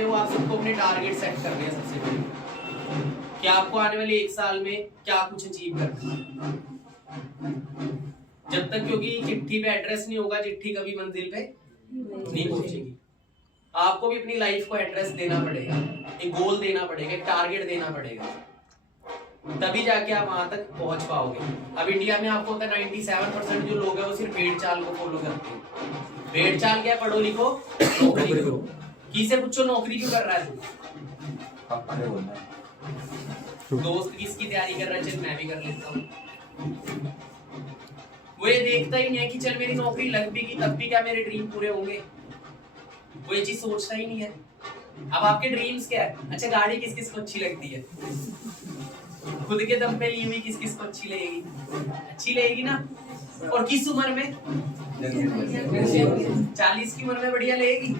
रहे हो, आप सबको अपने टारगेट सेट कर रहे हैं सबसे पहले कि आपको आने वाले 1 साल में क्या कुछ अचीव करना है। जब तक क्योंकि चिट्ठी पे एड्रेस नहीं होगा, चिट्ठी कभी मंजिल पे नहीं पहुंचेगी। आपको भी अपनी लाइफ को एड्रेस देना पड़ेगा, एक गोल देना पड़ेगा, एक टारगेट देना पड़ेगा, तभी जाके आप वहां तक पहुंच पाओगे। अब इंडिया में आपको होता है 97% जो लोग हैं वो सिर्फ भेड़ चाल को फॉलो करते हैं। भेड़ चाल क्या? पढ़ो लिखो नौकरी करो। किसे पूछो नौकरी क्यों कर रहा है तू? दोस्त किसकी तैयारी कर रहा है, चल मैं भी कर लेता हूँ। वो ये देखता ही नहीं है कि चल मेरी नौकरी लग भी गई तब भी क्या मेरे ड्रीम पूरे होंगे। वो ये चीज सोचता ही नहीं है। अब आपके ड्रीम्स क्या है? अच्छा, गाड़ी किस किस को अच्छी लगती है? खुद के दम पे ली हुई किस किस को अच्छी लगेगी? अच्छी लगेगी ना। और किस उम्र में? 40 की उम्र में बढ़िया लगेगी,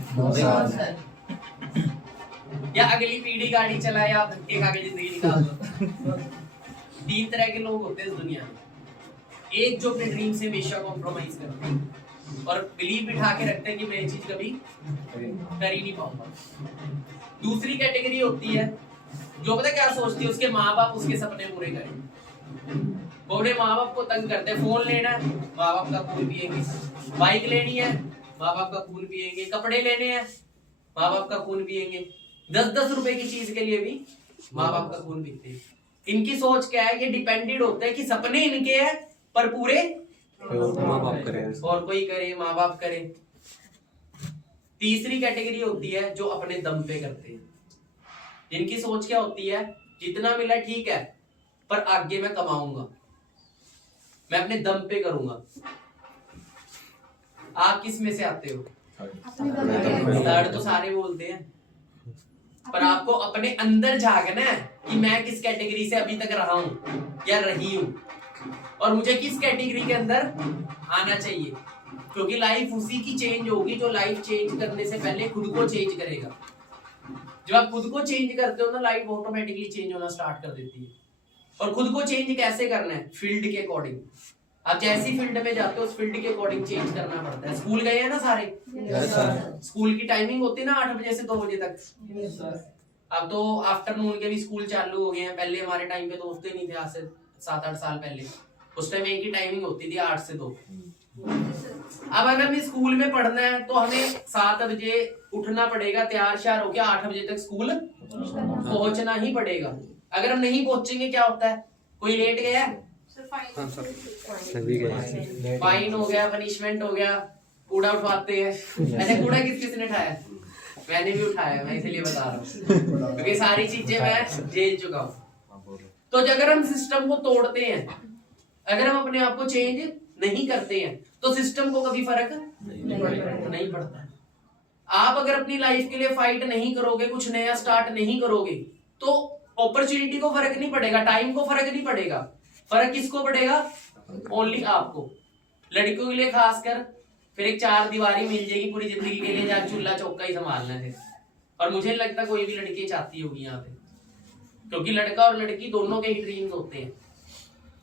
या अगली पीढ़ी गाड़ी चलाए आप धक्के खा के जिंदगी निकाल दो। 3 तरह के लोग होते हैं इस दुनिया में। एक जो अपने ड्रीम से हमेशा कॉम्प्रोमाइज करते हैं और बिलीव बिठा के रखते हैं कि मैं ये चीज कभी कर ही नहीं पाऊंगा। दूसरी कैटेगरी होती है जो पता क्या सोचती है, उसके माँ बाप उसके सपने पूरे करें। वो अपने माँ बाप को तंग करते हैं। फोन लेना है, माँ बाप का खून पिएंगे। बाइक लेनी है, माँ बाप का खून पिएंगे। कपड़े लेने हैं, माँ बाप का खून पिएंगे। 10-10 रुपए की चीज के लिए भी माँ बाप का खून पीते हैं। इनकी सोच क्या है? ये डिपेंडेंट होते हैं कि सपने इनके हैं पर पूरे माँ बाप करे, और कोई करे, माँ बाप करे। तीसरी कैटेगरी होती है जो अपने दम पे करते हैं। इनकी सोच क्या होती है? जितना मिला ठीक है पर आगे मैं कमाऊंगा, मैं अपने दम पे करूंगा। आप किस में से आते हो? थर्ड तो सारे बोलते हैं, पर आपको अपने अंदर झांकना है कि मैं किस कैटेगरी से अभी तक रहा हूं या रही हूं और मुझे किस कैटेगरी के अंदर आना चाहिए। क्योंकि लाइफ उसी की चेंज होगी जो लाइफ चेंज करने से पहले खुद को चेंज करेगा। जब आप खुद को चेंज करते हो ना, लाइफ ऑटोमेटिकली चेंज होना स्टार्ट कर देती है। और खुद को चेंज कैसे करना है? फील्ड के अकॉर्डिंग। आप जैसी फील्ड में जाते हो उस फील्ड के अकॉर्डिंग चेंज करना पड़ता है। स्कूल गए हैं ना सारे? स्कूल की टाइमिंग होती है ना 8 बजे से 2 बजे तक। अब तो आफ्टरनून के भी स्कूल चालू हो गए हैं। पहले हमारे टाइम पे तो होते नहीं थे, आज से 7-8 साल पहले। उस टाइम एक ही टाइमिंग होती थी 8 से 2। अब अगर हमें स्कूल में पढ़ना है तो हमें 7 बजे उठना पड़ेगा, तैयार श्यार होकर 8 बजे तक स्कूल पहुंचना ही पड़ेगा। अगर हम नहीं पहुंचेंगे क्या होता है? कोई लेट गया, फाइन हो गया, पनिशमेंट हो गया, कूड़ा उठवाते हैं। ऐसे कूड़ा किस किसने उठाया? मैंने भी उठाया, मैं इसलिए बता रहा हूँ क्योंकि सारी चीजें मैं झेल चुका हूँ। तो अगर हम सिस्टम को तोड़ते हैं, अगर हम अपने आप को चेंज नहीं करते हैं तो सिस्टम को कभी फर्क नहीं पड़ता। आप अगर अपनी लाइफ के लिए फाइट नहीं करोगे, कुछ नया स्टार्ट नहीं करोगे, तो अपॉर्चुनिटी को फर्क नहीं पड़ेगा, टाइम को फर्क नहीं पड़ेगा। फर्क किसको पड़ेगा? ओनली आपको। लड़कियों के लिए खासकर फिर एक 4 दीवारी मिल जाएगी पूरी जिंदगी के लिए, जहाँ चूल्हा चौका ही संभालना है। और मुझे लगता कोई भी लड़की चाहती होगी यहाँ पे, क्योंकि लड़का और लड़की दोनों के ही ड्रीम्स होते हैं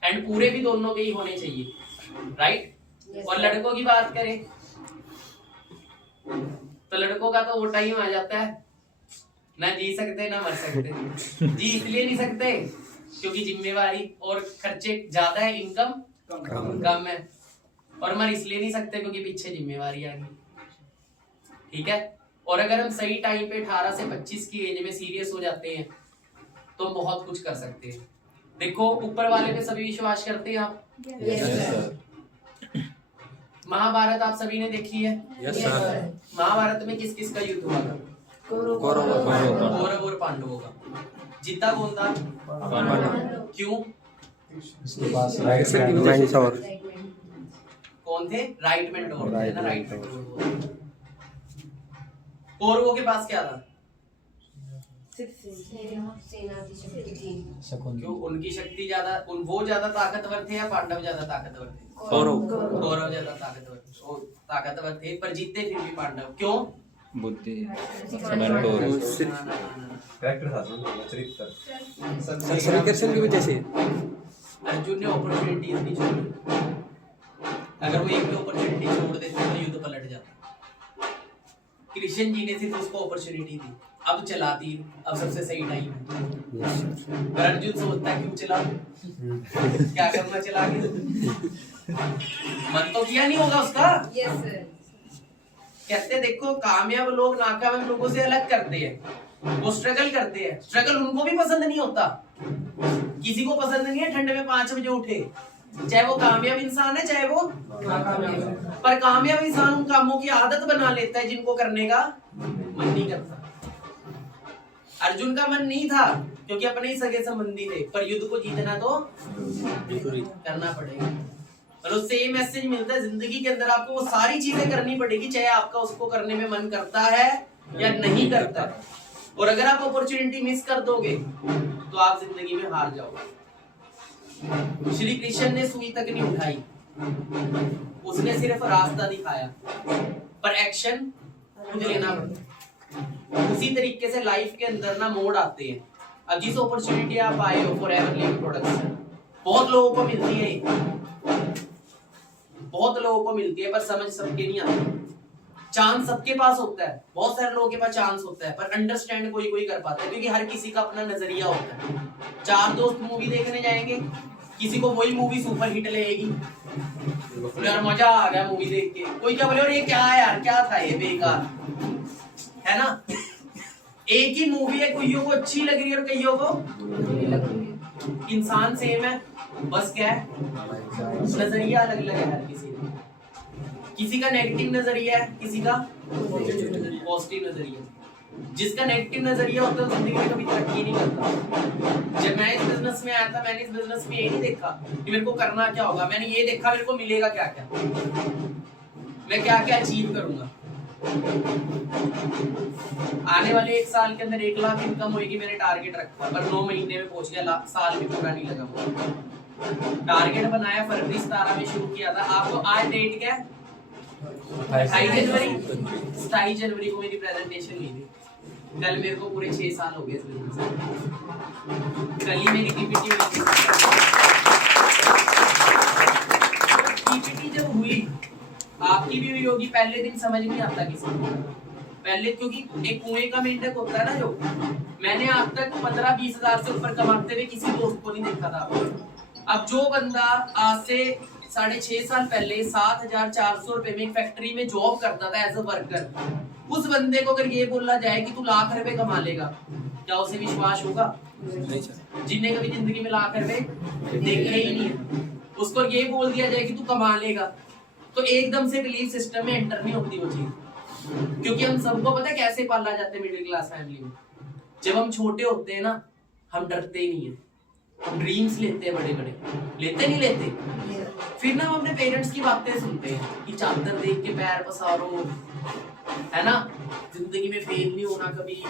एंड पूरे भी दोनों के ही होने चाहिए, राइट? और लड़कों की बात करें तो लड़कों का तो वो टाइम आ जाता है ना जी सकते ना मर सकते। जी इसलिए नहीं सकते क्योंकि जिम्मेवारी और खर्चे ज्यादा है, इनकम कम है। और मर इसलिए नहीं सकते क्योंकि पीछे जिम्मेवारी आ गई। ठीक है? और अगर हम सही टाइम पे 18 से 25 की एज में सीरियस हो जाते हैं तो हम बहुत कुछ कर सकते हैं। देखो, ऊपर वाले पे सभी विश्वास करते हैं आप? Yes sir. महाभारत आप सभी ने देखी है? Yes sir. महाभारत में किस किस का युद्ध हुआ था? कौरव और पांडवों का। जीता कौन था? क्यों? कौन थे? राइट मेंटोर थे ना, राइट मेंटोर। कौरवों के पास क्या था? क्यों? उनकी शक्ति ज्यादा, वो ज्यादा ताकतवर थे या पांडव ज्यादा ताकतवर थे? कौरव ज्यादा ताकतवर थे, पर जीते फिर भी पांडव। क्यों? बुद्धि, चरित्र की वजह से। अर्जुन ने अपॉर्चुनिटी नहीं छोड़ी। अगर वो एक भी अपॉर्चुनिटी छोड़ देते तो युद्ध पलट जाता। डिसीजन जीने से तो उसको अपॉर्चुनिटी थी, अब चलाती, अब सबसे सही टाइम है। पर अर्जुन सोचता है क्यों चला, क्या करना चला के, मन तो किया नहीं होगा उसका। Yes sir. कहते देखो कामयाब लोग नाकामयाब लोगों से अलग करते हैं, वो स्ट्रगल करते हैं, स्ट्रगल उनको भी पसंद नहीं होता, किसी को पसंद नहीं है ठंड में 5 बजे उठे, चाहे वो कामयाब इंसान है चाहे वो नाकामयाब, पर कामयाब इंसान उन कामों की आदत बना लेता है जिनको करने का मन नहीं करता। अर्जुन का मन नहीं था क्योंकि अपने ही सगे संबंधी थे, पर युद्ध को जीतना तो करना पड़ेगा। और सेम मैसेज मिलता है जिंदगी के अंदर, आपको वो सारी चीजें करनी पड़ेगी चाहे आपका उसको करने में मन करता है या नहीं करता है। और अगर आप अपॉर्चुनिटी मिस कर दोगे तो आप जिंदगी में हार जाओगे। श्री कृष्ण ने सुई तक नहीं उठाई, उसने सिर्फ रास्ता दिखाया, पर एक्शन खुद लेना पड़ता। उसी तरीके से लाइफ के अंदर ना मोड़ आते हैं। अब जिस अपॉर्चुनिटी आप आए हो फॉरएवर लिविंग प्रोडक्ट्स, बहुत लोगों को मिलती है, बहुत लोगों को मिलती है, पर समझ सबके नहीं आती। चांस सबके पास होता है, बहुत सारे लोगों के पास चांस होता है, पर अंडरस्टैंड कोई कोई कर पाता है, क्योंकि हर किसी का अपना नजरिया होता है। 4 दोस्त मूवी देखने जाएंगे, किसी को वही मूवी सुपर हिट लगेगी, यार मजा आ गया मूवी देख के, कोई क्या बोले और ये क्या है यार, क्या था ये बेकार, है ना। एक ही मूवी है, कईयों को अच्छी लग रही है और कईयों को, इंसान सेम है, बस क्या है नजरिया अलग अलग है हर किसी का। किसी का नेगेटिव नजरिया है, किसी का पॉजिटिव नजरिया। जिसका नेगेटिव नजरिया होता है जिंदगी में कभी तरक्की नहीं करता। जब मैं इस बिजनेस में आया था, मैंने इस बिजनेस में ये नहीं देखा कि मेरे को करना क्या होगा, मैंने ये देखा मेरे को मिलेगा क्या क्या, मैं क्या क्या अचीव करूंगा। आने वाले 1 साल के अंदर 1 लाख इनकम होगी, मैंने टारगेट रखा, पर 9 महीने में पहुंच गया, साल भी पूरा नहीं लगा। टारगेट बनाया फरवरी 17 में शुरू किया था। आपको आज डेट क्या है? 28 जनवरी। 27 जनवरी को मेरी प्रेजेंटेशन हुई थी। कल मेरे को पूरे 6 साल हो गए इस बिजनेस में। कल ही मेरी पीपीटी हुई थी। पीपीटी जब हुई, आपकी भी हुई होगी, पहले दिन समझ नहीं आता किसी को, पहले क्योंकि एक कुएं का मेंढक होता है ना, जो मैंने आज तक 15-20 हजार से ऊपर कमाते हुए किसी दोस्त को नहीं देखा था। अब जो बंदा आज से 6.5 साल पहले 7,400 रुपए में एक फैक्ट्री में जॉब करता था एज अ वर्कर, उस बंदे को अगर ये बोला जाए कि तू लाख रुपए कमा लेगा, क्या उसे विश्वास होगा? जिन्हें कभी जिंदगी में लाख रुपए देखे ही नहीं है, उसको ये बोल दिया जाए कि तू कमा लेगा, तो एकदम से बिलीफ सिस्टम में एंटर नहीं होती वो चीज। क्योंकि हम सबको पता है कैसे पाला जाता है मिडिल क्लास फैमिली में। जब हम छोटे होते हैं ना, हम डरते ही नहीं है, हम ड्रीम्स लेते हैं बड़े बड़े, लेते नहीं लेते, फिर ना हम अपने पेरेंट्स की बातें सुनते हैं कि चादर देख के पैर पसारो, है ना, जिंदगी में फेल नहीं होना कभी,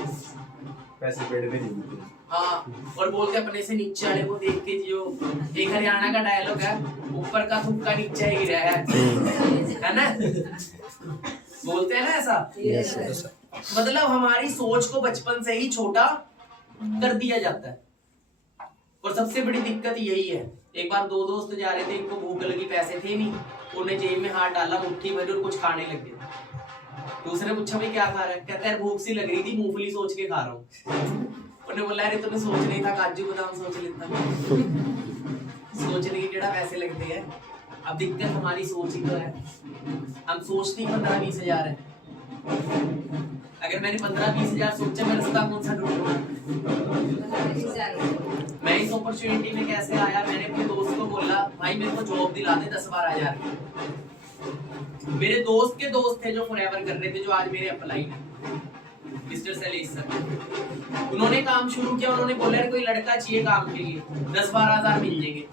पैसे पेड़ पे नहीं मिलते। हाँ, और बोलते अपने से नीचे वाले को देख के जियो। एक हरियाणा का डायलॉग है, ऊपर का थुक्का नीचे ही गिरा है ना, बोलते हैं ना ऐसा। मतलब हमारी सोच को बचपन से ही छोटा कर दिया जाता है। और सबसे बड़ी दिक्कत यही है। एक बार 2 दोस्त जा रहे थे, इनको भूख लगी, पैसे थे नहीं, उन्हें जेब में हाथ डाला, मुट्ठी भरी और कुछ खाने लग गए। दूसरे पूछा भाई क्या खा रहा है? कहता है भूख सी लग रही थी, मूंगफली सोच के खा रहा हूँ। उन्हें बोला अरे तूने सोच नहीं था, काजू बादाम सोच लेता। सोचने के केड़ा पैसे लगते हैं। अब दिक्कत हमारी सोच ही तो है, हम सोचते ही 15-20 हजार है। अगर मैंने 15-20 हजार सोचा, मैं रास्ता कौन सा ढूंढूंगा? मैं इस अपॉर्चुनिटी में कैसे आया? मैंने अपने दोस्त को बोला भाई मेरे को जॉब दिला दे 10-12 हजार की। मेरे दोस्त के दोस्त थे जो फॉरएवर कर रहे थे, जो आज मेरे अपलाइन है, मिस्टर सैलेश सर। उन्होंने काम शुरू किया, उन्होंने बोला कोई लड़का चाहिए काम के लिए, 10-12 हजार मिल जाएंगे।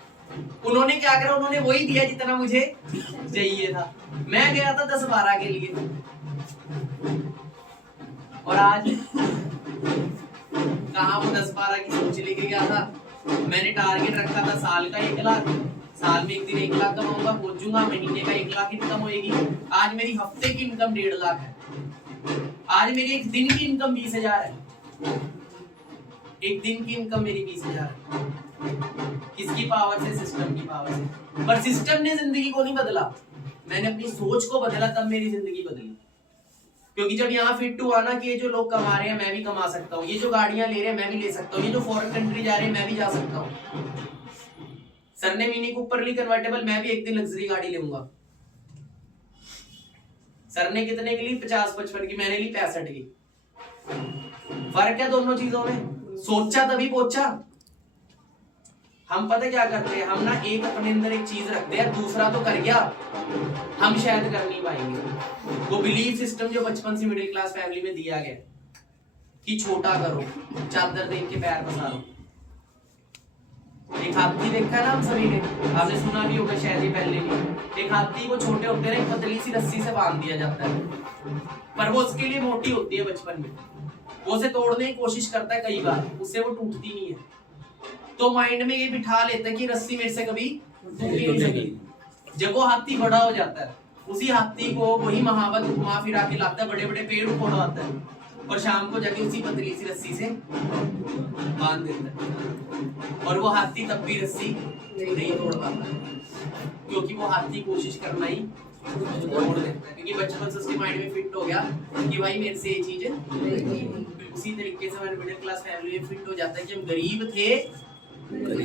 उन्होंने क्या करा, उन्होंने वही दिया जितना मुझे चाहिए था। मैं गया था 10-12 के लिए, और आज कहाँ वो 10-12 की सोच लेके गया था। मैंने टारगेट रखा था साल का 1 लाख, साल में एक दिन 1 लाख कमाऊंगा, पहुंचूंगा, महीने का 1 लाख इनकम होगी। आज मेरी हफ्ते की इनकम 1.5 लाख है। आज मेरी एक दिन की इनकम 20,000 है। एक दिन की इनकम मेरी 20,000 है। किसकी पावर से? सिस्टम की पावर से। पर सिस्टम ने जिंदगी को नहीं बदला, मैंने अपनी सोच को बदला, तब मेरी जिंदगी बदली। क्योंकि जब यहाँ फिट हुआ ना कि ये जो लोग कमा रहे हैं मैं भी कमा सकता हूँ, ये जो गाड़ियां ले रहे हैं मैं भी ले सकता हूँ, ये जो फॉरेन कंट्री जा रहे हैं मैं भी जा सकता हूँ। सर ने मिनी कूपर ली कन्वर्टेबल, मैं भी एक दिन लग्जरी गाड़ी लूंगा। सर ने कितने की ली? 50-55 की, मैंने ली 65 की। फर्क है दोनों चीजों में, सोचा तभी पहुंचा। हम पता क्या करते हैं, हम ना एक अपने अंदर एक चीज रखते हैं, दूसरा तो कर गया, हम शायद कर नहीं पाएंगे। वो बिलीफ सिस्टम जो बचपन से मिडिल क्लास फैमिली में दिया गया कि छोटा करो, चादर देख के पैर पसारो। एक हाथी देखा है ना हम सभी ने, आपने सुना भी होगा शायद ये पहले भी। एक हाथी को छोटे होते हैं पतली सी रस्सी से बांध दिया जाता है, पर वो उसके लिए मोटी होती है बचपन में, वो उसे तोड़ने की कोशिश करता है कई बार, उससे वो टूटती नहीं है। तो माइंड में ये बिठा लेता है कि रस्सी मेरे से कभी टूटी नहीं सकेगी। जब वो हाथी बड़ा हो जाता है, उसी हाथी को वही महावत घुमा फिरा के लाता है, बड़े बड़े पेड़ उखड़वाता है और शाम को जाके उसी पतली सी रस्सी से बांध देता है। और वो हाथी तब भी रस्सी नहीं तोड़ पाता, क्योंकि वो हाथी कोशिश करना ही तोड़ देता है, क्योंकि बचपन से उसके माइंड में फिट हो गया कि भाई मेरे से ये चीज उसी तरीके से हमारे मिडिल क्लास फैमिली में फिट हो जाता है कि हम गरीब थे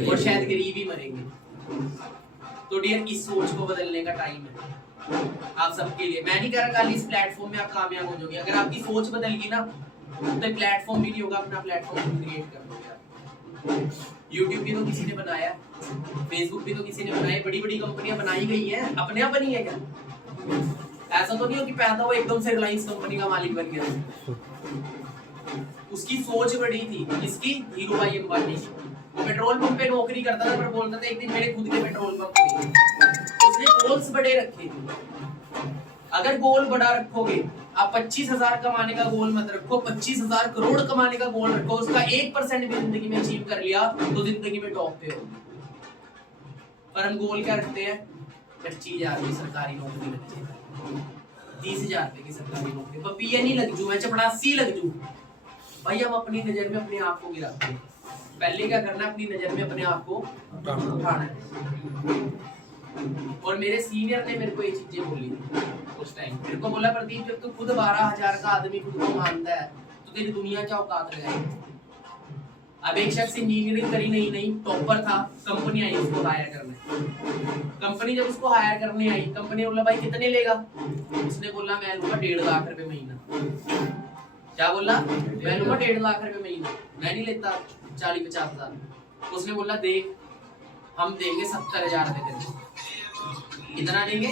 और शायद गरीब ही मरेंगे। तो डियर, इस सोच को बदलने का टाइम है आप सबके लिए। मैं नहीं कह रहा कल इस प्लेटफॉर्म में आप कामयाब हो जाओगे, अगर आपकी सोच बदल गई ना तो प्लेटफॉर्म भी नहीं होगा, अपना प्लेटफॉर्म क्रिएट कर लोगे। YouTube भी तो किसी ने बनाया, Facebook भी तो किसी ने बनाया, बड़ी बड़ी कंपनियां बनाई गई हैं, अपने आप बनी है क्या? ऐसा तो नहीं हो कि पैदा हुआ एकदम से रिलायंस कंपनी का मालिक बन गया। उसकी सोच बड़ी थी, इसकी धीरूभाई अंबानी की। वो पेट्रोल पंप पे नौकरी करता था, पर बोलता था एक दिन मेरे खुद के पेट्रोल पंप पे। उसने गोल्स बड़े रखे थे। अगर गोल बड़ा रखोगे, आप 25,000 कमाने का गोल मत रखो, 25,000 करोड़ कमाने का गोल रखो। उसका 1% भी जिंदगी में अचीव कर लिया तो जिंदगी में टॉप पे हो। पर हम गोल क्या रखते हैं? 25,000 की सरकारी नौकरी रखते हैं, 30,000 रुपए की सरकारी नौकरी, पर पीए नहीं लग जू, मैं चपड़ासी लग जू। भाई हम अपनी नजर में अपने आप को गिराते हैं। पहले क्या करना है, अपनी नजर में अपने आप को उठाना है। और मेरे सीनियर ने मेरे को ये चीजें बोली उस टाइम, मेरे को बोला प्रदीप जब तू खुद 12,000 का आदमी खुद को मानता है तो तेरी दुनिया क्या औकात लगाएगी। अब एक शख्स इंजीनियरिंग करी नहीं टॉपर था, कंपनी आई उसको हायर करने। कंपनी जब उसको हायर करने आई, कंपनी बोला भाई कितने लेगा? उसने बोला मैं लूंगा 1.5 लाख रुपए महीना। क्या बोला? मैं लूंगा 1.5 लाख रुपए महीना, मैं नहीं लेता 40-50 हजार। उसने बोला देख हम देंगे 70,000 रुपए तेरे को। कितना देंगे?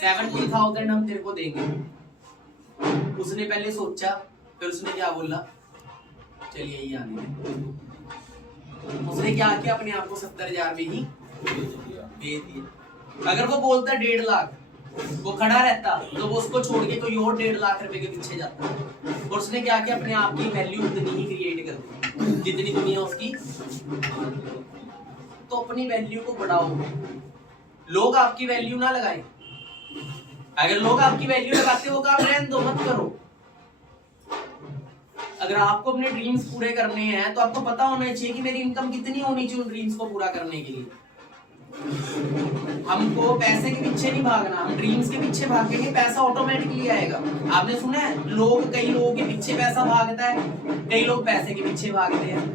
70,000 हम तेरे को देंगे। उसने पहले सोचा, फिर उसने क्या बोला, चलिए यही आने दे। उसने क्या किया, अपने आप को 70,000 में ही दे दिया। अगर वो बोलता 1.5 लाख, वो खड़ा रहता तो वो उसको छोड़ के कोई और 1.5 लाख रुपए के पीछे जाता। और उसने क्या किया, अपने आप की वैल्यू उतनी ही क्रिएट कर दी जितनी दुनिया उसकी। तो अपनी वैल्यू को बढ़ाओ, लोग आपकी वैल्यू ना लगाएं। अगर लोग आपकी वैल्यू लगाते हो काम रहने दो, मत करो। अगर आपको अपने ड्रीम्स पूरे करने हैं तो आपको पता होना चाहिए कि मेरी इनकम कितनी होनी चाहिए उन ड्रीम्स को पूरा करने के लिए। हमको पैसे के पीछे नहीं भागना, हम ड्रीम्स के पीछे भागेंगे, पैसा ऑटोमेटिकली आएगा। आपने सुना है कई लोगों के पीछे पैसा भागता है, कई लोग पैसे के पीछे भागते हैं।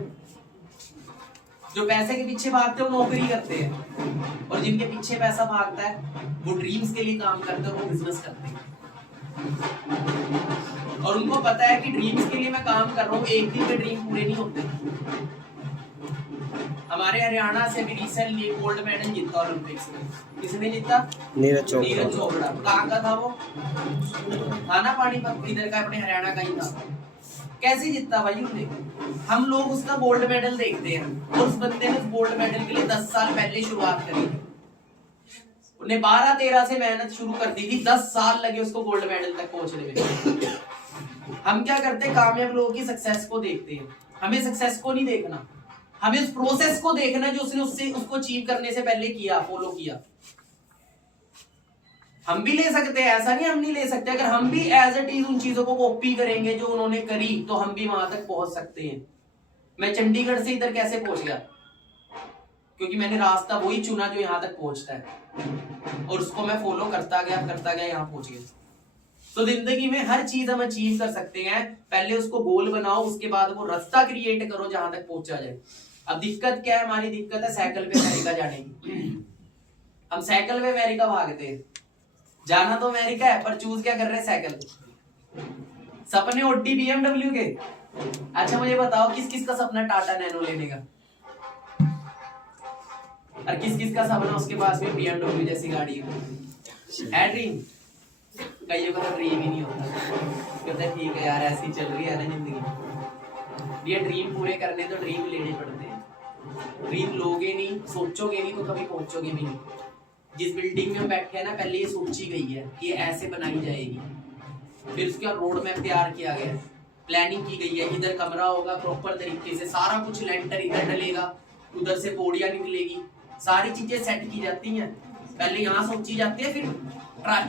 जो पैसे के पीछे भागते हैं वो नौकरी करते हैं, और जिनके पीछे पैसा भागता है वो ड्रीम्स के लिए काम करते हैं, वो बिजनेस करते हैं। और उनको पता है कि ड्रीम्स के लिए मैं काम कर रहा हूँ, एक दिन में ड्रीम पूरे नहीं होते। हमारे हरियाणा से भी रिसेंटली गोल्ड मेडल जीता ओलंपिक्स में। किसने जीता? नीरज चोपड़ा। कहाँ का था वो? था ना पानीपत, इधर का, अपने हरियाणा का ही था। कैसे जीता भाई उसने? हम लोग उसका गोल्ड मेडल देखते हैं, और उस बंदे ने उस गोल्ड मेडल के लिए 10 साल पहले शुरुआत करी थी। उन्हें 12-13 से मेहनत शुरू कर दी थी, 10 साल लगे उसको गोल्ड मेडल तक पहुंचने में। हम क्या करते हैं, कामयाब लोगों की सक्सेस को देखते हैं, हमें सक्सेस को नहीं देखना, हमें उस प्रोसेस को देखना जो उसने उसको अचीव करने से पहले किया, फॉलो किया। हम भी ले सकते हैं, ऐसा नहीं हम नहीं ले सकते। अगर हम भी एज इट इज उन चीजों को कॉपी करेंगे जो उन्होंने करी, तो हम भी वहां तक पहुंच सकते हैं। मैं चंडीगढ़ से इधर कैसे पहुंच गया? क्योंकि मैंने रास्ता वही चुना जो यहाँ तक पहुंचता है, और उसको मैं फॉलो करता गया, यहाँ पहुंच गया। तो जिंदगी में हर चीज हम अचीव कर सकते हैं, पहले उसको गोल बनाओ, उसके बाद वो रास्ता क्रिएट करो जहां तक पहुंचा जाए। अब दिक्कत क्या है, हमारी दिक्कत है साइकिल पे अमेरिका जाने की। हम साइकिल पे अमेरिका भागते हैं, जाना तो अमेरिका है पर चूज क्या कर रहे हैं, साइकिल। सपने ओडी BMW के। अच्छा मुझे बताओ किस किस का सपना टाटा नैनो लेने का, और किस किस का सपना उसके पास में BMW जैसी गाड़ी है ड्रीम। कईयों का तो ड्रीम ही नहीं होता, कहते हैं ठीक है यार ऐसी चल रही है ना जिंदगी। ये ड्रीम पूरे करने तो ड्रीम लेने पड़ते हैं। ड्रीम लोगे नहीं, सोचोगे नहीं तो कभी पहुंचोगे भी नहीं। जिस बिल्डिंग में हम बैठे हैं ना, पहले ये सोची गई है कि ये ऐसे बनाई जाएगी, फिर उसका रोड मैप तैयार किया गया है, प्लानिंग की गई है, इधर कमरा होगा प्रॉपर तरीके से, सारा कुछ लेंटर इधर डलेगा, उधर से बोड़ियां निकलेगी, सारी चीजें सेट की जाती हैं। पहले यहाँ सोची जाती है, फिर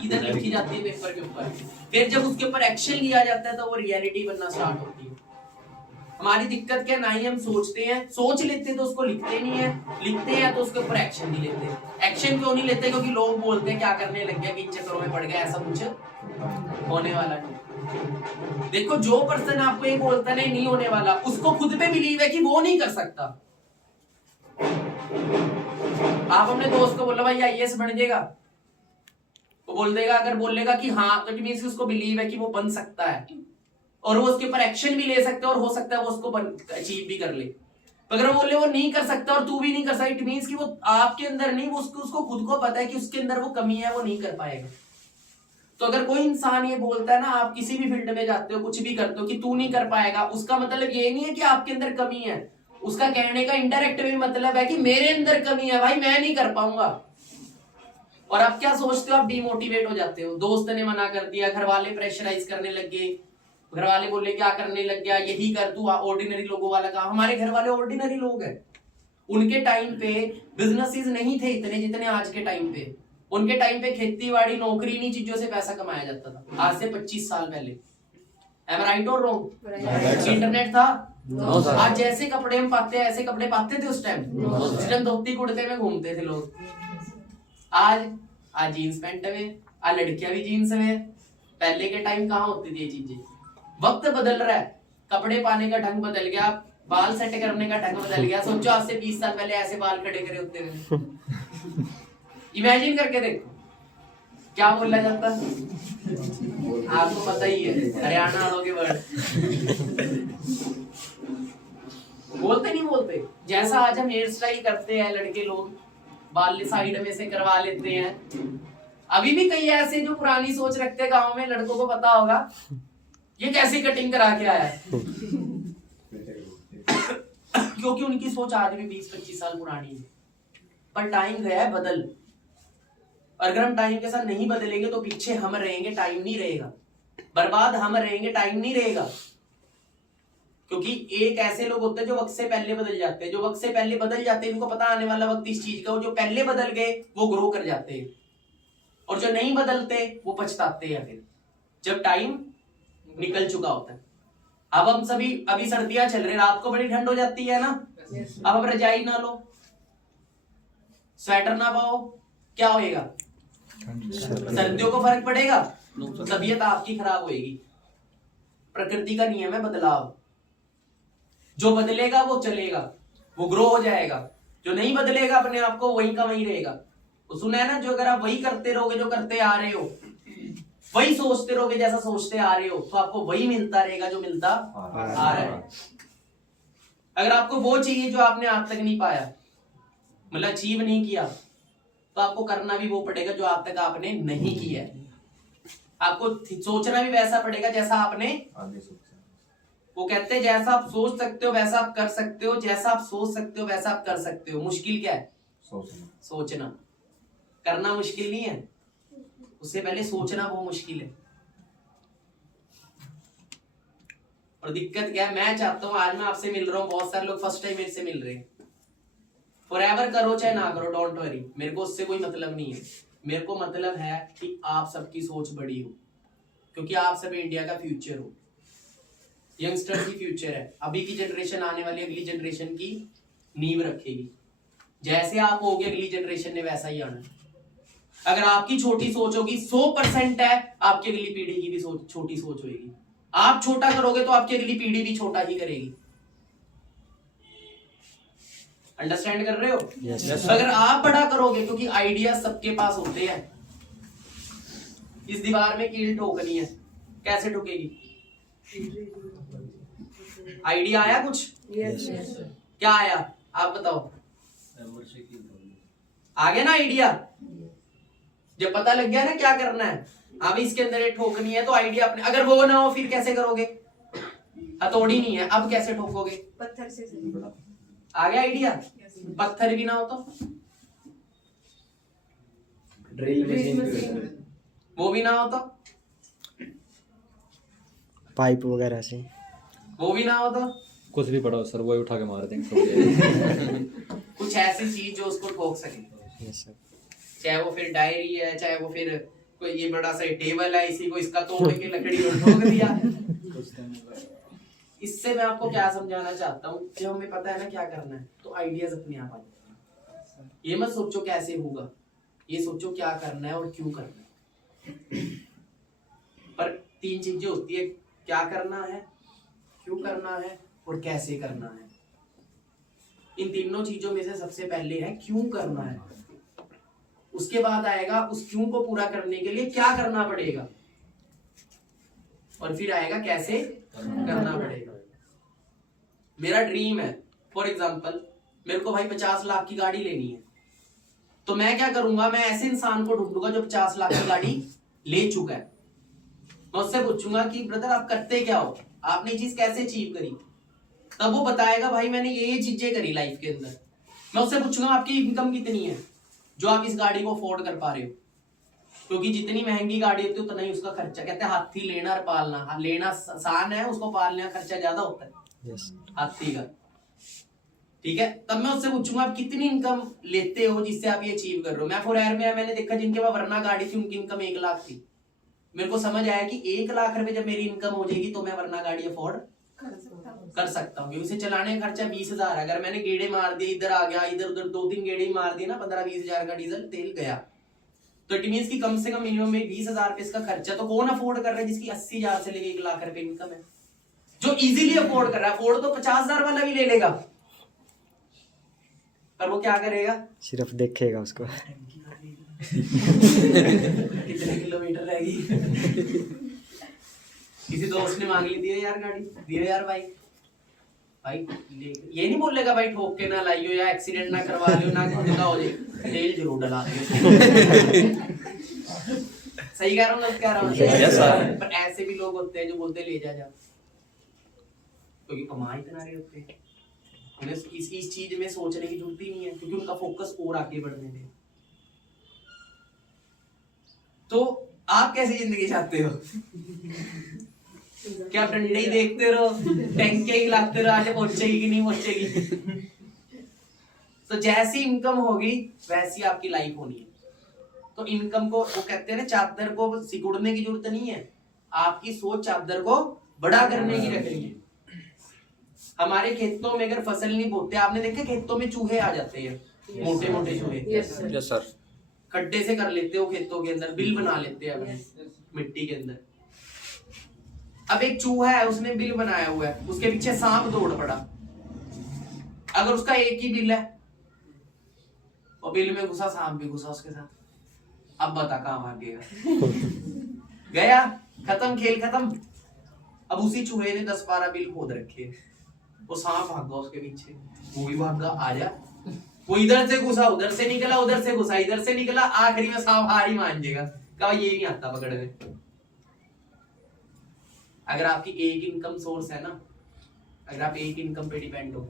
इधर लिखी जाती है पेपर के ऊपर, फिर जब उसके ऊपर एक्शन लिया जाता है तो वो रियलिटी बनना स्टार्ट होती है। हमारी दिक्कत क्या, ना ही हम सोचते हैं, सोच लेते हैं तो उसको लिखते नहीं है, लिखते हैं तो उसके ऊपर एक्शन नहीं लेते। एक्शन क्यों नहीं लेते, क्योंकि लोग बोलते हैं क्या करने लग गया, कि इन चक्करों में पड़ गया, ऐसा कुछ होने वाला नहीं। देखो जो पर्सन आपको ये बोलता नहीं होने वाला, उसको खुद पे बिलीव है कि वो नहीं कर सकता। आप अपने दोस्त को बोलो भाई IAS बन जाएगा, वो बोल देगा, अगर बोलेगा कि हाँ तो इट मींस उसको बिलीव है कि वो बन सकता है, और वो उसके ऊपर एक्शन भी ले सकता है, और हो सकता है वो उसको अचीव भी कर ले। अगर वो बोले वो नहीं कर सकता और तू भी नहीं कर सकता, इट मींस कि वो आपके अंदर नहीं, वो उसको खुद को पता है कि उसके अंदर वो कमी है, वो नहीं कर पाएगा। तो अगर कोई इंसान ये बोलता है ना, आप किसी भी फील्ड में जाते हो, कुछ भी करते हो, कि तू नहीं कर पाएगा, उसका मतलब ये नहीं है कि आपके अंदर कमी है, उसका कहने का इनडायरेक्ट भी मतलब है कि मेरे अंदर कमी है भाई, मैं नहीं कर पाऊंगा। और आप क्या सोचते हो, आप डिमोटिवेट हो जाते हो, दोस्त ने मना कर दिया, घर वाले प्रेशराइज करने लग गए, घर वाले बोले क्या करने लग गया, यही कर तू, ऑर्डिनरी लोगों वाला काम। हमारे घर वाले ऑर्डिनरी लोग हैं, उनके टाइम पे बिजनेसेस नहीं थे इतने जितने आज के टाइम पे। उनके टाइम पे खेती बाड़ी नौकरी इन्हीं चीजों से पैसा कमाया जाता था, आज से 25 साल पहले। एम आई राइट और रॉन्ग? इंटरनेट था, आज जैसे कपड़े हम पाते हैं ऐसे कपड़े पाते थे उस टाइम धोती कुर्ते में घूमते थे लोग। आज जीन्स पैंट में, आज लड़कियां भी जीन्स में। पहले के टाइम कहाँ होती थी ये चीजें? वक्त बदल रहा है, कपड़े पाने का ढंग बदल गया, बाल सेट करने का ढंग बदल गया। सोचो आज से 20 साल पहले ऐसे बाल खड़े करे होते थे। इमेजिन करके देखो क्या बोला जाता, आपको पता ही है, हरियाणा वालों के वर्ड बोलते नहीं बोलते। जैसा आज हम हेयर स्टाइल करते हैं, लड़के लोग बाल साइड में से करवा लेते हैं। अभी भी कई ऐसे जो पुरानी सोच रखते हैं गांव में, लड़कों को पता होगा ये कैसी कटिंग करा के आया है। क्योंकि उनकी सोच आज भी 20-25 साल पुरानी है। पर टाइम गया है बदल, और अगर हम टाइम के साथ नहीं बदलेंगे तो पीछे हम रहेंगे, टाइम नहीं रहेगा। बर्बाद हम रहेंगे, टाइम नहीं रहेगा। क्योंकि एक ऐसे लोग होते हैं जो वक्त से पहले बदल जाते हैं, जो वक्त से पहले बदल जाते हैं, इनको पता आने वाला वक्त इस चीज का, जो पहले बदल गए वो ग्रो कर जाते हैं, और जो नहीं बदलते वो पछताते हैं फिर जब टाइम निकल चुका होता है। अब हम सभी, अभी सर्दियां चल रही, रात को बड़ी ठंड हो जाती है ना, अब हम रजाई ना लो, स्वेटर ना पाओ, क्या होएगा? सर्दियों को फर्क पड़ेगा, तबीयत आपकी खराब होएगी। प्रकृति का नियम है बदलाव, जो बदलेगा वो चलेगा, वो ग्रो हो जाएगा। जो नहीं बदलेगा अपने आप को, वही का वही रहेगा। तो सुना है ना, जो अगर आप वही करते रहोगे जो करते आ रहे हो, वही सोचते रहोगे जैसा सोचते आ रहे हो, तो आपको वही मिलता रहेगा जो मिलता आ रहा है। अगर आपको वो चाहिए जो आपने आज तक नहीं पाया, मतलब अचीव नहीं किया, तो आपको करना भी वो पड़ेगा जो आज तक आपने नहीं किया है। आपको सोचना भी वैसा पड़ेगा जैसा आपने, वो कहते हैं जैसा आप सोच सकते हो वैसा आप कर सकते हो, जैसा आप सोच सकते हो वैसा आप कर सकते हो। मुश्किल क्या है? सोचना। करना मुश्किल नहीं है, उससे पहले सोचना वो मुश्किल है। और दिक्कत क्या है, मैं चाहता हूं आज मैं आपसे मिल रहा हूं, बहुत सारे लोग फर्स्ट टाइम मेरे से मिल रहे हैं। फॉरएवर करो चाहे ना करो, डोंट वरी, मेरे को उससे कोई मतलब नहीं है। मेरे को मतलब है कि आप सबकी सोच बड़ी हो, क्योंकि आप सब इंडिया का फ्यूचर हो, यंगस्टर की फ्यूचर है। अभी की जनरेशन आने वाली अगली जनरेशन की नींव रखेगी। जैसे आप होगे अगली जनरेशन ने वैसा ही आना। अगर आपकी छोटी सोच होगी 100% है, आपकी अगली पीढ़ी की भी छोटी सोच होगी। आप छोटा करोगे तो आपकी अगली पीढ़ी भी छोटा ही करेगी। अंडरस्टैंड कर रहे हो? Yes. अगर आप बड़ा करोगे, क्योंकि आइडिया सबके पास होते हैं। इस दीवार में कील ठोकनी है, कैसे ठोकेगी? आइडिया आया कुछ? क्या आया आप बताओ? आ गया ना आइडिया? जब पता लग गया ना क्या करना है, अब इसके अंदर ये ठोकनी है, तो आइडिया अपने, अगर वो ना हो फिर कैसे करोगे? हथौड़ी नहीं है, अब कैसे ठोकोगे? पत्थर से। आ गया आइडिया? पत्थर भी ना हो तो ड्रिल मशीन, वो भी ना हो तो पाइप वगैरह से। वो भी ना हो तो कुछ भी पड़ा हो सर, वही उठा के मार देंगे। कुछ ऐसी चीज जो उसको ठोक सके। Yes sir. चाहे वो फिर डायरी है, चाहे वो फिर कोई ये बड़ा सा टेबल है, इसी को इसका तोड़ के लकड़ी और ठोक दिया। इससे मैं आपको क्या समझाना चाहता हूँ, जब हमें पता है ना क्या करना है, तो आइडियाज अपने आप आ जाते हैं। ये मत सोचो कैसे होगा, ये सोचो क्या करना है और क्यों करना है। पर 3 चीजें होती है, क्या करना है, क्यों करना है और कैसे करना है। इन तीनों चीजों में से सबसे पहले है क्यों करना है, उसके बाद आएगा उस क्यों को पूरा करने के लिए क्या करना पड़ेगा, और फिर आएगा कैसे करना पड़ेगा। मेरा ड्रीम है, फॉर एग्जांपल मेरे को भाई 50 लाख की गाड़ी लेनी है, तो मैं क्या करूंगा, मैं ऐसे इंसान को ढूंढूंगा जो 50 लाख की गाड़ी ले चुका है। मैं उससे पूछूंगा कि ब्रदर आप करते क्या हो, आपने ये चीज कैसे अचीव करी, तब वो बताएगा भाई मैंने ये चीजें करी लाइफ के अंदर। मैं उससे पूछूंगा आपकी इनकम कितनी है जो आप इस गाड़ी को अफोर्ड कर पा रहे हो, क्योंकि जितनी महंगी गाड़ी होती है उतना ही उसका खर्चा। कहते हैं हाथी लेना और पालना, लेना आसान है, उसको पालने का खर्चा ज्यादा होता है यस। हाथी का। ठीक है, तब मैं उससे पूछूंगा आप कितनी इनकम लेते हो जिससे आप ये अचीव कर रहे हो। मैं फॉरएवर में मैंने देखा जिनके पास वरना गाड़ी थी उनकी इनकम 1 लाख थी। मेरे को समझ आया कि 1 लाख रुपए जब मेरी इनकम हो जाएगी तो मैं वरना गाड़ी अफोर्ड कर सकता हूँ, क्योंकि उसे चलाने का खर्चा 20,000 है। अगर मैंने गेड़े मार दिए, इधर आ गया, इधर उधर 2-3 गेड़े मार दिए ना, 15-20 हजार का डीजल तेल गया, तो इट मींस कि कम से कम मिनिमम में 20,000 रुपए इसका खर्चा। तो कौन अफोर्ड कर रहा है जिसकी 80,000 से लेके 1 लाख रुपए इनकम है, जो इजीली अफोर्ड कर रहा है। अफोर्ड तो 50,000 वाला भी ले लेगा, पर वो क्या करेगा, सिर्फ देखेगा उसको। कितने किलोमीटर रहेगी। किसी दोस्त ने मांग ली, दियो यार गाड़ी, दियो यार भाई, भाई ये नहीं बोलेगा भाई ठोक के ना लाइयो या एक्सीडेंट ना करवा लियो ना खुद का हो जाए, तेल जरूर डला दियो। सही कह रहा हूँ, गलत कह रहा हूँ? Yes, sir. पर ऐसे भी लोग होते हैं जो बोलते ले जा, क्योंकि कमा इतना रहे होते हैं, उन्हें इस चीज में सोचने की जरूरत ही नहीं है, क्योंकि उनका फोकस और आगे बढ़ने में। तो आप कैसी जिंदगी चाहते हो? क्या डंडे ही देखते रहो, टैंके ही लाते रहो, आज पहुंचेगी कि नहीं पहुंचेगी? तो जैसी इनकम होगी वैसी आपकी लाइफ होनी है। तो इनकम को वो कहते हैं ना, चादर को सिकुड़ने की जरूरत नहीं है, आपकी सोच चादर को बड़ा करने की रखनी है। हमारे खेतों में अगर फसल नहीं बोते, आपने देखा खेतों में चूहे आ जाते हैं, मोटे मोटे चूहे। Yes sir. खड्डे से कर लेते हो खेतों के अंदर, बिल बना लेते हैं अपने मिट्टी के अंदर। अब एक चूहा है, उसने बिल बनाया हुआ है, उसके पीछे सांप दौड़ पड़ा। अगर उसका एक ही बिल है और बिल में घुसा, सांप भी घुसा उसके साथ, अब बता कहां भागेगा? गया, खत्म, खेल खत्म। अब उसी चूहे ने 10-12 बिल खोद रखे, वो सांप भागा उसके पीछे, वो भी भागा, आजा। वो इधर से घुसा, उधर से निकला, उधर से घुसा, इधर से निकला, आखिरी में सांप हार ही मान जाएगा, कहा ये नहीं आता पकड़ने। अगर आपकी एक इनकम सोर्स है ना, अगर आप एक इनकम पे डिपेंड हो,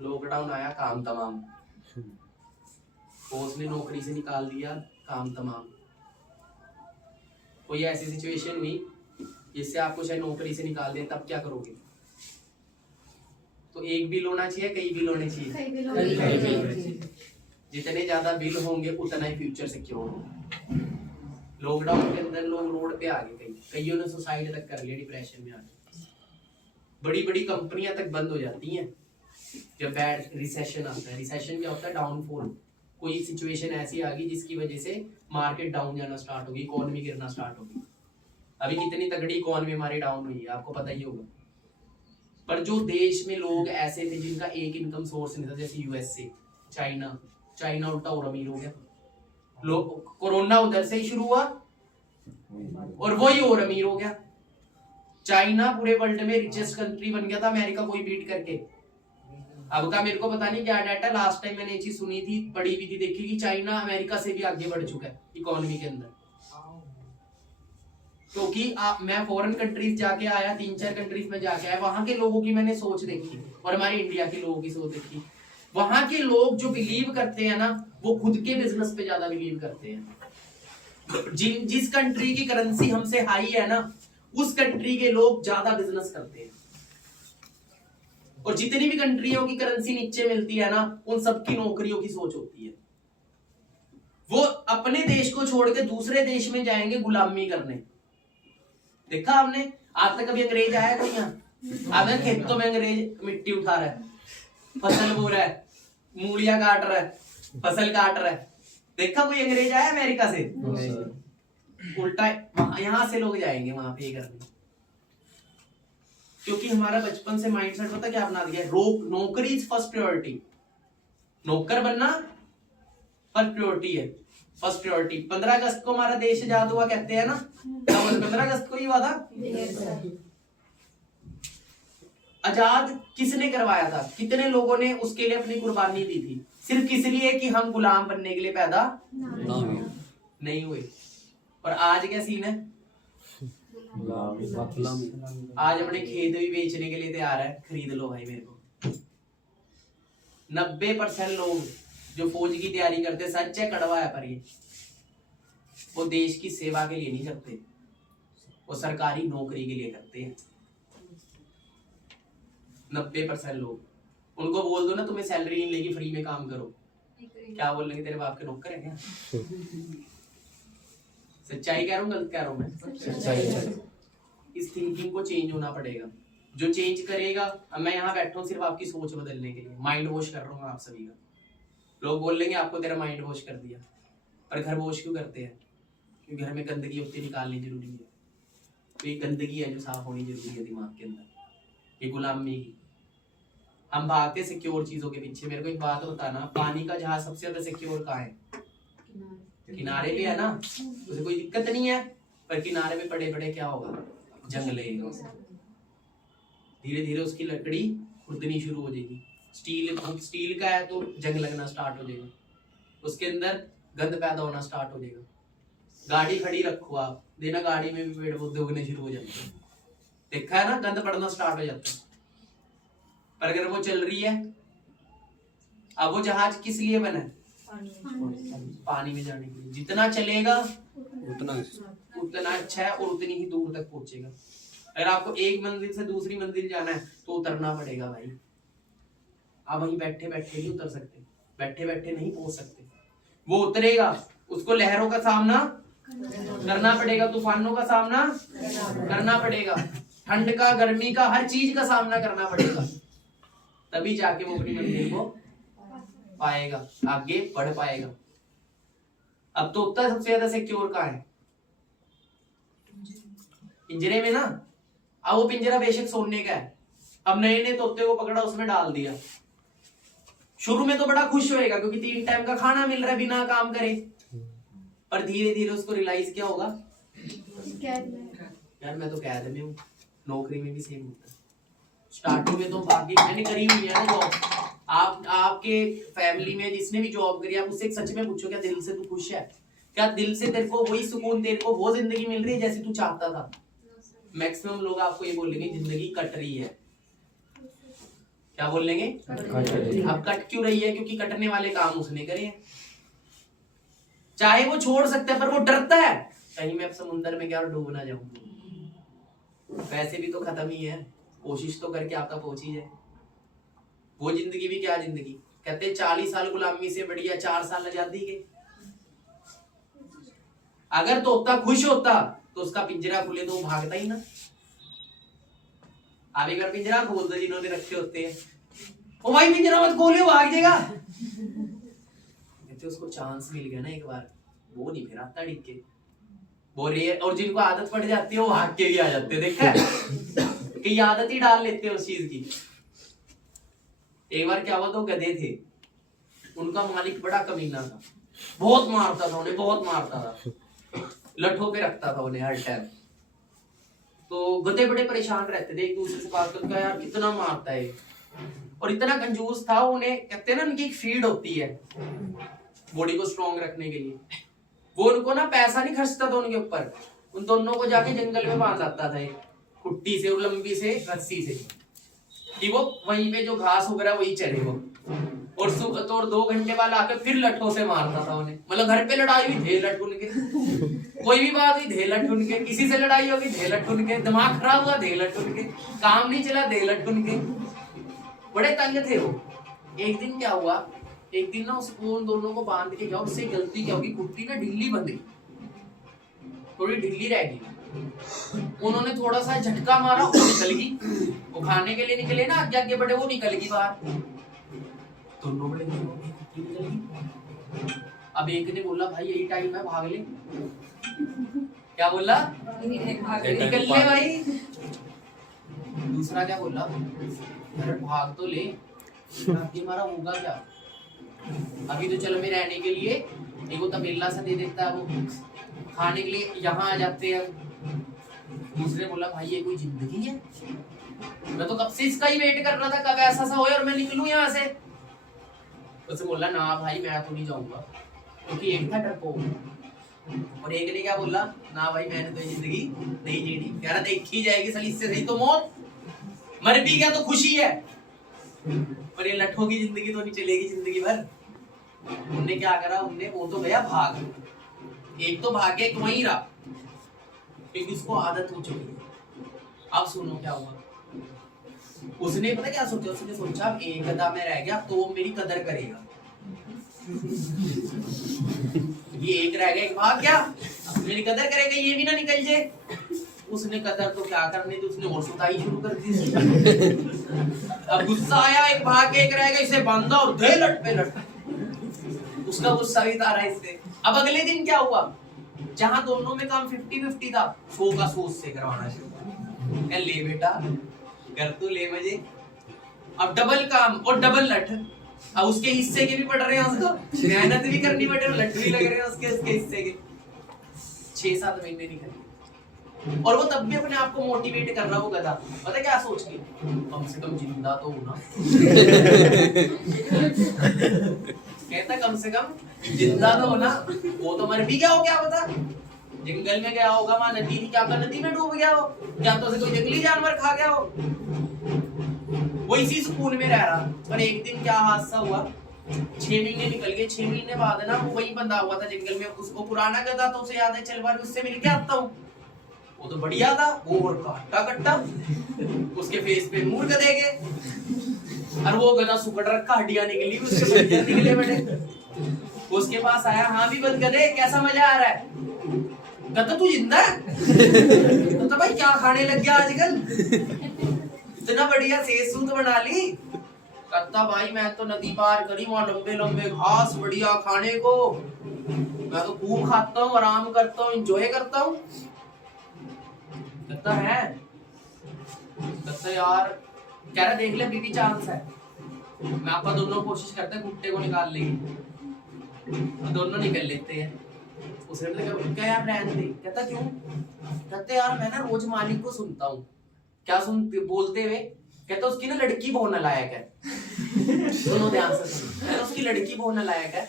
लॉकडाउन आया, काम तमाम, बॉस ने नौकरी से निकाल दिया, काम तमाम। कोई ऐसी सिचुएशन हुई जिससे आपको शायद नौकरी से निकाल दे, तब क्या करोगे? तो एक बिल होना चाहिए, कई बिल होने चाहिए। जितने ज्यादा बिल होंगे उतना ही फ्यूचर सिक्योर होगा। लॉकडाउन के अंदर लोग रोड पे आ गए, कईयों ने सुसाइड तक कर लिया, डिप्रेशन में आ गए। बड़ी बड़ी कंपनियां तक बंद हो जाती हैं जब बैड रिसेशन आता है। रिसेशन क्या होता है? डाउनफॉल। कोई सिचुएशन ऐसी आ गई जिसकी वजह से मार्केट डाउन जाना स्टार्ट होगी, इकोनॉमी गिरना स्टार्ट होगी। अभी कितनी तगड़ी इकोनॉमी हमारी डाउन हुई है आपको पता ही होगा। पर जो देश में लोग ऐसे थे जिनका एक इनकम सोर्स नहीं था, जैसे यूएसए, चाइना उल्टा और अमीर हो गया। लोग कोरोना उधर से ही शुरू हुआ और वही और अमीर हो गया। चाइना पूरे वर्ल्ड में रिचेस्ट कंट्री बन गया था, अमेरिका कोई बीट करके। अब का मेरे को पता नहीं क्या डाटा, लास्ट टाइम मैंने ये चीज सुनी थी, पढ़ी भी थी, देखी कि चाइना अमेरिका से भी आगे बढ़ चुका है इकोनॉमी के अंदर। क्योंकि मैं फॉरेन कंट्रीज जाके आया, 3-4 कंट्रीज में जाके आया, वहां के लोगों की मैंने सोच देखी और हमारे इंडिया के लोगों की सोच देखी। वहां के लोग जो बिलीव करते हैं ना, वो खुद के बिजनेस पे ज्यादा बिलीव करते हैं। जिस कंट्री की करेंसी हमसे हाई है ना, उस कंट्री के लोग ज्यादा बिजनेस करते हैं। और जितनी भी कंट्रियों की करेंसी नीचे मिलती है ना, उन सबकी नौकरियों की सोच होती है। वो अपने देश को छोड़ के दूसरे देश में जाएंगे गुलामी करने। देखा आपने, आज तक कभी अंग्रेज आया कोई यहाँ? आपने खेतों में अंग्रेज मिट्टी उठा रहा है, फसल बो रहा है, मूलियां काट रहा है, फसल काट रहा है। देखा कोई अंग्रेज आया अमेरिका से? उल्टा यहाँ से लोग जाएंगे वहां पे करने। क्योंकि हमारा बचपन से माइंडसेट पता क्या बना दिया है, नौकरी इज फर्स्ट प्रायोरिटी। नौकर बनना फर्स्ट प्रायोरिटी है, फर्स्ट प्रायोरिटी। 15 अगस्त को हमारा देश आजाद हुआ कहते हैं ना, 15 अगस्त को ही हुआ था। आजाद किसने करवाया था? कितने लोगों ने उसके लिए अपनी कुर्बानी दी थी? सिर्फ किस लिए कि हम गुलाम बनने के लिए पैदा नहीं हुए। और आज क्या सीन है? आज अपने खेत भी बेचने के लिए तैयार है, खरीद लो भाई मेरे को। 90% लोग जो फौज की तैयारी करते, सच है कड़वा है पर ये, वो देश की सेवा के लिए नहीं करते, वो सरकारी नौकरी के लिए करते हैं। 90% लोग, उनको बोल दो ना तुम्हें सैलरी नहीं लेगी, फ्री में काम करो, क्या बोलेंगे? तेरे बाप के नौकर है क्या? सच्चाई कह रहा हूँ, गलत कह रहा हूँ मैं? सच्चाई। इस थिंकिंग को चेंज होना पड़ेगा। जो चेंज करेगा, अब मैं यहाँ बैठा हूँ सिर्फ आपकी सोच बदलने के लिए, माइंड वॉश कर रहा हूँ आप सभी का। लोग बोल लेंगे आपको तेरा माइंड वॉश कर दिया, पर घर वॉश क्यों करते हैं? क्योंकि घर में गंदगी होती है, निकालनी जरूरी है। तो ये गंदगी है जो साफ होनी जरूरी है दिमाग के अंदर, ये गुलामी की। हम भागते सिक्योर चीजों के पीछे। मेरे को एक बात बताना, पानी का जहाज सबसे ज्यादा सिक्योर कहाँ है? किनारे पे है ना, उसे कोई दिक्कत नहीं है। पर किनारे पे पड़े पड़े क्या होगा? जंग लगेगा, धीरे धीरे उसकी लकड़ी खुरदनी शुरू हो जाएगी। स्टील का है तो जंग लगना स्टार्ट हो जाएगा, उसके अंदर गंद पैदा होना स्टार्ट हो जाएगा। गाड़ी खड़ी रखो आप, देना गाड़ी में भी पेड़ पौधे उगने शुरू हो जाते हैं। देखा है ना, गंद पड़ना स्टार्ट हो जाता है। पर अगर वो चल रही है, अब वो जहाज किस लिए बना है? पानी में जाने के लिए। जितना चलेगा उतना अच्छा है और उतनी ही दूर तक पहुंचेगा। अगर आपको एक मंजिल से दूसरी मंजिल जाना है तो उतरना पड़ेगा भाई। आप वहीं बैठे बैठे नहीं उतर सकते, बैठे बैठे नहीं पहुंच सकते। वो उतरेगा, उसको लहरों का सामना करना पड़ेगा, तूफानों का सामना करना पड़ेगा, ठंड का, गर्मी का, हर चीज का सामना करना पड़ेगा, तभी जाके वो अपनी मंजिल को पाएगा, आगे बढ़ पाएगा। अब तो उत्तर सबसे ज्यादा सिक्योर कहाँ है? पिंजरे में ना। अब वो पिंजरा बेशक सोने का है, अब नए नए तोते को पकड़ा उसमें डाल दिया। शुरू में तो बड़ा खुश होएगा क्योंकि 3 टाइम का खाना मिल रहा है बिना काम करे, पर धीरे धीरे उसको रियलाइज क्या होगा, यार मैं तो कैद में हूँ। नौकरी में भी सेम होता है। स्टार्टिंग में तो बाकी मैंने करी हुई है ना जॉब। आपके फैमिली में जिसने भी जॉब करी, आप उससे सच में पूछो क्या दिल से तू खुश है? क्या दिल से तेरे को वही सुकून, तेरे को वो जिंदगी मिल रही है जैसी तू चाहता था? मैक्सिमम लोग आपको ये बोलेंगे जिंदगी कट रही है। क्या बोलेंगे? अब कट क्यों रही है? क्योंकि कटने वाले काम उसने करे हैं। चाहे वो छोड़ सकता है पर वो डरता है कहीं मैं अब समुद्र में क्या डूब ना जाऊं। वैसे भी तो खत्म ही है, कोशिश तो करके आपका पहुंच ही जाए। वो जिंदगी भी क्या जिंदगी, कहते 40 साल गुलामी से बढ़िया 4 साल आजादी के। अगर तोता खुश होता तो उसका पिंजरा खुले तो वो भागता ही ना। आप एक बार पिंजरा खोल दो जिन्होंने रखे होते हैं, ओ भाई पिंजरा मत खोलियो, भाग जाएगा। बोलते उसको चांस मिल गया ना एक बार, वो नहीं फिर आता डिग के, वो रेयर। और जिनको आदत पड़ जाती है वो भाग के भी आ जाते हैं, देखा है कि आदत ही डाल लेते हैं उस चीज की। एक बार क्या हुआ, तो गधे थे, उनका मालिक बड़ा कमीना था, बहुत मारता था उन्हें, बहुत मारता था, लठों पे रखता था उन्हें हर टाइम। तो गधे बड़े परेशान रहते थे एक दूसरे से बात करके, यार कितना मारता है, और इतना कंजूस था। उन्हें कहते हैं ना, उनकी एक फीड होती है बॉडी को स्ट्रॉन्ग रखने के लिए, वो उनको ना पैसा नहीं खर्चता था उनके ऊपर, उन दोनों को जाके जंगल में बांध आता था एक कुट्टी से, और लंबी से रस्सी से, कि वो वहीं पे जो घास उग वही चरे वो, और सुबह तो 2 घंटे बाद आकर फिर लठों से मारता था उन्हें। मतलब घर पे लड़ाई हुई ढेर लठ उनके, कोई भी बात हुई ढेर लठ उनके, किसी से लड़ाई होगी ढेर लठ उनके, दिमाग खराब हुआ ढेर लठ उनके, काम नहीं चला ढेर लठ उनके, बड़े तंग थे वो। एक दिन क्या हुआ, एक दिन ना उसको उन दोनों को बांध के गया, उससे गलती क्या होगी, कुट्टी ना ढीली बंध गई, थोड़ी ढीली रह गई, उन्होंने थोड़ा सा झटका मारा, वो निकल गई, वो खाने के लिए निकले ना आगे आगे बढ़े, वो निकल गई बाहर, दोनों बड़े कुट्टी निकल गई। अब एक ने बोला भाई यही टाइम है, भाग ले। क्या बोला, निकल ले भाई। दूसरा क्या बोला, अरे भाग तो ले, ये हमारा होगा क्या, अभी तो चल में रहने के लिए एक तबेला सा दे देता है, वो खाने के लिए यहाँ आ जाते हैं। दूसरे बोला भाई ये कोई जिंदगी है, मैं तो कब से इसका ही वेट कर रहा था, कब ऐसा सा होए और मैं निकलूं यहाँ से। उसने बोला ना भाई मैं तो नहीं जाऊंगा, क्योंकि एक था डरपोक, और एक ने क्या बोला, ना भाई मैंने तो जिंदगी नहीं जीनी, कह रहा देखी जाएगी साली, इससे सही तो मौत, मर भी गया तो खुशी है, पर ये लठों की जिंदगी तो नहीं चलेगी जिंदगी भर। उनने क्या करा, उनने वो तो गया भाग, एक तो भागे एक वहीं रहा, क्योंकि उसको आदत हो चुकी है। अब सुनो क्या हुआ, उसने पता क्या सोचा, उसने सोचा अब एक गधा में रह गया तो वो मेरी कदर करेगा, ये एक रह गया, एक भाग गया, अब मेरी कदर करेगा, ये भी ना निकल जाए। उसने कदर तो क्या करनी थी, उसने और सुताई शुरू कर दी। अब गुस्सा आया, एक भाग के एक रह गया, इसे बांधा और दे लट पे लट, उसका गुस्सा भी था इससे। अब अगले दिन क्या हुआ, जहां दोनों में काम 50-50 था, 100 का 100 से करवाना शुरू। कह ले बेटा कर तू ले मजे, अब डबल काम और डबल लठ, अब उसके हिस्से के भी पड़ रहे हैं, उसको मेहनत भी करनी पड़ रही है, लठ भी लग रहे हैं उसके हिस्से के। 6-7 महीने निकल, और वो तब भी अपने आप को मोटिवेट कर रहा, वो गधा पता क्या सोच के, कम से कम जिंदा तो होना। कहता कम से कम जिंदा तो होना, वो तो मर भी गया हो, क्या पता जंगल में गया होगा, वहां नदी थी, क्या नदी में डूब गया हो, क्या तो कोई जंगली जानवर खा गया हो, वो इसी सुकून में रह रहा। पर एक दिन क्या हादसा हुआ, 6 महीने निकल गए, 6 महीने बाद ना वो वही बंधा हुआ था जंगल में, उसको पुराना गधा तो उसे याद है, चल बार उससे मिल के आता हूँ, वो तो बढ़िया था, वो और काटा कट्टा, उसके फेस पे मूर गधे के, और वो गधा सुकड़ रखा, हड्डियां निकली उसके, बंजर निकले बड़े। उसके पास आया, हाँ भी बंद गधे कैसा मजा आ रहा है, कहता तू जिंदा है, तो भाई क्या खाने लग गया आजकल, इतना बढ़िया सेज सूद बना ली। कहता भाई मैं तो नदी पार करी, वहां लंबे लंबे घास बढ़िया खाने को, मैं तो खूब खाता हूँ, आराम करता हूँ, एंजॉय करता हूँ। कहता है, कहता यार, कह रहा देख ले बीबी चांस है, मैं आपका दोनों कोशिश करते हैं कुत्ते को निकाल लेंगे, तो दोनों निकल लेते हैं। उसने क्या यार रहने दे, कहता क्यों, कहते यार मैं ना रोज मालिक को सुनता हूँ, क्या सुनते बोलते हुए, कहता उसकी ना लड़की बहुत नालायक है। सुनो ध्यान से सुनो, कहता उसकी लड़की बहुत नालायक है,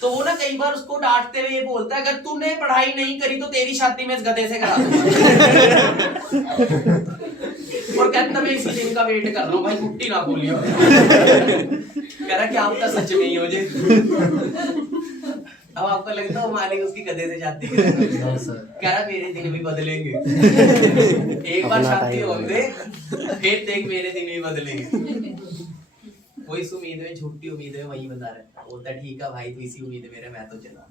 तो वो ना कई बार उसको डांटते हुए ये बोलता है, अगर तूने पढ़ाई नहीं करी तो तेरी शादी में इस गधे से करा दूंगा। और कहता मैं इसी दिन का वेट कर रहा हूँ भाई, कुट्टी ना बोलियो। कह रहा क्या आपका सच में ही हो जाए। अब आपको लगता है मालिक उसकी गधे से शादी करेगा, कह रहा मेरे दिन भी बदलेंगे, एक बार शादी हो दे फिर देख मेरे दिन भी बदलेंगे। वही उम्मीद है, झूठी उम्मीद है, वही बता रहा है, बोलता ठीक है भाई, तो इसी उम्मीद है मेरे, मैं तो चला।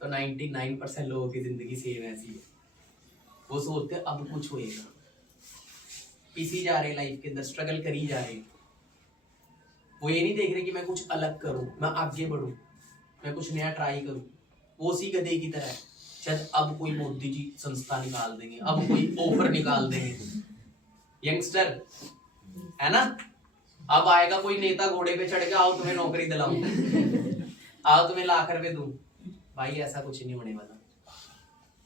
तो 99% लोगों की जिंदगी सेम ऐसी है, वो सोचते अब कुछ होएगा, इसी जा रहे लाइफ के अंदर, स्ट्रगल करी जा रहे, वो ये नहीं देख रहे कि मैं कुछ अलग करूं, मैं आगे बढ़ूं, मैं कुछ नया ट्राई करूं। वो उसी गधे की तरह है, शायद अब कोई मोदी जी संस्था निकाल देंगे, अब कोई ऑफर निकाल देंगे। यंगस्टर है ना, अब आएगा कोई नेता घोड़े पे चढ़ के, आओ तुम्हें नौकरी दिलाऊं, आओ तुम्हें लाख रुपए दूं। भाई ऐसा कुछ नहीं होने वाला।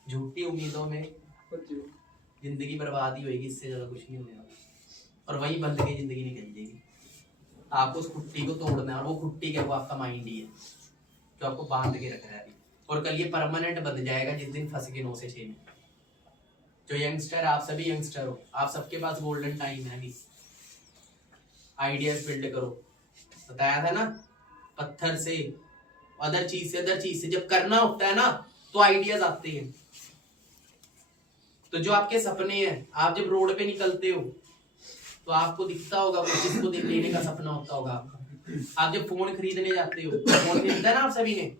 झूठी उम्मीदों में जिंदगी बर्बाद ही होगी, इससे ज्यादा कुछ नहीं होने वाला। और वही बंद के जिंदगी निकल जाएगी। आपको उस खुट्टी को तोड़ना है, और वो खुट्टी क्या, वो आपका माइंड ही है जो आपको बांध के रख रहा है अभी। और कल ये परमानेंट बन जाएगा जिस दिन फंस के 9 से 6 में। जो यंगस्टर, आप सभी यंगस्टर हो, आप सबके पास गोल्डन टाइम है अभी। आइडियाज बिल्ड करो। बताया था ना, पत्थर से, अदर चीज से जब करना होता है ना तो आइडियाज आते हैं। तो जो आपके सपने हैं, आप जब रोड पे निकलते हो तो आपको दिखता होगा वो जिसको देख लेने का सपना होता होगा आपका। आप जब फोन खरीदने जाते हो, फोन खरीदा ना आप सभी ने,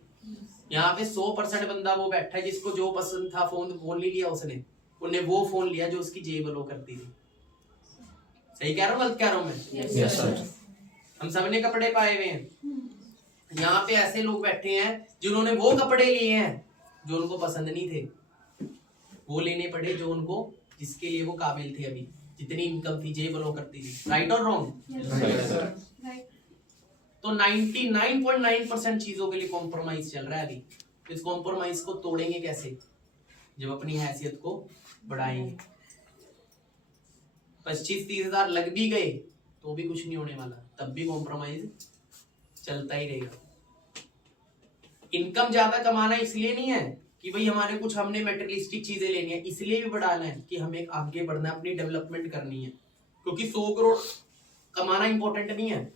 यहाँ पे 100% बंदा वो बैठा है जिसको जो पसंद था फोन नहीं लिया उसने, उन्हें वो फोन लिया जो उसकी जेब लो करती थी। सही कह रहा हूँ, गलत कह रहा हूँ मैं? Yes sir. हम सबने कपड़े पाए हुए हैं। यहाँ पे ऐसे लोग बैठे हैं जिन्होंने वो कपड़े लिए हैं जो उनको पसंद नहीं थे, वो लेने पड़े जो उनको, जिसके लिए वो काबिल थे। अभी जितनी इनकम थी जेब लो करती थी। राइट और रॉन्ग? तो 99.9% चीजों के लिए कॉम्प्रोमाइज चल रहा है अभी। तो इस कॉम्प्रोमाइज को तोड़ेंगे कैसे? जब अपनी हैसियत को बढ़ाएंगे। 25-30 हजार लग भी गए तो भी कुछ नहीं होने वाला, तब भी कॉम्प्रोमाइज चलता ही रहेगा। इनकम ज्यादा कमाना इसलिए नहीं है कि भाई हमारे कुछ, हमने मेटेरियलिस्टिक चीजें लेनी है, इसलिए भी बढ़ाना है कि हमें आगे बढ़ना है, अपनी डेवलपमेंट करनी है। क्योंकि 100 करोड़ कमाना इंपॉर्टेंट नहीं है।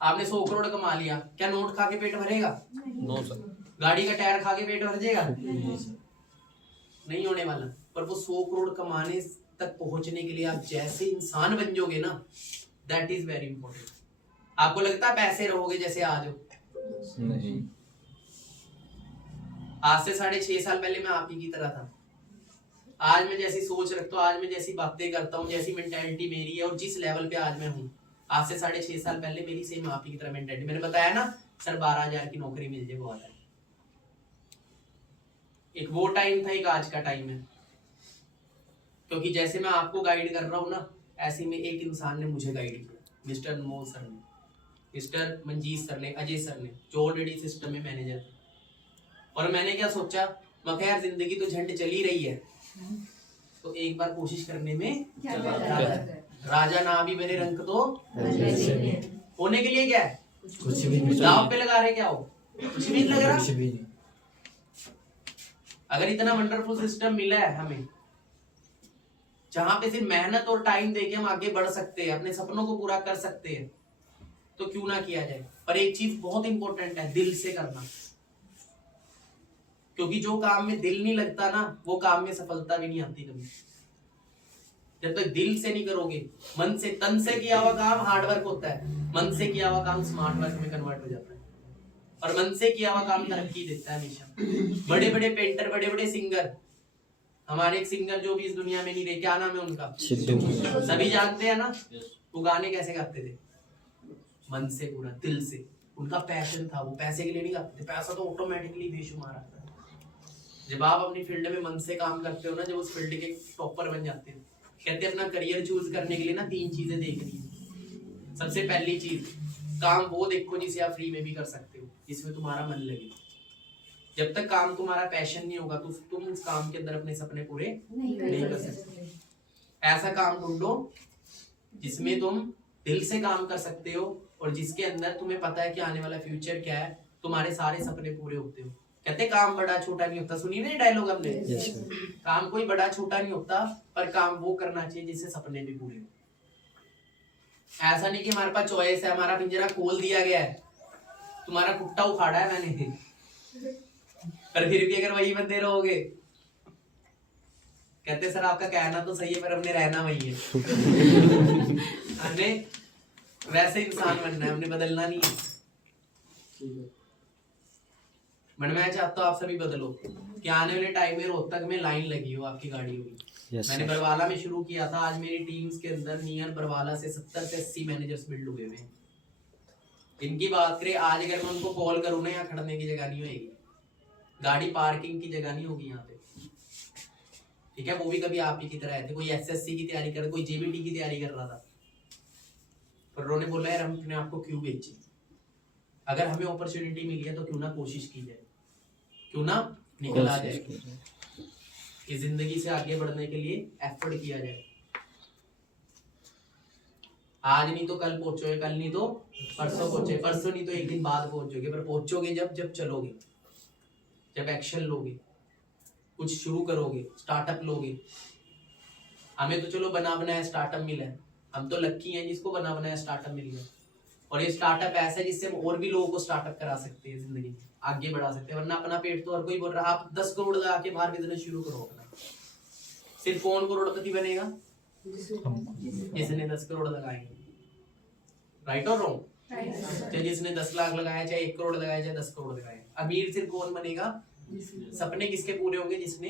आपने 100 करोड़ कमा लिया, क्या नोट खा के पेट भरेगा? No sir. गाड़ी का टायर खा के पेट भर जाएगा? नहीं होने वाला। पर वो 100 करोड़ कमाने तक पहुंचने के लिए आप जैसे इंसान बन जाओगे ना, दैट इज वेरी इंपॉर्टेंट। आपको लगता है पैसे रहोगे जैसे आज हो? नहीं। आज से 6.5 साल पहले मैं आप ही की तरह था। आज मैं जैसी सोच रखता हूँ, आज मैं जैसी बातें करता हूँ, जैसी मेंटालिटी मेरी है, और जिस लेवल पे आज मैं हूँ, आज से 6.5 साल पहले मेरी सेम आप ही की तरह मेंटालिटी। मैंने बताया ना सर 12,000 की नौकरी मिल जाए बहुत है। एक वो टाइम था, एक आज का टाइम है। क्योंकि जैसे मैं आपको गाइड कर रहा हूँ ना, ऐसे में एक इंसान ने मुझे गाइड किया, मिस्टर अनमोल सर ने, मिस्टर मंजीत सर ने, अजय सर ने, जो ऑलरेडी सिस्टम में मैनेजर थे। और मैंने क्या सोचा, मैं यार जिंदगी तो झंड चली रही है, तो एक बार कोशिश करने में राजा ना भी मेरे रंग तो होने के लिए क्या है, कुछ भी नहीं। दाव पे लगा रहे क्या हो? कुछ भी नहीं लग रहा। कुछ भी नहीं। अगर इतना वंडरफुल सिस्टम मिला है हमें, जहां पे सिर्फ मेहनत और टाइम देके हम आगे बढ़ सकते हैं, अपने सपनों को पूरा कर सकते हैं, तो क्यों ना किया जाए। पर एक चीज बहुत इंपॉर्टेंट है, दिल से करना। क्योंकि जो काम में दिल नहीं लगता ना, वो काम में सफलता भी नहीं आती कभी। जब तक दिल से नहीं करोगे, मन से, तन से किया हुआ काम हार्ड वर्क होता है, मन से किया हुआ काम स्मार्ट वर्क में कन्वर्ट हो जाता है। और मन से किया हुआ काम तरक्की देता है हमेशा। बड़े बड़े पेंटर, बड़े बड़े सिंगर, हमारे एक सिंगर जो भी इस दुनिया में नहीं रहे, क्या नाम है उनका? सिद्धू। सभी जानते हैं ना, वो गाने कैसे गाते थे? मन से, पूरा दिल से। उनका पैशन था, वो पैसे के लिए नहीं गाते थे, पैसा तो ऑटोमेटिकली बेशुमार आता है। जब आप अपनी फील्ड में मन से काम करते हो ना, जब उस फील्ड के टॉपर बन जाते हो, कहते हैं अपना करियर चूज करने के लिए ना 3 चीजें देखनी है। सबसे पहली चीज, काम वो देखो जिसे आप फ्री में भी कर सकते हो, जिसमें तुम्हारा मन लगे। जब तक काम तुम्हारा पैशन नहीं होगा तो तुम उस काम के अंदर अपने सपने पूरे नहीं कर सकते। ऐसा काम ढूंढो जिसमें तुम दिल से काम कर सकते हो, और जिसके अंदर तुम्हें पता है कि आने वाला फ्यूचर क्या है, तुम्हारे सारे सपने पूरे होते हो। कहते काम बड़ा छोटा नहीं होता, सुनिए ना डायलॉग हमने। काम कोई बड़ा छोटा नहीं होता, पर काम वो करना चाहिए जिससे सपने भी पूरे हो। ऐसा नहीं कि हमारे पास चॉइस है, हमारा पिंजरा खोल दिया गया है, तुम्हारा कुत्ता उखाड़ा है मैंने, पर फिर भी अगर वही बंदे रहोगे, कहते सर आपका कहना तो सही है पर हमने रहना वही है। हमने वैसे इंसान बनना है, हमने बदलना नहीं है। बट मैं चाहता हूँ आप सभी बदलो, कि आने वाले टाइम में रोहतक में लाइन लगी हो आपकी गाड़ियों की। मैंने बरवाला में शुरू किया था, आज मेरी टीम्स के अंदर नियर बरवाला से 70 से 80 मैनेजर्स बिल्ड हुए हैं। इनकी बात करें, आज अगर मैं उनको कॉल करूँ ना, यहाँ खड़ने की जगह नहीं होगी, गाड़ी पार्किंग की जगह नहीं होगी यहाँ पे। ठीक है, वो भी कभी आप ही की तरह आए थे, कोई एसएससी की तैयारी कर, कोई जेबीटी की तैयारी कर रहा था, पर उन्होंने बोला यार हम अपने आपको क्यों बेचें, अगर हमें अपॉर्चुनिटी मिली है तो क्यों ना कोशिश की जाए, क्यों ना निकला जाए, कि जिंदगी से आगे बढ़ने के लिए एफर्ट किया जाए। आज नहीं तो कल पहुंचोगे, कल नहीं तो परसों पहुंचे, परसों नहीं तो एक दिन बाद पहुंचोगे, पर पहुंचोगे जब चलोगे, जब एक्शन लोगे, कुछ शुरू करोगे, स्टार्टअप लोगे। हमें तो चलो बना बनाया स्टार्टअप मिला है, हम तो लक्की हैं जिसको बना बनाया स्टार्टअप मिल गया, और ये स्टार्टअप ऐसा है जिससे हम और भी लोगों को स्टार्टअप करा सकते हैं, जिंदगी में आगे बढ़ा सकते हैं। वरना अपना पेट तो हर कोई बोल रहा है, आप 10 करोड़ लगा के बाहर बिजनेस शुरू करो अपना, सिर्फ कौन करोड़पति बनेगा? जिसने 10 करोड़ लगाएंगे, राइट और रॉन्ग? चाहे जिसने 10 लाख लगाया, चाहे 1 करोड़ लगाया, चाहे 10 करोड़ लगाया। अमीर सिर्फ कौन बनेगा? सपने किसके पूरे होंगे? जिसने।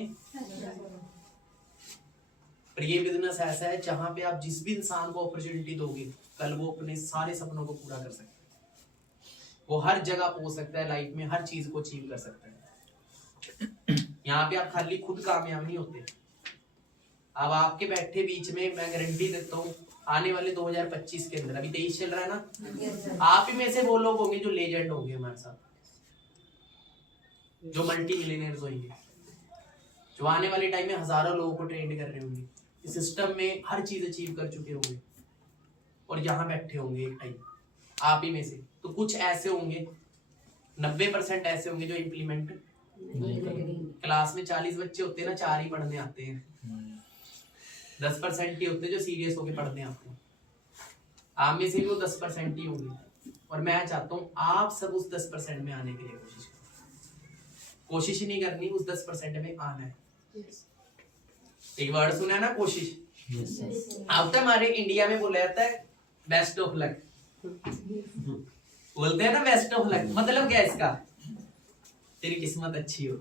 पर ये बिजनेस ऐसा है जहां पे आप जिस भी इंसान को अपॉर्चुनिटी दोगे, कल वो अपने सारे सपनों को पूरा कर सकता है, वो हर जगह पहुंच सकता है, लाइफ में हर चीज को अचीव कर सकता है। यहाँ पे आप खाली खुद कामयाब नहीं होते। अब आपके बैठे बीच में मैं गारंटी देता हूँ, आने वाले 2025 के अंदर, अभी 23 चल रहा है ना, आप ही में से वो लोग होंगे जो लेजेंड होंगे हमारे साथ, जो मल्टी मिलियनर्स होंगे, जो आने वाले टाइम में हजारों लोगों को ट्रेंड कर रहे होंगे, इस सिस्टम में हर चीज अचीव कर चुके होंगे, और यहाँ बैठे होंगे एक टाइम आप ही में से। तो कुछ ऐसे होंगे, 90% ऐसे होंगे जो इम्प्लीमेंट क्लास में 40 बच्चे होते हैं ना, 4 ही पढ़ने आते हैं, 10% ही होते हैं जो सीरियस होके पढ़ने आते हैं। आप में से भी वो 10% ही होंगे, और मैं चाहता हूँ आप सब उस 10% में आने के लिए कोशिश करें। कोशिश ही नहीं करनी, उस 10% में आना है। एक वर्ड सुना है ना, कोशिश। अब तक हमारे इंडिया में बोला जाता है बेस्ट ऑफ लक, बोलते हैं ना बेस्ट ऑफ लक, मतलब क्या है इसका? तेरी किस्मत अच्छी हो,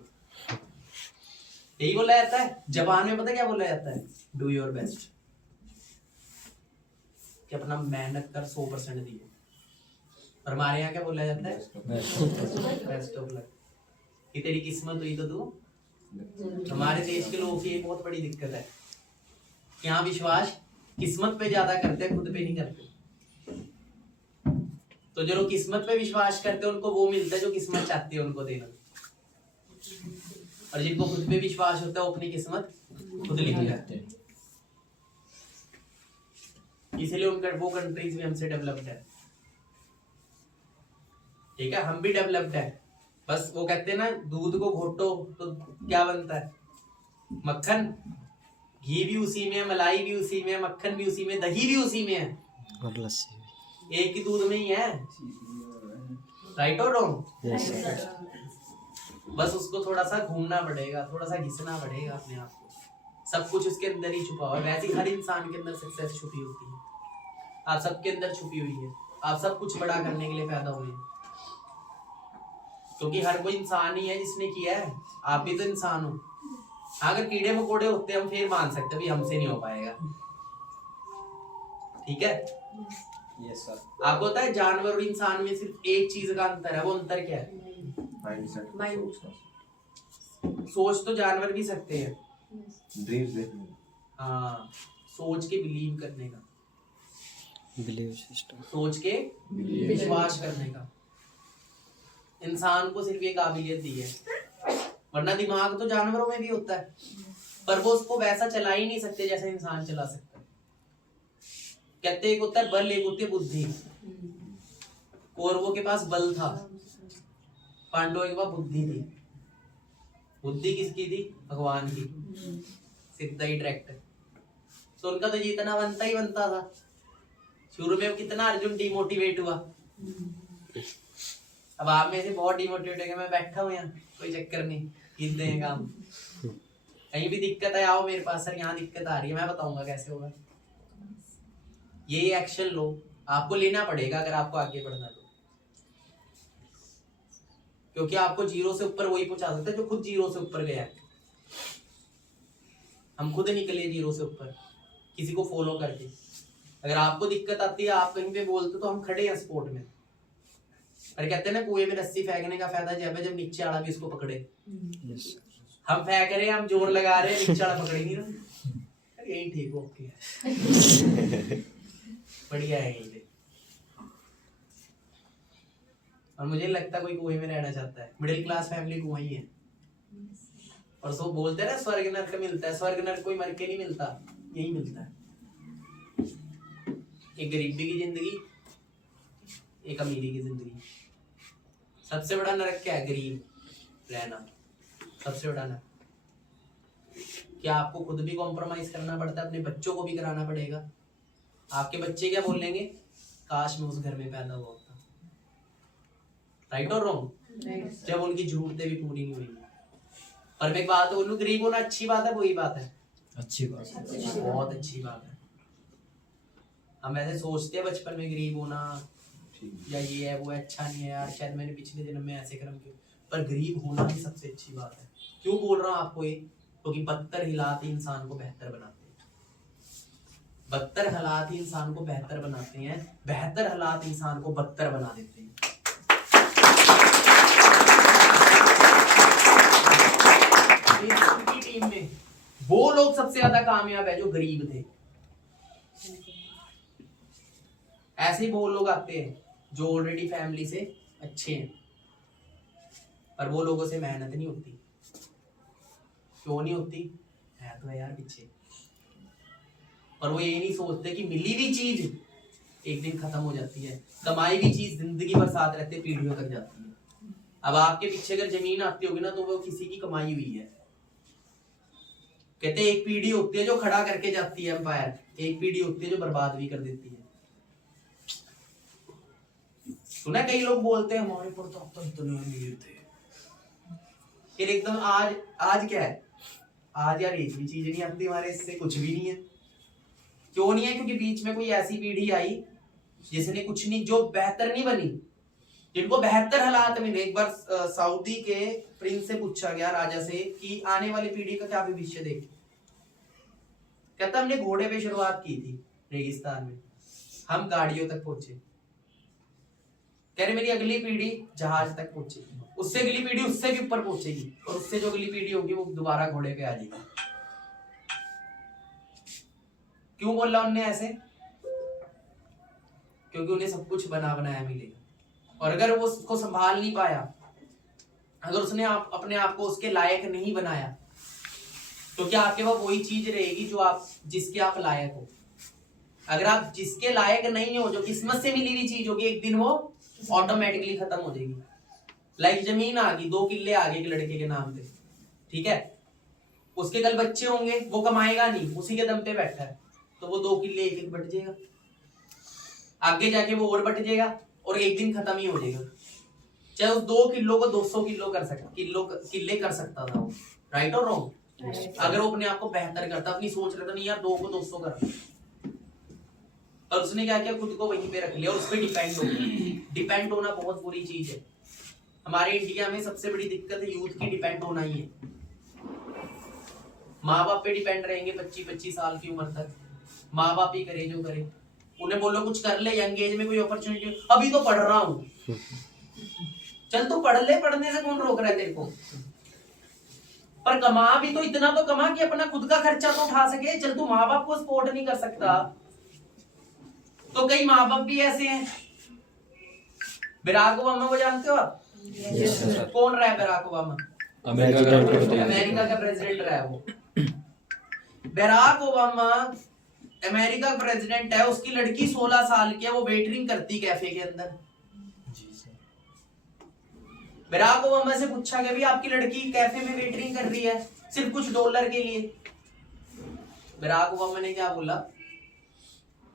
यही बोला जाता है। जबान में पता क्या बोला जाता है? डू योर बेस्ट, कि अपना मेहनत कर, 100% दिए। और हमारे यहाँ क्या बोला जाता है? बेस्ट ऑफ लक, कि तेरी किस्मत हुई तो तू। हमारे देश के लोगों की एक बहुत बड़ी दिक्कत है, यहाँ विश्वास किस्मत पे ज्यादा करते हैं, खुद पे नहीं करते। तो जो लोग किस्मत पे विश्वास करते हैं उनको वो मिलता है जो किस्मत चाहती है उनको देना, और जिनको खुद पे विश्वास होता है वो अपनी किस्मत खुद लिख लेते हैं। इसलिए उनका वो कंट्रीज भी हमसे डेवलप्ड है, ठीक है, हम भी डेवलप्ड है। बस वो कहते हैं ना, दूध को घोटो तो क्या बनता है? मक्खन। घी भी उसी में है, मलाई भी उसी में है, मक्खन भी उसी में, दही भी उसी में है, और लस्सी एक ही दूध में ही है, राइट और रॉन्ग? Yes sir. बस उसको थोड़ा सा घूमना पड़ेगा, थोड़ा सा घिसना पड़ेगा अपने आप को, सब कुछ उसके अंदर ही छुपा हुआ है। वैसे ही हर इंसान के अंदर सक्सेस छुपी होती है, आप सबके अंदर छुपी हुई है। आप सब कुछ बड़ा करने के लिए पैदा हुए हैं, क्योंकि हर कोई इंसान ही है जिसने किया है, आप भी तो इंसान हो। अगर कीड़े मकोड़े होते हम फिर मान सकते भी हमसे नहीं हो पाएगा, ठीक है। Yes sir. आपको पता है जानवर और इंसान में सिर्फ एक चीज का अंतर है, वो अंतर क्या है? सोच तो जानवर भी सकते हैं, हाँ, सोच के बिलीव करने का, बिलीव सिस्टम, सोच के विश्वास करने का इंसान को सिर्फ ये काबिलियत दी है। वरना दिमाग तो जानवरों में भी होता है, पर वो उसको वैसा चला ही नहीं सकते जैसे इंसान चला सकता है। कहते एक होता है बल, एक होती है बुद्धि। कौरवों के पास बल था, पांडवों के पास बुद्धि थी। बुद्धि किसकी थी? भगवान की, सीधा ही डायरेक्ट। तो उनका तो जीतना बनता ही बनता था। शुरू में कितना अर्जुन डिमोटिवेट हुआ, अब आप में से बहुत डिमोटिवेट हो गए। मैं बैठा हूँ यहाँ, कोई चक्कर नहीं, जीत देंगे काम। कहीं भी दिक्कत है आओ मेरे पास, सर यहाँ दिक्कत आ रही है, मैं बताऊंगा कैसे होगा। ये एक्शन लो, आपको लेना पड़ेगा अगर आपको आगे बढ़ना तो, क्योंकि आपको जीरो से ऊपर वही पहुंचा सकता है जो खुद जीरो से ऊपर गया है। हम खुद निकले जीरो से ऊपर किसी को फॉलो करके। अगर आपको दिक्कत आती है, आप कहीं पे बोलते तो हम खड़े हैं सपोर्ट में, और कहते हैं ना कुएं में रस्सी फेंकने का फायदा जब है जब नीचे वाला भी उसको पकड़े। यस हम फेंक रहे हैं, हम जोर लगा रहे हैं, नीचे वाला पकड़े नहीं रहा। यही ठीक, ओके बढ़िया है यही। और मुझे लगता कोई कुएं में रहना चाहता है, मिडिल क्लास फैमिली कुआं ही है। और सो बोलते हैं ना स्वर्ग नर्क मिलता है, स्वर्ग नर्क कोई मर के नहीं मिलता, यही मिलता है। एक गरीबी की जिंदगी, एक अमीरी की जिंदगी। सबसे बड़ा नरक क्या है? गरीब रहना सबसे बड़ा नरक। क्या आपको खुद भी कॉम्प्रोमाइज करना पड़ता है, अपने बच्चों को भी कराना पड़ेगा। आपके बच्चे क्या बोलेंगे, काश मैं उस घर में पैदा हुआ होता। राइट और रॉन्ग? जब उनकी जरूरतें भी पूरी नहीं हुई। पर मैं एक बात बोलूं, गरीब होना अच्छी बात है, बुरी बात है? अच्छी बात, बहुत अच्छी बात है। हम ऐसे सोचते हैं बचपन में गरीब होना या ये है वो है, अच्छा नहीं है यार, शायद मैंने पिछले जन्म में ऐसे कर्म किए। पर गरीब होना ही सबसे अच्छी बात है। क्यों बोल रहा हूँ आपको ये? क्योंकि बदतर हालात ही इंसान को बेहतर बनाते हैं। बदतर हालात ही इंसान को बेहतर बनाते हैं, बेहतर हालात इंसान को बदतर बना देते हैं। उनकी टीम में वो लोग सबसे ज्यादा कामयाब है जो गरीब थे। ऐसे ही वो लोग आते हैं जो ऑलरेडी फैमिली से अच्छे हैं, पर वो लोगों से मेहनत नहीं होती। क्यों नहीं होती? है तो है यार पीछे। पर वो ये नहीं सोचते कि मिली हुई चीज एक दिन खत्म हो जाती है, कमाई हुई चीज जिंदगी भर साथ रहते, पीढ़ियों तक जाती है। अब आपके पीछे अगर जमीन आती होगी ना, तो वो किसी की कमाई हुई है। कहते एक पीढ़ी होती है जो खड़ा करके जाती है एम्पायर, एक पीढ़ी होती है जो बर्बाद भी कर देती है। सुना कई लोग बोलते हैं हमारे परदादा तो इतने अमीर थे, फिर एकदम आज क्या है? आज यार एक भी चीज नहीं आती हमारे, इससे कुछ भी नहीं है। क्यों नहीं है? क्योंकि बीच में कोई ऐसी पीढ़ी आई जिसने कुछ नहीं, जो बेहतर नहीं बनी, जिनको बेहतर हालात मिले। एक बार सऊदी के प्रिंस से पूछा गया, राजा से, कि आने वाली पीढ़ी का क्या भविष्य देखे। कहता हमने घोड़े पे शुरुआत की थी रेगिस्तान में, हम गाड़ियों तक पहुंचे। कह रहे मेरी अगली पीढ़ी जहाज तक पहुंचेगी, उससे अगली पीढ़ी उससे भी ऊपर पहुंचेगी, और उससे जो अगली पीढ़ी होगी वो दोबारा घोड़े पे आ जाएगी। क्यों बोला उनने ऐसे? क्योंकि उन्हें सब कुछ बना बनाया मिलेगा। और अगर वो उसको संभाल नहीं पाया, अगर उसने अपने आप को उसके लायक नहीं बनाया, तो क्या आपके पास वही चीज रहेगी जो आप जिसके आप लायक हो। अगर आप जिसके लायक नहीं हो, जो किस्मत से मिली हुई चीज होगी, एक दिन वो ऑटोमेटिकली खत्म हो जाएगी। लाइक जमीन आ गई, 2 किल्ले आ गए एक लड़के के नाम पे, ठीक है, उसके कल बच्चे होंगे, वो कमाएगा नहीं, उसी के दम पे बैठा है, तो वो 2 किल्ले एक बट जाएगा, आगे जाके वो और बट जाएगा, और एक दिन खत्म ही हो जाएगा। चाहे उस 2 किलो को 200 किलो किल्ले कर सकता था वो। राइट और रॉन्ग? अगर वो अपने आप को बेहतर करता, अपनी सोच रहा था नहीं यार 2 को 200 करना, और उसने क्या किया, खुद को वहीं पे रख लिया और उस पर डिपेंड हो गया। डिपेंड होना बहुत बुरी चीज है। हमारे इंडिया में सबसे बड़ी दिक्कत है यूथ की डिपेंड होना ही है। माँ बाप पे डिपेंड रहेंगे 25-25 साल की उम्र तक, माँ बाप ही करे जो करे। उन्हें बोलो कुछ कर ले, यंग एज में कोई अपॉर्चुनिटी, अभी तो पढ़ रहा हूँ, चल तो पढ़ ले, पढ़ने से कौन रोक रहा है तेरे को। पर कमा भी तो इतना तो कमा कि अपना खुद का खर्चा तो उठा सके। चल तू माँ बाप को सपोर्ट नहीं कर सकता, तो कई माँ बाप भी ऐसे हैं। बराक ओबामा को जानते हो आप? कौन रहा है बराक ओबामा? अमेरिका का प्रेसिडेंट रहा है वो। बराक ओबामा अमेरिका का प्रेसिडेंट है, उसकी लड़की 16 साल की है, वो वेटरिंग करती कैफे के अंदर। बराक ओबामा से पूछा गया भी आपकी लड़की कैफे में वेटरिंग कर रही है सिर्फ कुछ $, के लिए। बराक ओबामा ने क्या बोला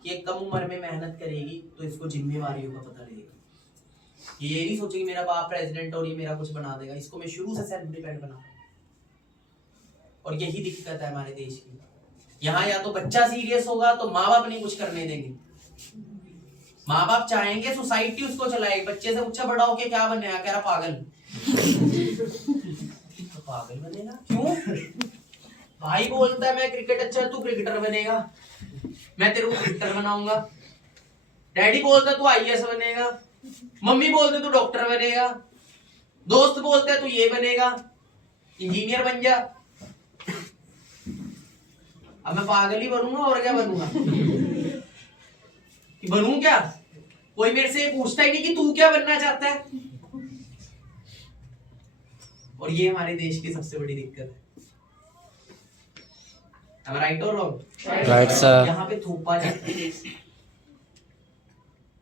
कि कम उम्र में मेहनत करेगी तो इसको जिम्मेवारियों का पता लगेगा। ये नहीं सोचेगी मेरा बाप प्रेसिडेंट और ये मेरा कुछ बना देगा, इसको मैं शुरू से सेल्फ डिपेंड बना। और यही दिक्कत है हमारे देश की। यहाँ या तो बच्चा सीरियस होगा तो माँ बाप नहीं कुछ करने देंगे। माँ बाप चाहेंगे सोसाइटी उसको चलाए। बच्चे से पूछा बड़ा होके क्या बनेगा, कह रहा पागल। तो पागल बनेगा क्यों? भाई बोलता है मैं क्रिकेट अच्छा, तू क्रिकेटर बनेगा, मैं तेरे को क्रिकेटर बनाऊंगा। डैडी बोलता तू IAS बनेगा, मम्मी बोलते तू डॉक्टर बनेगा, दोस्त बोलते हैं तू ये बनेगा, इंजीनियर बन जा। अब मैं पागल ही बनूंगा और क्या बनूंगा? कि बनूं क्या? कोई मेरे से पूछता ही नहीं कि तू क्या बनना चाहता है। और ये हमारे देश की सबसे बड़ी दिक्कत है। Am I right or wrong? Right, sir. यहाँ पे थोपा जाता है,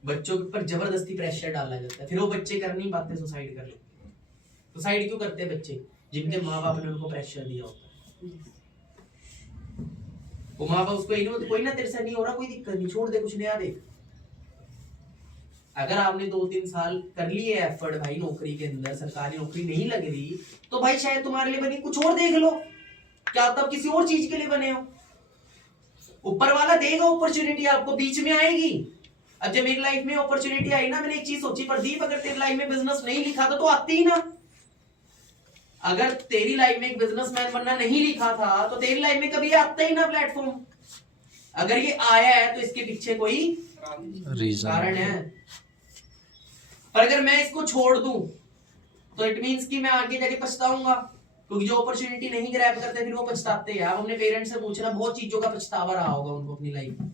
बच्चों के ऊपर जबरदस्ती प्रेशर डाला जाता है, फिर वो बच्चे कर नहीं पाते, सुसाइड कर लेते हैं। सुसाइड क्यों करते हैं बच्चे? जिनके माँ बाप ने उनको प्रेशर दिया होता है। वो माँ बाप उसको कोई ना तेरे से नहीं हो रहा, कोई दिक्कत नहीं, छोड़ दे, कुछ नया देख। अगर आपने 2-3 साल कर लिए एफर्ट भाई नौकरी के अंदर, सरकारी नौकरी नहीं लग रही, तो भाई शायद तुम्हारे लिए बनी, कुछ और देख लो, क्या तब किसी और चीज के लिए बने हो। ऊपर वाला देगा अपॉर्चुनिटी आपको, बीच में आएगी। अब जब मेरी लाइफ में अपॉर्चुनिटी आई ना, मैंने एक चीज सोची, प्रदीप अगर तेरी लाइफ में बिजनेस नहीं लिखा था तो आती ही ना। अगर तेरी लाइफ में एक बिजनेसमैन बनना नहीं लिखा था तो तेरी लाइफ में कभी आता ही ना प्लेटफॉर्म। अगर ये आया है तो इसके पीछे कोई कारण है। पर अगर मैं इसको छोड़ दूं तो इट मींस कि मैं आगे जाके पछताऊंगा, क्योंकि जो अपॉर्चुनिटी नहीं ग्रैब करते फिर वो पछताते हैं। आप अपने पेरेंट्स से पूछना, बहुत चीजों का पछतावा रहा होगा उनको अपनी लाइफ में,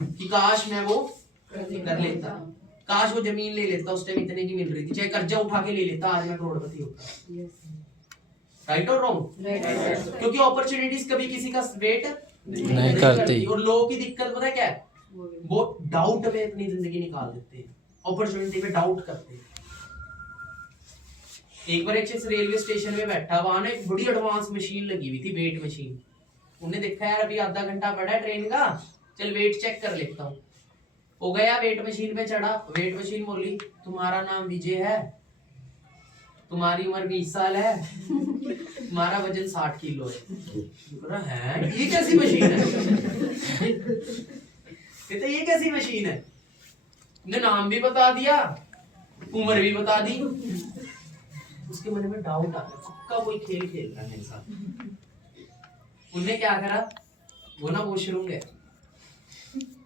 कि काश मैं वो कर लेता, काश वो जमीन ले लेता, उस टाइम इतने की मिल रही थी, चाहे कर्जा उठा के ले लेता, आज मैं करोड़पति होता। राइट और रॉन्ग? क्योंकि अपॉर्चुनिटीज कभी किसी का वेट नहीं करती। और लोगों की दिक्कत पता है क्या है? वो डाउट में अपनी जिंदगी निकाल देते हैं, अपॉर्चुनिटी पे डाउट करते हैं। एक बार एक रेलवे स्टेशन में बैठा, वहां ना एक बड़ी एडवांस मशीन लगी हुई थी, वेट मशीन। उन्हें देखा यार अभी आधा घंटा पड़ा है ट्रेन का, चल वेट चेक कर लेता हूँ। वो गया वेट मशीन पे चढ़ा, वेट मशीन बोली तुम्हारा नाम विजय है, तुम्हारी उम्र 20 साल है, तुम्हारा वजन 60 किलो है। ये कैसी मशीन है? कहते ये कैसी मशीन है? ने नाम भी बता दिया, उम्र भी बता दी। उसके मन में डाउट आ गया, पक्का कोई खेल खेल रहा है मेरे साथ। उन्हें क्या करा, वो ना वॉशरूम गया,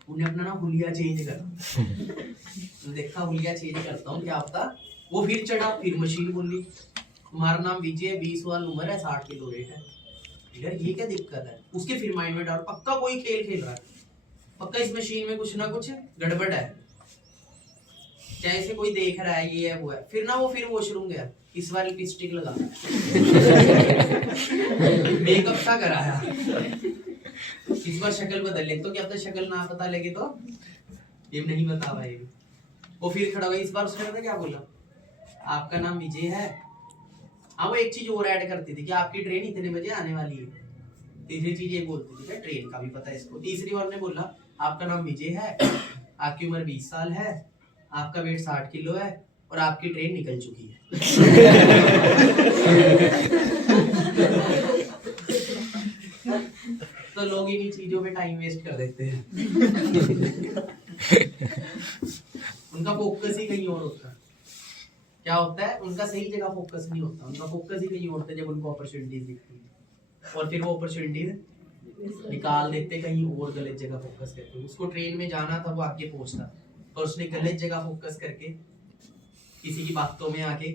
उन्हें अपना ना हुलिया चेंज करा। देखा हुलिया चेंज करता हूँ क्या पता। वो फिर चढ़ा, फिर मशीन बोली तुम्हारा नाम विजय, 20 साल उम्र है, 60 किलो वेट है। यार ये क्या दिक्कत है? उसके फिर माइंड में डाउट, पक्का कोई खेल खेल रहा है, पक्का इस मशीन में कुछ ना कुछ गड़बड़ है, चाहे से कोई देख रहा है, ये है वो है। फिर ना वो फिर वॉशरूम गया, इस बार लिपस्टिक लगा मेकअप सा कराया, इस बार शक्ल बदल ले, तो क्या पता शक्ल ना पता लगे तो ये नहीं बता पाएगी। वो फिर खड़ा हुआ, इस बार उसने पता क्या बोला, आपका नाम विजय है। हाँ वो एक चीज और ऐड करती थी कि आपकी ट्रेन इतने बजे आने वाली है। तीसरी चीज ये बोलती थी, ट्रेन का भी पता है इसको। तीसरी बार ने बोला आपका नाम विजय है, आपकी उम्र 20 साल है, आपका वेट 60 किलो है और आपकी ट्रेन निकल चुकी है। तो लोग इन्हीं चीजों में टाइम वेस्ट कर देते हैं। उनका फोकस ही कहीं और होता है। क्या होता है? उनका सही जगह फोकस नहीं होता, उनका फोकस ही कहीं और होता है। जब उनको अपॉर्चुनिटीज दिखती है और फिर वो अपॉर्चुनिटीज निकाल देते, कहीं और गलत जगह फोकस करते। उसको ट्रेन में जाना था, वो आगे पहुंचता, और उसने गलत जगह फोकस करके किसी की बातों में आके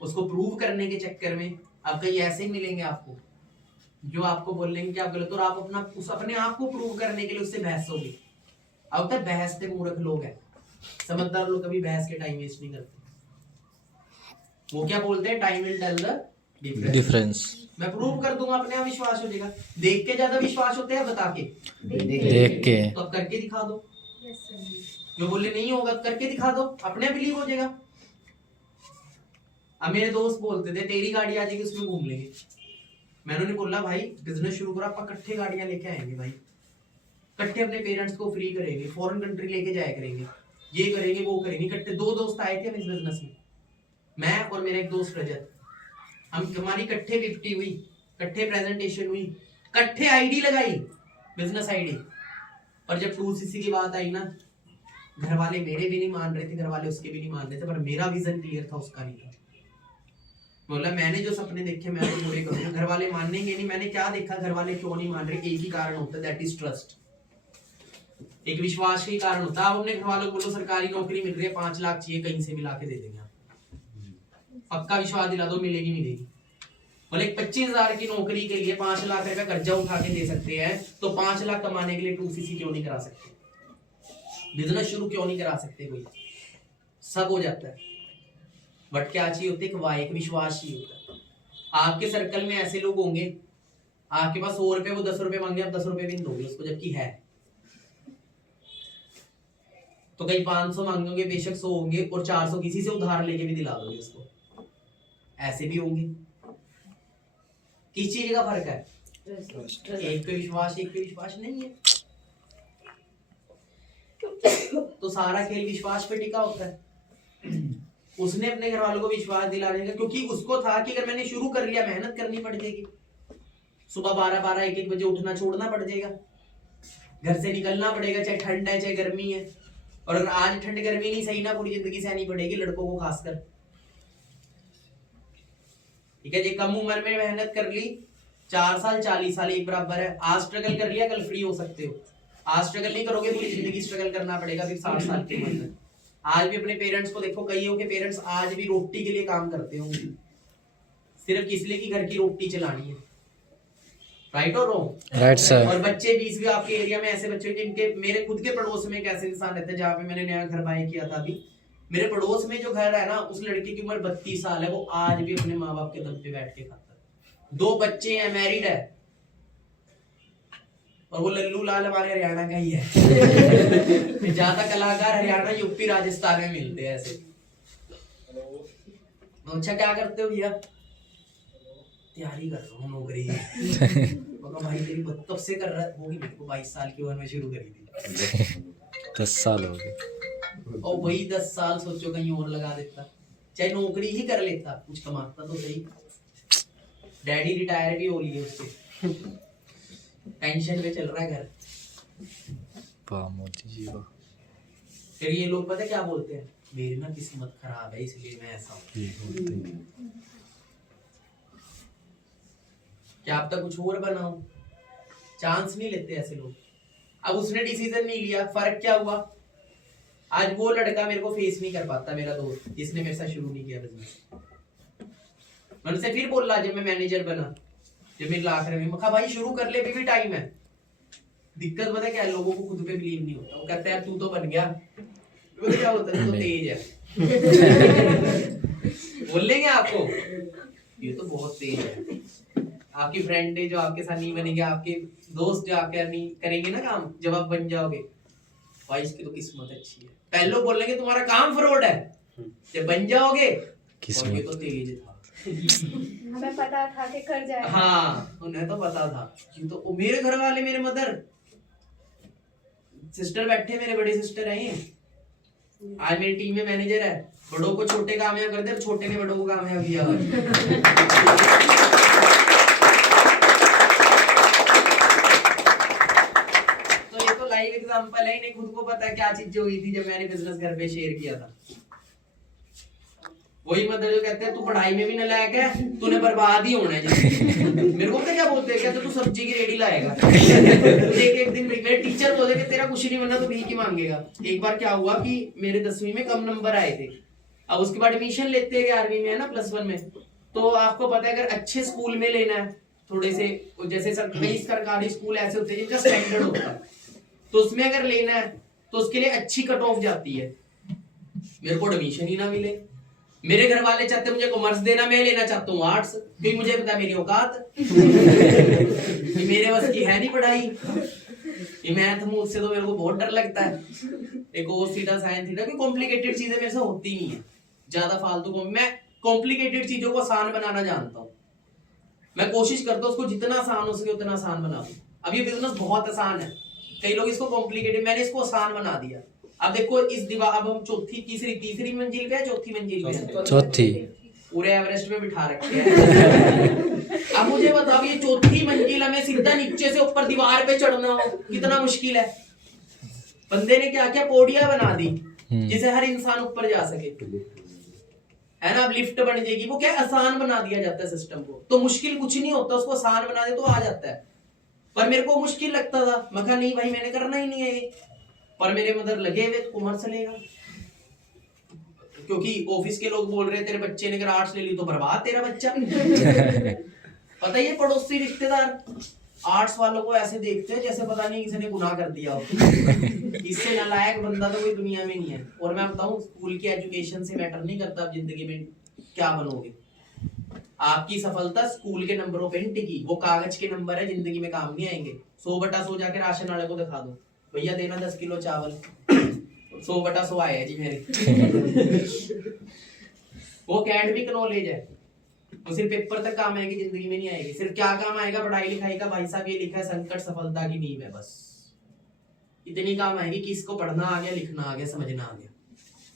उसको प्रूव करने के चक्कर में आप कहीं ऐसे ही मिलेंगे आपको जो आपको बोलेंगे कि आप गलत, और आप अपने आप को प्रूव करने के लिए उससे बहस होगी। अब तक बहस से मूर्ख लोग हैं, समझदार लोग कभी बहस के टाइम वेस्ट नहीं करते। वो क्या बोलते हैं, time will tell the difference. मैं प्रूव कर दूंगा, अपने आप विश्वास हो जाएगा। देख के ज्यादा विश्वास होते हैं बता के? देख के। तो अब करके दिखा दो। जो बोले नहीं होगा करके दिखा दो, अपने बिलीव हो जाएगा। अब मेरे दोस्त बोलते थे तेरी गाड़ी आ जाएगी उसमें घूम लेंगे। मैंने उन्हें बोला भाई बिजनेस शुरू करो, आप इकट्ठे गाड़ियां लेके आएंगे भाई, इकट्ठे अपने पेरेंट्स को फ्री करेंगे, फॉरेन कंट्री लेके जाया करेंगे, ये करेंगे वो करेंगे। इकट्ठे 2 दोस्त आए थे इस बिजनेस में, मैं और मेरा एक दोस्त रजत। हमारी इकट्ठे 50 हुई, इकट्ठे प्रेजेंटेशन हुई, इकट्ठे आईडी लगाई, बिजनेस आईडी। और जब 2cc की बात आई ना, घर वाले मेरे भी नहीं मान रहे थे, घर वाले उसके भी नहीं मान रहे थे, पर मेरा विजन क्लियर था, उसका नहीं था। बोला मैंने जो सपने देखे मैं तो पूरे करूंगा, घर वाले मानेंगे नहीं। मैंने क्या देखा, घर वाले क्यों नहीं मान रहे, एक ही कारण होता है, दैट इज ट्रस्ट। एक विश्वास के कारण होता है। आप अपने घर वालों को बोलो सरकारी नौकरी मिल रही है, 5 लाख चाहिए, कहीं से भी ला के दे देंगे आप, पक्का विश्वास दिला दो, मिलेगी मिलेगी। बोले 25,000 की नौकरी के लिए 5 लाख रुपए कर्जा उठा के दे सकते हैं, तो 5 लाख कमाने के लिए 2CC क्यों नहीं करा सकते? बिजनेस शुरू क्यों नहीं करा सकते? कोई सब हो जाता है, बट क्या चाहिए होता है? एक वाइक विश्वास चाहिए होता है। आपके सर्कल में ऐसे लोग होंगे, आपके पास 100 रुपए, वो 10 रुपए मांगे, आप 10 रुपए भी नहीं दोगे उसको, जबकि है। तो कहीं 500 मांगोगे, बेशक 100 होंगे, और 400 किसी से उधार लेके भी दिला दोगे उसको, ऐसे भी होंगे। किस चीज का फर्क है? एक पे विश्वास, एक पे विश्वास नहीं है। तो सारा खेल विश्वास पे टिका होता है। उसने अपने घर वालों को विश्वास दिलाने का, क्योंकि उसको था कि अगर मैंने शुरू कर लिया, मेहनत करनी पड़ जाएगी, सुबह 12-12 1-1 बजे उठना छोड़ना पड़ जाएगा, घर से निकलना पड़ेगा, चाहे ठंड है चाहे गर्मी है। और अगर आज ठंड गर्मी नहीं सही ना, पूरी जिंदगी सहनी पड़ेगी, लड़कों को खासकर। ठीक है जी, कम उम्र में मेहनत कर ली, 4 साल 40 साल एक बराबर है। आज स्ट्रगल कर लिया, कल फ्री हो सकते हो। आज स्ट्रगल नहीं करोगे, पूरी जिंदगी स्ट्रगल करना पड़ेगा, फिर 60 साल की उम्र में। आज भी अपने पेरेंट्स को देखो, कईयों के पेरेंट्स आज भी रोटी के लिए काम करते होंगे, सिर्फ इसलिए कि घर की रोटी चलानी है। राइट और रॉन्ग? Right sir. और बच्चे 20 भी आपके एरिया में ऐसे बच्चे जिनके, मेरे खुद के पड़ोस में एक ऐसे इंसान रहते हैं, जहाँ पे मैंने नया घर बाय किया था अभी, मेरे पड़ोस में जो घर है ना, उस लड़के की उम्र 32 साल है, वो आज भी अपने माँ बाप के दम पे बैठ के खाता है। 2 बच्चे हैं, मैरिड है, और वो लल्लू लाल हमारे हरियाणा का ही है। ज्यादा कलाकार हरियाणा, यूपी, राजस्थान में मिलते हैं ऐसे। अच्छा क्या करते हो भैया? तैयारी कर रहा हूँ नौकरी की। भाई तेरी कब से कर रहा है? होगी मेरे को 22 साल की उम्र में शुरू करी थी। 10 साल हो गए। और वही 10 साल सोचो कहीं और लगा देता, चाहे नौकरी ही कर लेता, कुछ कमाता तो सही। डैडी रिटायर भी हो लिए उसके, टेंशन पे चल रहा है घर। वाह मोदी जी वाह। फिर ये लोग पता है क्या बोलते हैं? मेरी ना किस्मत खराब है इसलिए मैं ऐसा हूँ। क्या अब तक कुछ और बनाऊं? चांस नहीं लेते ऐसे लोग। अब उसने डिसीजन नहीं लिया, फर्क क्या हुआ? आज वो लड़का मेरे को फेस नहीं कर पाता, मेरा दोस्त जिसने मेरे साथ शुरू नहीं किया बिजनेस। मैंने से फिर बोला जब मैं मैनेजर बना, जब मेरे लाख रुपए, मैं कहा भाई शुरू कर ले, भी टाइम है। दिक्कत पता क्या है? लोगों को खुद पे बिलीव नहीं होता। वो कहते हैं तू तो बन गया, तो क्या होता है, तू तो तेज है। बोलेंगे आपको ये तो बहुत तेज है। आपकी फ्रेंड जो आपके साथ नहीं बनेंगे, आपके दोस्त जो आपके नहीं करेंगे ना काम, जब आप बन जाओगे, भाई इसकी तो किस्मत अच्छी है। पहले लोग बोलेंगे तुम्हारा काम फ्रॉड है, जब बन जाओगे किस्मत, ये तो तेज था, हमें पता था कि कर जाएगा। हाँ उन्हें तो पता था। ये तो मेरे घर वाले, मेरे मदर सिस्टर बैठे, मेरे बड़े सिस्टर हैं, आज मेरी टीम में मैनेजर है। बड़ों को छोटे कामयाब कर दे, छोटे ने बड़ों को कामयाब किया। तो ये तो लाइव एग्जांपल है, इन्हें खुद को पता है क्या चीज हुई थी जब मैंने बिजनेस घर पे शेयर किया था। वही मदर जो कहते हैं तू पढ़ाई में भी नलायक है, तूने बर्बाद ही होना है। मेरे को क्या बोलते हैं, कहते तू सब्जी की रेडी लाएगा। एक दिन मेरे टीचर बोलते कि तेरा कुछ नहीं बनना तो भीख ही मांगेगा। एक बार क्या हुआ कि मेरे 10वीं में कम नंबर आए थे। अब उसके बाद एडमिशन लेते हैं 11वीं में, है ना, +1 में। तो आपको पता है अगर अच्छे स्कूल में लेना है, थोड़े से जैसे सरकारी स्कूल ऐसे होते हैं जिनका स्टैंडर्ड होता है, तो उसमें अगर लेना है तो उसके लिए अच्छी कट ऑफ जाती है। मेरे को एडमिशन ही ना मिले। मेरे घर वाले चाहते मुझे कॉमर्स देना, मैं लेना चाहता हूँ आर्ट्स, क्योंकि मुझे पता है मेरी औकात मेरे बस की है नहीं पढ़ाई। ये मैथ मुझसे तो मेरे को बहुत डर लगता है। एक और सीधा साइन थीटा, कोई कॉम्प्लिकेटेड चीजें मेरे से होती नहीं है ज्यादा फालतू को। मैं कॉम्प्लिकेटेड चीजों को आसान बनाना जानता हूँ। मैं कोशिश करता हूँ उसको जितना आसान हो सके उतना आसान बना दूं। अब ये बिजनेस बहुत आसान है, कई लोग इसको कॉम्प्लिकेटेड, मैंने इसको आसान बना दिया। अब देखो इस दीवार, अब हम तीसरी मंजिल पे है, चौथी मंजिल पे है, चौथी, पूरे एवरेस्ट में बिठा रखे हैं। अब मुझे बताओ ये चौथी मंजिल हमें सीधा नीचे से ऊपर दीवार पे चढ़ना हो कितना मुश्किल है। बंदे ने क्या किया, पौड़ियां बना दी जिसे हर इंसान ऊपर जा सके, है ना। अब लिफ्ट बन जाएगी, वो क्या आसान बना दिया जाता है सिस्टम को। तो मुश्किल कुछ नहीं होता, उसको आसान बना दे तो आ जाता है। पर मेरे को मुश्किल लगता था, मैं कहा नहीं भाई मैंने करना ही नहीं है ये। पर मेरे मदर लगे हुए कॉमर्स लेगा, क्योंकि ऑफिस के लोग बोल रहे हैं तेरे बच्चे ने अगर आर्ट्स ले ली तो बर्बाद तेरा बच्चा। पता ही है पड़ोसी रिश्तेदार आर्ट्स वालों को ऐसे देखते हैं जैसे पता नहीं किसी ने गुनाह कर दिया हो। इससे नालायक बंदा तो कोई दुनिया में नहीं है। और मैं बताऊं, स्कूल की एजुकेशन से मैटर नहीं करता आप जिंदगी में क्या बनोगे। आपकी सफलता स्कूल के नंबरों पे नहीं टिकी, वो कागज के नंबर है, जिंदगी में काम नहीं आएंगे। 100/100 जाके राशन वाले को दिखा दो, भैया देना 10 किलो चावल, 100/100 आए हैं जी मेरे। वो अकेडमिक नॉलेज है, वो सिर्फ पेपर तक काम आएगी, जिंदगी में नहीं आएगी। सिर्फ क्या काम आएगा, पढ़ाई लिखाई का। भाई साहब ये लिखा है संकट सफलता की नींव है, बस इतनी काम आएगी कि इसको पढ़ना आ गया, लिखना आ गया, समझना आ गया,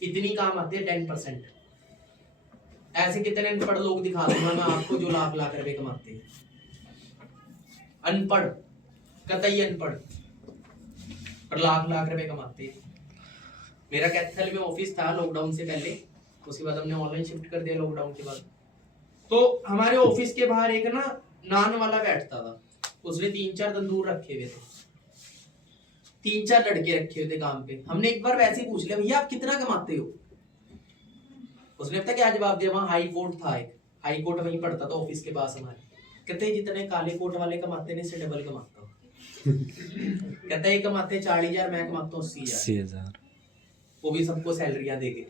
इतनी काम आती है 10%। ऐसे कितने अनपढ़ लोग दिखा दूंगा मैं आपको जो लाख लाख रुपए कमाते हैं। अनपढ़, कतई अनपढ़, पर लाख लाख रुपए कमाते हैं। मेरा कैथल में ऑफिस था लॉकडाउन से पहले, उसके बाद हमने ऑनलाइन शिफ्ट कर दिया लॉकडाउन के बाद। तो हमारे ऑफिस के बाहर एक ना नान वाला बैठता था, उसने 3-4 तंदूर रखे हुए थे, 3-4 लड़के रखे हुए थे काम पे। हमने एक बार वैसे ही पूछ लिया, भैया आप कितना कमाते हो? उसने पता क्या जवाब दिया, वहां हाई कोर्ट था, एक हाई कोर्ट वहीं पड़ता था ऑफिस के पास हमारे। कहते जितने काले कोट वाले कमाते ने, इससे डबल कमाता हूँ। कहते ये कमाते 40,000, मैं कमाता हूँ 80,000, वो भी सबको सैलरियां देके।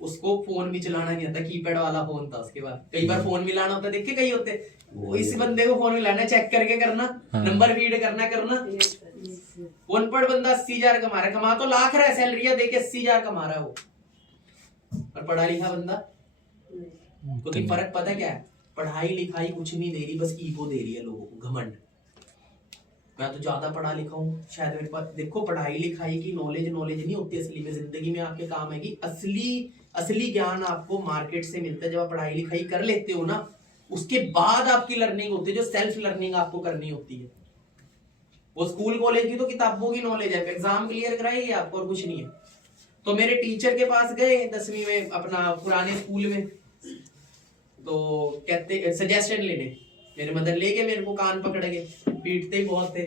उसको फोन भी चलाना नहीं आता, कीपैड वाला फोन था उसके बाद। कई बार फोन मिलाना होता, देखे कई होते, वो इस बंदे को फोन मिलाना, चेक करके करना, नंबर फीड करना। अनपढ़ बंदा 80,000 कमा रहा है, कमा तो लाख रहा है, सैलरियां देके 80,000 कमा रहा है वो। और पढ़ा लिखा बंदा, क्योंकि फर्क पता क्या है, पढ़ाई लिखाई कुछ नहीं दे रही, बस ईगो दे रही है लोगों को, घमंड। मैं तो ज्यादा पढ़ा लिखा हूँ, शायद मेरे पास। देखो पढ़ाई लिखाई की नॉलेज नहीं होती असली में, जिंदगी में आपके काम है कि असली ज्ञान आपको मार्केट से मिलता है जब आप पढ़ाई लिखाई कर लेते हो ना, उसके बाद आपकी लर्निंग होती है, जो सेल्फ लर्निंग आपको करनी होती है। वो स्कूल कॉलेज की तो किताबों की नॉलेज है, एग्जाम क्लियर कराएगी आपको और कुछ नहीं है। तो मेरे टीचर के पास गए 10वीं में अपना पुराने स्कूल में, तो कहते सजेशन लेने, मेरे मदर ले गए मेरे को, कान पकड़ के पीटते ही बहुत थे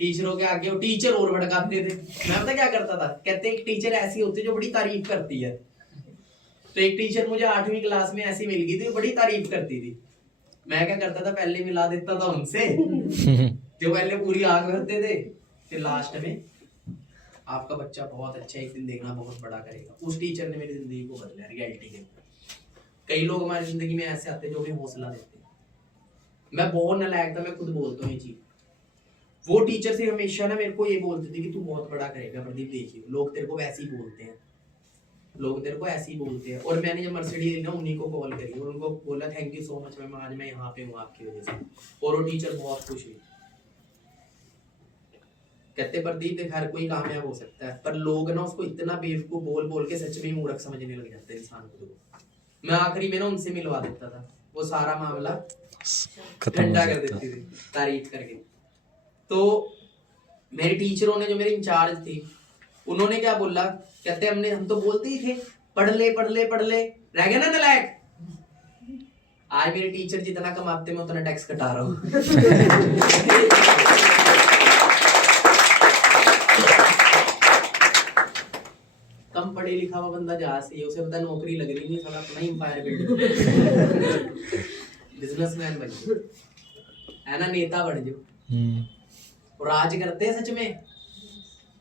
टीचरों के आगे। वो टीचर और भड़काते थे। मैं पता क्या करता था, कहते एक टीचर ऐसी होती है जो बड़ी तारीफ करती है। तो एक टीचर मुझे 8वीं क्लास में ऐसी मिल गई थी, बड़ी तारीफ करती थी। मैं क्या करता था, पहले मिला देता था उनसे, जो पहले पूरी आग भरते थे, फिर लास्ट में आपका बच्चा बहुत अच्छा, एक दिन देखना बहुत बड़ा करेगा। उस टीचर ने मेरी जिंदगी को बदला, रियलिटी के। कई लोग हमारी जिंदगी में ऐसे आते हैं जो हमें हौसला देते हैं। मैं बहुत नालायक था, मैं खुद बोलता हूँ ये चीज। वो टीचर से हमेशा ना मेरे को ये बोलती थी कि तू बहुत बड़ा करेगा प्रदीप, देखिए लोग तेरे को वैसे ही बोलते हैं, लोग तेरे को ऐसे ही बोलते हैं। और मैंने जब मर्सिडीज ली ना, उन्हीं को कॉल करी और उनको बोला thank you so much ma'am, आज मैं यहाँ पे हूँ आपकी वजह से। और वो टीचर बहुत खुश हुई। कहते प्रदीप देख हर कोई कामयाब हो सकता है, पर लोग ना उसको इतना बेवकूफ बोल बोल के सच में मूर्ख समझने लग जाते हैं इंसान को। मैं आखिरी में ना उनसे मिलवा देता था, वो सारा मामला ठंडा कर देती थी तारीफ करके। तो मेरे टीचरों ने, जो मेरे इंचार्ज थे, उन्होंने क्या बोला, कहते हम तो बोलते ही थे पढ़ ले रह गया ना नालायक। आज मेरे टीचर जितना कमाते मैं उतना टैक्स कटा रहा हूँ। कम पढ़े लिखा हुआ बंदा जहां से, उसे पता नौकरी लग रही नहीं, साला अपना ही एम्पायर बिल्ड, बिजनेसमैन बन जाओ, है ना, नेता बन जाओ, और राज करते हैं सच में।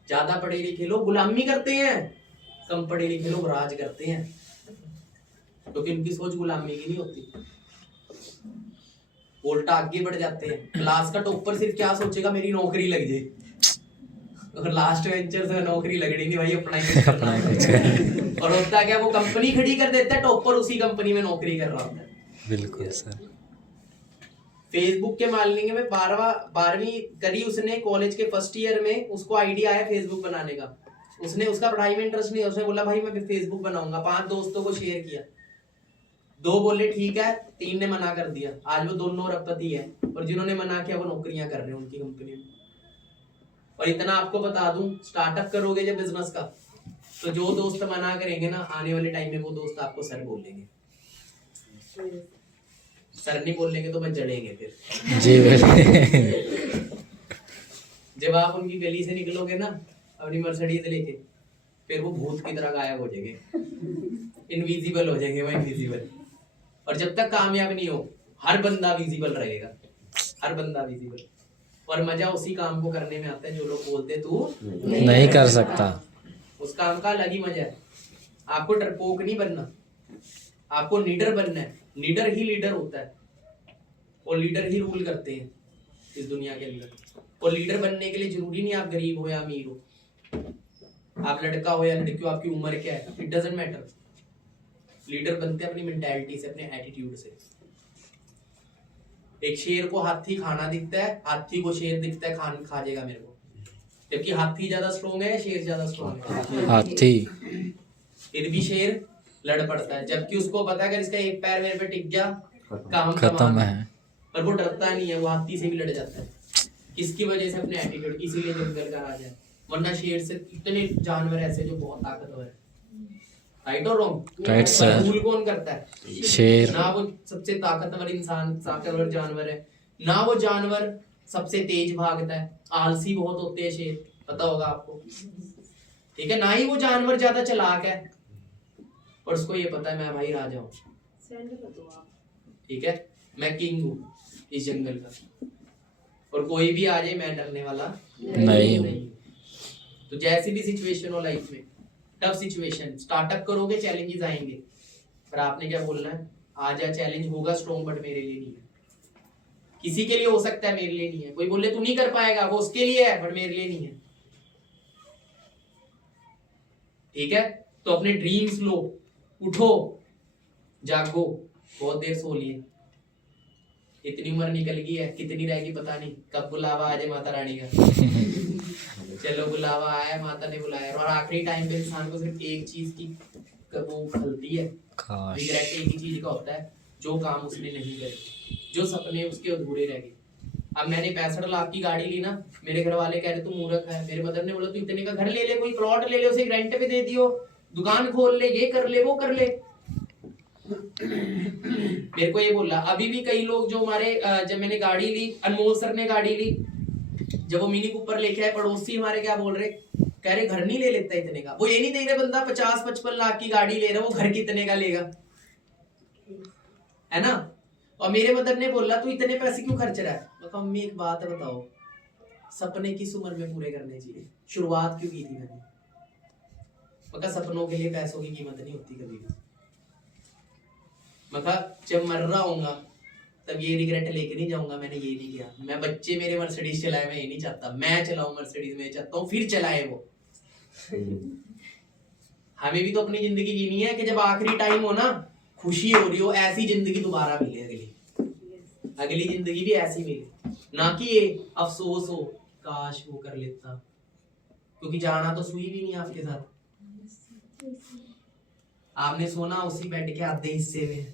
ज्यादा पढ़े लिखे लोग गुलामी करते हैं, कम पढ़े लिखे लोग राज करते हैं, क्योंकि उनकी सोच गुलामी की नहीं होती, उल्टा आगे बढ़ जाते हैं। क्लास का टॉपर सिर्फ क्या सोचेगा, मेरी नौकरी लग जाए, और लास्ट वेंचर से नौकरी लगनी नहीं भाई, अपना ही और होता क्या, वो कंपनी खड़ी कर देता है, टॉपर उसी कंपनी में नौकरी कर रहा होता है। बिल्कुल सर। फेसबुक के मालिक में 12वीं करी उसने, कॉलेज के फर्स्ट ईयर में उसको आइडिया आया फेसबुक बनाने का। उसका पढ़ाई में इंटरेस्ट नहीं है, उसने बोला भाई मैं फेसबुक बनाऊंगा। 5 दोस्तों को शेयर किया, 2 बोले ठीक है, 3 ने मना कर दिया। आज वो दोनों अरबपति है, और जिन्होंने मना किया वो नौकरियां कर रहे हैं उनकी कंपनी में। और इतना आपको बता दूं, स्टार्टअप करोगे जब बिजनेस का, तो जो दोस्त मना करेंगे ना, आने वाले टाइम में वो दोस्त आपको सर बोलेंगे। सर नहीं बोलेंगे तो मैं जड़ेंगे फिर। जी जब आप उनकी गली से निकलोगे ना अपनी मर्सिडीज लेके, फिर वो भूत की तरह गायब हो जाएंगे, इनविजिबल हो जाएंगे, वो इनविजिबल। और जब तक कामयाब नहीं हो, हर बंदा विजिबल रहेगा, हर बंदा विजिबल। और मजा उसी काम को करने में आता है जो लोग बोलते तू नहीं कर सकता। उस काम का अलग ही मजा है। आपको डरपोक नहीं बनना, आपको लीडर बनना है। लीडर ही लीडर होता है, और लीडर ही रूल करते हैं इस दुनिया के अंदर। और लीडर बनने के लिए जरूरी नहीं आप गरीब हो या अमीर हो, आप लड़का हो या लड़की हो, आपकी उम्र क्या है, इट डजंट मैटर। लीडर बनते हैं अपनी मेंटालिटी से, अपने एटीट्यूड से। एक शेर को हाथी खाना दिखता है, हाथी को शेर दिखता है खा जाएगा मेरे को, जबकि हाथी ज्यादा स्ट्रोंग है या शेर ज्यादा स्ट्रोंग है? हाथी। फिर भी शेर लड़ पड़ता है, जबकि उसको पता है अगर इसका एक पैर मेरे पे टिक गया काम खत्म तमाम है। पर वो डरता नहीं है, वो हाथी से भी लड़ जाता है। किसकी वजह से? अपने एटीट्यूड। इसीलिए जंगल का राजा है। वरना शेर से इतने जानवर ऐसे जो बहुत ताकतवर है। राइट और रॉन्ग? Right sir. रूल कौन करता है? शेर। ना वो सबसे ताकतवर इंसान, ताकतवर जानवर है, ना वो जानवर सबसे तेज भागता है। आलसी बहुत होते हैं शेर, पता होगा आपको, ठीक है? ना ही वो जानवर ज्यादा चालाक है, और उसको ये पता है मैं भाई राजा हूँ, ठीक है, मैं किंग हूँ इस जंगल का, और कोई भी आ जाए मैं डरने वाला नहीं हूँ। तो जैसी भी सिचुएशन हो लाइफ में, टफ सिचुएशन, स्टार्टअप करोगे चैलेंजेस आएंगे, पर आपने क्या बोलना है? आज या चैलेंज होगा स्ट्रॉन्ग, बट मेरे लिए नहीं है। किसी के लिए हो सकता है, मेरे लिए नहीं है। कोई बोले तू नहीं कर पाएगा, वो उसके लिए है, बट मेरे लिए नहीं है, ठीक है? तो अपने ड्रीम्स लो, उठो, जागो। बहुत देर सो लिए, इतनी उम्र निकल गई है, कितनी रहेगी पता नहीं, कब बुलावा आ जाए माता रानी का। चलो बुलावा आया, माता ने बुलाया, और आखिरी टाइम पे इंसान को सिर्फ एक चीज की वो खलती है, काश। रिग्रेट एक ही चीज का होता है, जो काम उसने नहीं करे, जो सपने उसके अधूरे रह गए। अब मैंने 65 लाख की गाड़ी ली ना, मेरे घर वाले कह रहे तू मूर्ख है, मेरे मदर ने बोला तू इतने का घर ले ले, कोई प्लॉट ले ले, उसे रेंट पे दे दियो, दुकान खोल ले, ये कर ले, वो कर ले। मेरे को ये बोला। अभी भी कई लोग जो हमारे, जब मैंने गाड़ी ली, अनमोल सर ने गाड़ी ली, जब वो मिनी कूपर लेके आए, पड़ोसी हमारे क्या बोल रहे, कह रहे घर नहीं ले लेता इतने का। वो ये नहीं देख रहे बंदा 50-55 लाख की गाड़ी ले रहा है, वो घर कितने का लेगा, है ना? और मेरे मदर ने बोला तू इतने पैसे क्यों खर्च रहा है? मैं कहा मम्मी एक बात बताओ, सपने किस उम्र में पूरे करने चाहिए? शुरुआत क्यों की थी मैंने? मैं कहा सपनों के लिए पैसों की कीमत नहीं होती कभी भी। मैं कहा जब मर रहा हूँगा तब ये रिग्रेट लेके नहीं जाऊंगा मैंने ये नहीं किया। मैं बच्चे मेरे मर्सिडीज चलाए, मैं ये नहीं चाहता, मैं चलाऊं मर्सिडीज, मैं चाहता हूँ फिर चलाए वो। हमें भी तो अपनी जिंदगी जीनी है कि जब आखिरी टाइम हो ना, खुशी हो रही हो, ऐसी जिंदगी दोबारा मिले, अगली जिंदगी भी ऐसी मिले, ना कि ये अफसोस हो काश वो कर लेता, क्योंकि जाना तो सुई भी नहीं आपके साथ। आपने सोना उसी बेड के आधे हिस्से में,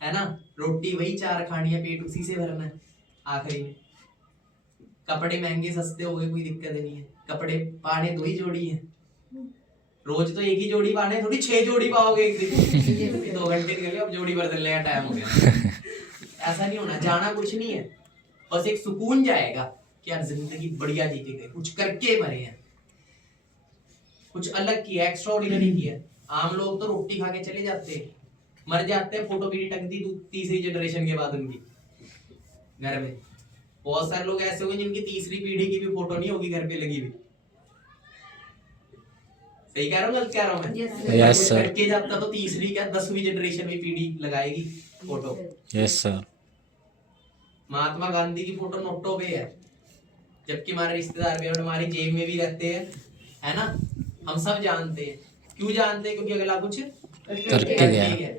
है ना? रोटी वही 4 खानी है, पेट उसी से भरना है आखिरी में। कपड़े महंगे सस्ते हो गए, कोई दिक्कत नहीं है, कपड़े पाने 2 ही जोड़ी है, रोज तो एक ही जोड़ी पाने, थोड़ी 6 जोड़ी पाओगे एक दिन। 2 घंटे निकले, अब जोड़ी बदलने का टाइम हो गया। ऐसा नहीं होना। जाना कुछ नहीं है, बस एक सुकून जाएगा कि यार जिंदगी बढ़िया जीते गए, कुछ करके मरे हैं, कुछ अलग किया, एक्स्ट्राऑर्डिनरी किया। आम लोग तो रोटी खा के चले जाते हैं, मर जाते हैं, फोटो भी टक दी तीसरी जनरेशन के बाद उनकी घर में। बहुत सारे लोग ऐसे होंगे जिनकी तीसरी पीढ़ी की भी फोटो नहीं होगी घर पे लगी हुई। सही कह रहा हूँ, गलत कह रहा हूँ मैं? Yes sir. करके जाता तो तीसरी क्या 10वीं जनरेशन में पीढ़ी लगाएगी photo. Yes sir. Mahatma Gandhi की फोटो नोटों पे है, जबकि हमारे रिश्तेदार भी और हमारी जेब में भी रहते हैं, है ना? हम सब जानते हैं। क्यों जानते हैं? क्योंकि अगला कुछ करके गया।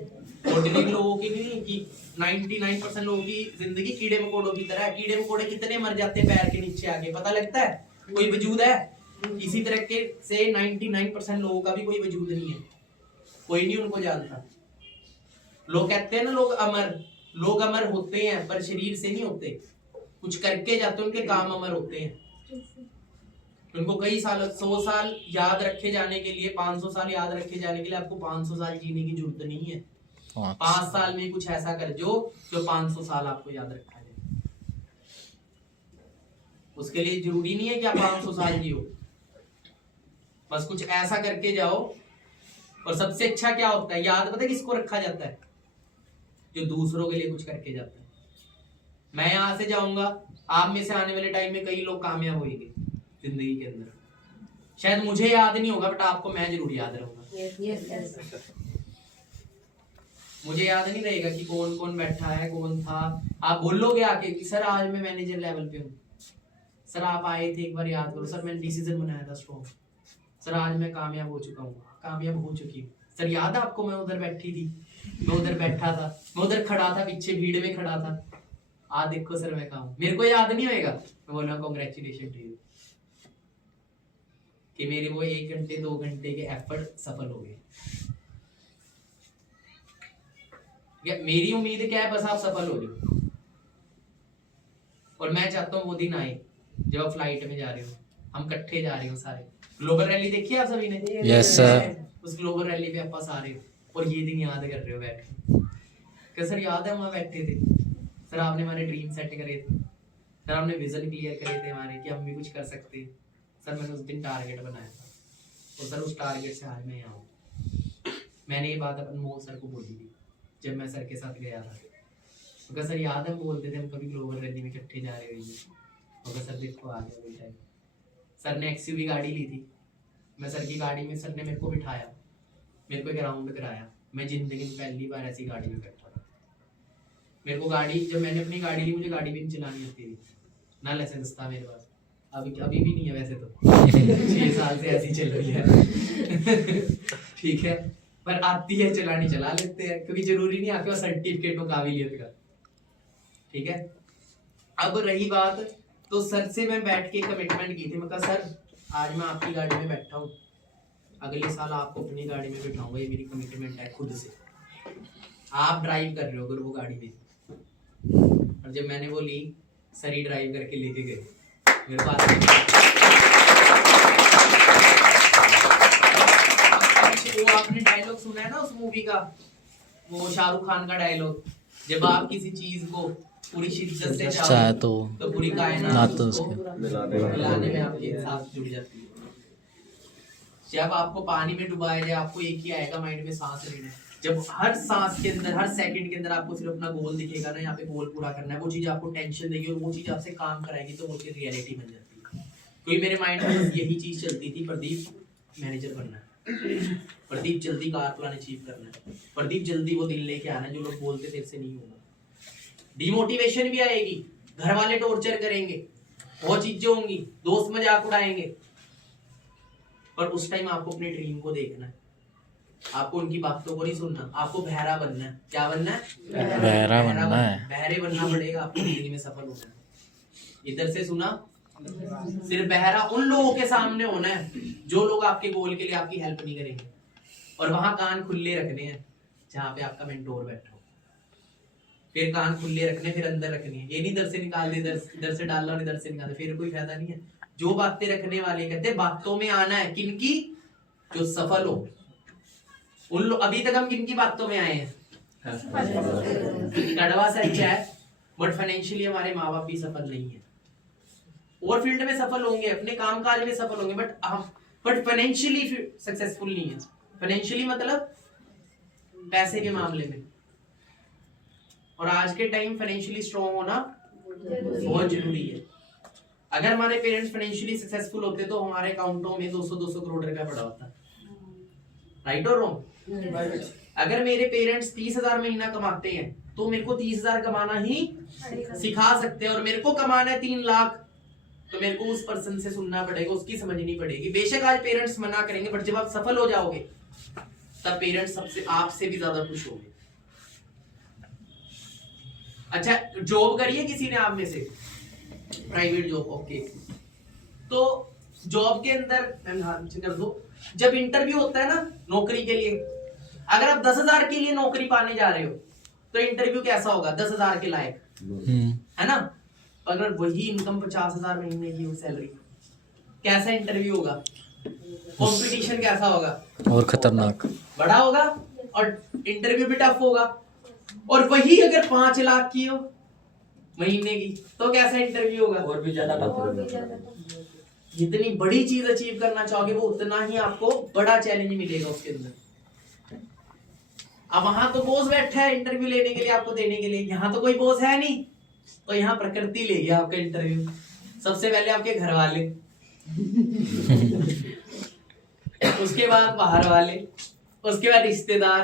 ऑर्डिनरी लोगों की नहीं, कि 99% लोगों की जिंदगी कीड़े मकोड़ों की तरह है। कीड़े मकोड़े कितने मर जाते हैं पैर के नीचे आके, पता लगता है? कोई वजूद है? इसी तरह के से 99% लोगों का भी कोई वजूद नहीं है, कोई नहीं उनको जानता। लोग कहते हैं ना लोग अमर होते हैं, पर शरीर से नहीं होते, कुछ करके जाते हैं, उनके काम अमर होते हैं। उनको कई साल, 100 साल याद रखे जाने के लिए, 500 साल याद रखे जाने के लिए आपको 500 साल जीने की जरूरत नहीं है। 5 साल में कुछ ऐसा कर जो 500 साल आपको याद रखा जाए। उसके लिए जरूरी नहीं है कि आप 500 साल जियो, बस कुछ ऐसा करके जाओ। और सबसे अच्छा क्या होता है, याद पता है किसको रखा जाता है? जो दूसरों के लिए कुछ करके जाता है। मैं यहां से जाऊंगा, आप में से आने वाले टाइम में कई लोग कामयाब होंगे जिंदगी के अंदर, शायद मुझे याद नहीं होगा बट आपको मैं जरूर याद रहूंगा। मुझे याद नहीं रहेगा कि कौन कौन बैठा है, कौन था। आप बोलोगे आके कि सर आज मैं मैनेजर लेवल पे हूँ, सर आप आए थे एक बार याद करो, सर मैंने डिसीजन बनाया था स्ट्रॉन्ग, सर आज मैं कामयाब हो चुका हूँ, कामयाब हो चुकी हूँ। सर याद है आपको मैं उधर बैठी थी, मैं उधर बैठा था, मैं उधर खड़ा था, पीछे भीड़ में खड़ा था, आज देखो सर मैं कहा हूँ। मेरे को याद नहीं होएगा, मैं बोला कांग्रेचुलेशन टू यू कि मेरे वो 1 घंटे 2 घंटे के एफर्ट सफल हो गए। मेरी उम्मीद क्या है, बस आप सफल हो जाओ। और मैं चाहता हूँ वो दिन आए जब आप फ्लाइट में जा रहे हो, हम इकट्ठे जा रहे हो सारे। ग्लोबल रैली देखी है आप सभी ने? Yes sir. उस ग्लोबल रैली पे आप पास आ रहे हो और ये दिन याद कर रहे हो बैठ के कि सर याद है वहां बैठे थे, सर आपने हमारे ड्रीम सेट करे थे, सर आपने विजन क्लियर करे थे हमारे कि हम भी कुछ कर सकते हैं। सर मैंने उस दिन टारगेट बनाया था और सर उस टारगेट से आज मैं यहाँ हूँ। मैंने ये बात अपन मोल सर को बोली थी जब मैं सर के साथ गया था। तो सर याद है हम बोलते थे हम कभी ग्लोबल रैली में इकट्ठे जा रहे होंगे। सर देखो आ गया वही टाइम। सर ने एक्सयूवी गाड़ी ली थी, मैं सर की गाड़ी में, सर ने मेरे को बिठाया, मेरे को एक राउंड कराया। मैं जिंदगी में पहली बार ऐसी गाड़ी में बैठा था। मेरे को गाड़ी, जब मैंने अपनी गाड़ी ली मुझे गाड़ी भी नहीं चलानी आती थी, ना लाइसेंस था मेरे पास, अभी भी नहीं है वैसे तो 6 साल से ऐसी चल रही है ठीक है, पर आती है चलानी, चला लेते हैं, क्योंकि जरूरी नहीं आपके पास सर्टिफिकेट हो काबिलियत का। ठीक है, अब रही बात, तो सर से मैं बैठ के कमिटमेंट की थी, मैं कहा सर आज मैं आपकी गाड़ी में बैठा हूँ, अगले साल आपको अपनी गाड़ी में बिठाऊंगा, ये मेरी कमिटमेंट है खुद से। आप ड्राइव कर रहे हो अगर वो गाड़ी में, और जब मैंने वो ली, सर ही ड्राइव करके लेके गए मेरे पास। वो आपने डायलॉग सुना है ना उस मूवी का, वो शाहरुख खान का डायलॉग, जब आप किसी चीज को पूरी शिद्दत से चाहे तो पूरी कायनात उसको मिलाने में आपके साथ जुड़ जाती है। जब आपको पानी में डुबाया जाए, आपको एक ही आएगा माइंड में, सांस लेना है। जब हर सांस के अंदर, हर सेकंड के अंदर आपको सिर्फ अपना गोल दिखेगा ना, यहाँ पे गोल पूरा करना है, वो चीज आपको टेंशन देगी और वो चीज आपसे काम कराएगी, तो वो चीज रियलिटी बन जाती है। क्योंकि मेरे माइंड में बस यही चीज चलती थी, प्रदीप मैनेजर बनना है, प्रदीप जल्दी कार प्लान अचीव करना है, प्रदीप जल्दी वो दिन लेके आना है जो लोग बोलते तेरे से नहीं होगा। डिमोटिवेशन भी आएगी, घर वाले टॉर्चर करेंगे, बहुत चीजें होंगी, दोस्त मजाक उड़ाएंगे, पर उस टाइम आपको अपने ड्रीम को देखना है, आपको उनकी बातों को नहीं सुनना, आपको बहरा बनना है। क्या बनना है? बहरा बनना है। बहरे बनना पड़ेगा आपको जिंदगी में सफल होना है। इधर से सुना, सिर्फ बहरा उन लोगों के सामने होना है जो लोग आपके गोल के लिए आपकी हेल्प नहीं करेंगे, और वहां कान खुले रखने हैं जहाँ पे आपका मेंटोर बैठा हो। फिर कान खुले रखने, फिर अंदर रखनी है, ये नहीं इधर से निकाल दे, इधर से डालना और इधर से निकाल दे, फिर कोई फायदा नहीं है। जो बातें रखने वाले कहते बातों में आना है, किनकी? जो सफल हो। उन लोग, अभी तक हम किनकी बातों में आए हैं? कड़वा सच है, बट फाइनेंशियली हमारे माँ बाप भी सफल नहीं है। और फील्ड में सफल होंगे, अपने काम काज में सफल होंगे, बट फाइनेंशियली सक्सेसफुल नहीं है। फाइनेंशियली मतलब पैसे के मामले में। और आज के टाइम फाइनेंशियली स्ट्रॉन्ग होना बहुत जरूरी है। अगर हमारे पेरेंट्स फाइनेंशियली सक्सेसफुल होते तो हमारे अकाउंटों में 200-200 करोड़ रुपया पड़ा होता। राइट और रॉन्ग? अगर मेरे पेरेंट्स 30,000 महीना कमाते हैं तो मेरे को 30,000 कमाना ही सिखा सकते हैं, और मेरे को कमाना है 3 लाख, तो मेरे को उस पर्सन से सुनना पड़ेगा, उसकी समझनी पड़ेगी। बेशक आज पेरेंट्स मना करेंगे, बट जब आप सफल हो जाओगे तब पेरेंट्स सबसे आपसे भी ज्यादा खुश होंगे। अच्छा, जॉब करिए किसी ने आप में से, प्राइवेट जॉब, ओके, तो जॉब के अंदर कर दो, जब इंटरव्यू होता है ना नौकरी के लिए, अगर आप 10,000 के लिए नौकरी पाने जा रहे हो तो इंटरव्यू कैसा होगा? 10,000 के लायक, है ना? अगर वही इनकम 50,000 महीने की हो सैलरी, कैसा इंटरव्यू होगा? कंपटीशन कैसा होगा? और खतरनाक, बड़ा होगा, और इंटरव्यू भी टफ होगा। और वही अगर 5 लाख की हो, महीने की, तो कैसा इंटरव्यू होगा? और भी ज्यादा टफ और होगा। भी ज्यादा तो जितनी बड़ी चीज अचीव करना चाहोगे वो उतना ही आपको बड़ा चैलेंज मिलेगा उसके अंदर। अब वहां तो बॉस बैठा है इंटरव्यू लेने के लिए, आपको देने के लिए, यहाँ तो कोई बॉस है नहीं, तो यहाँ प्रकृति ले गया आपका इंटरव्यू। सबसे पहले आपके घर वाले, उसके बाद बाहर वाले, उसके बाद रिश्तेदार।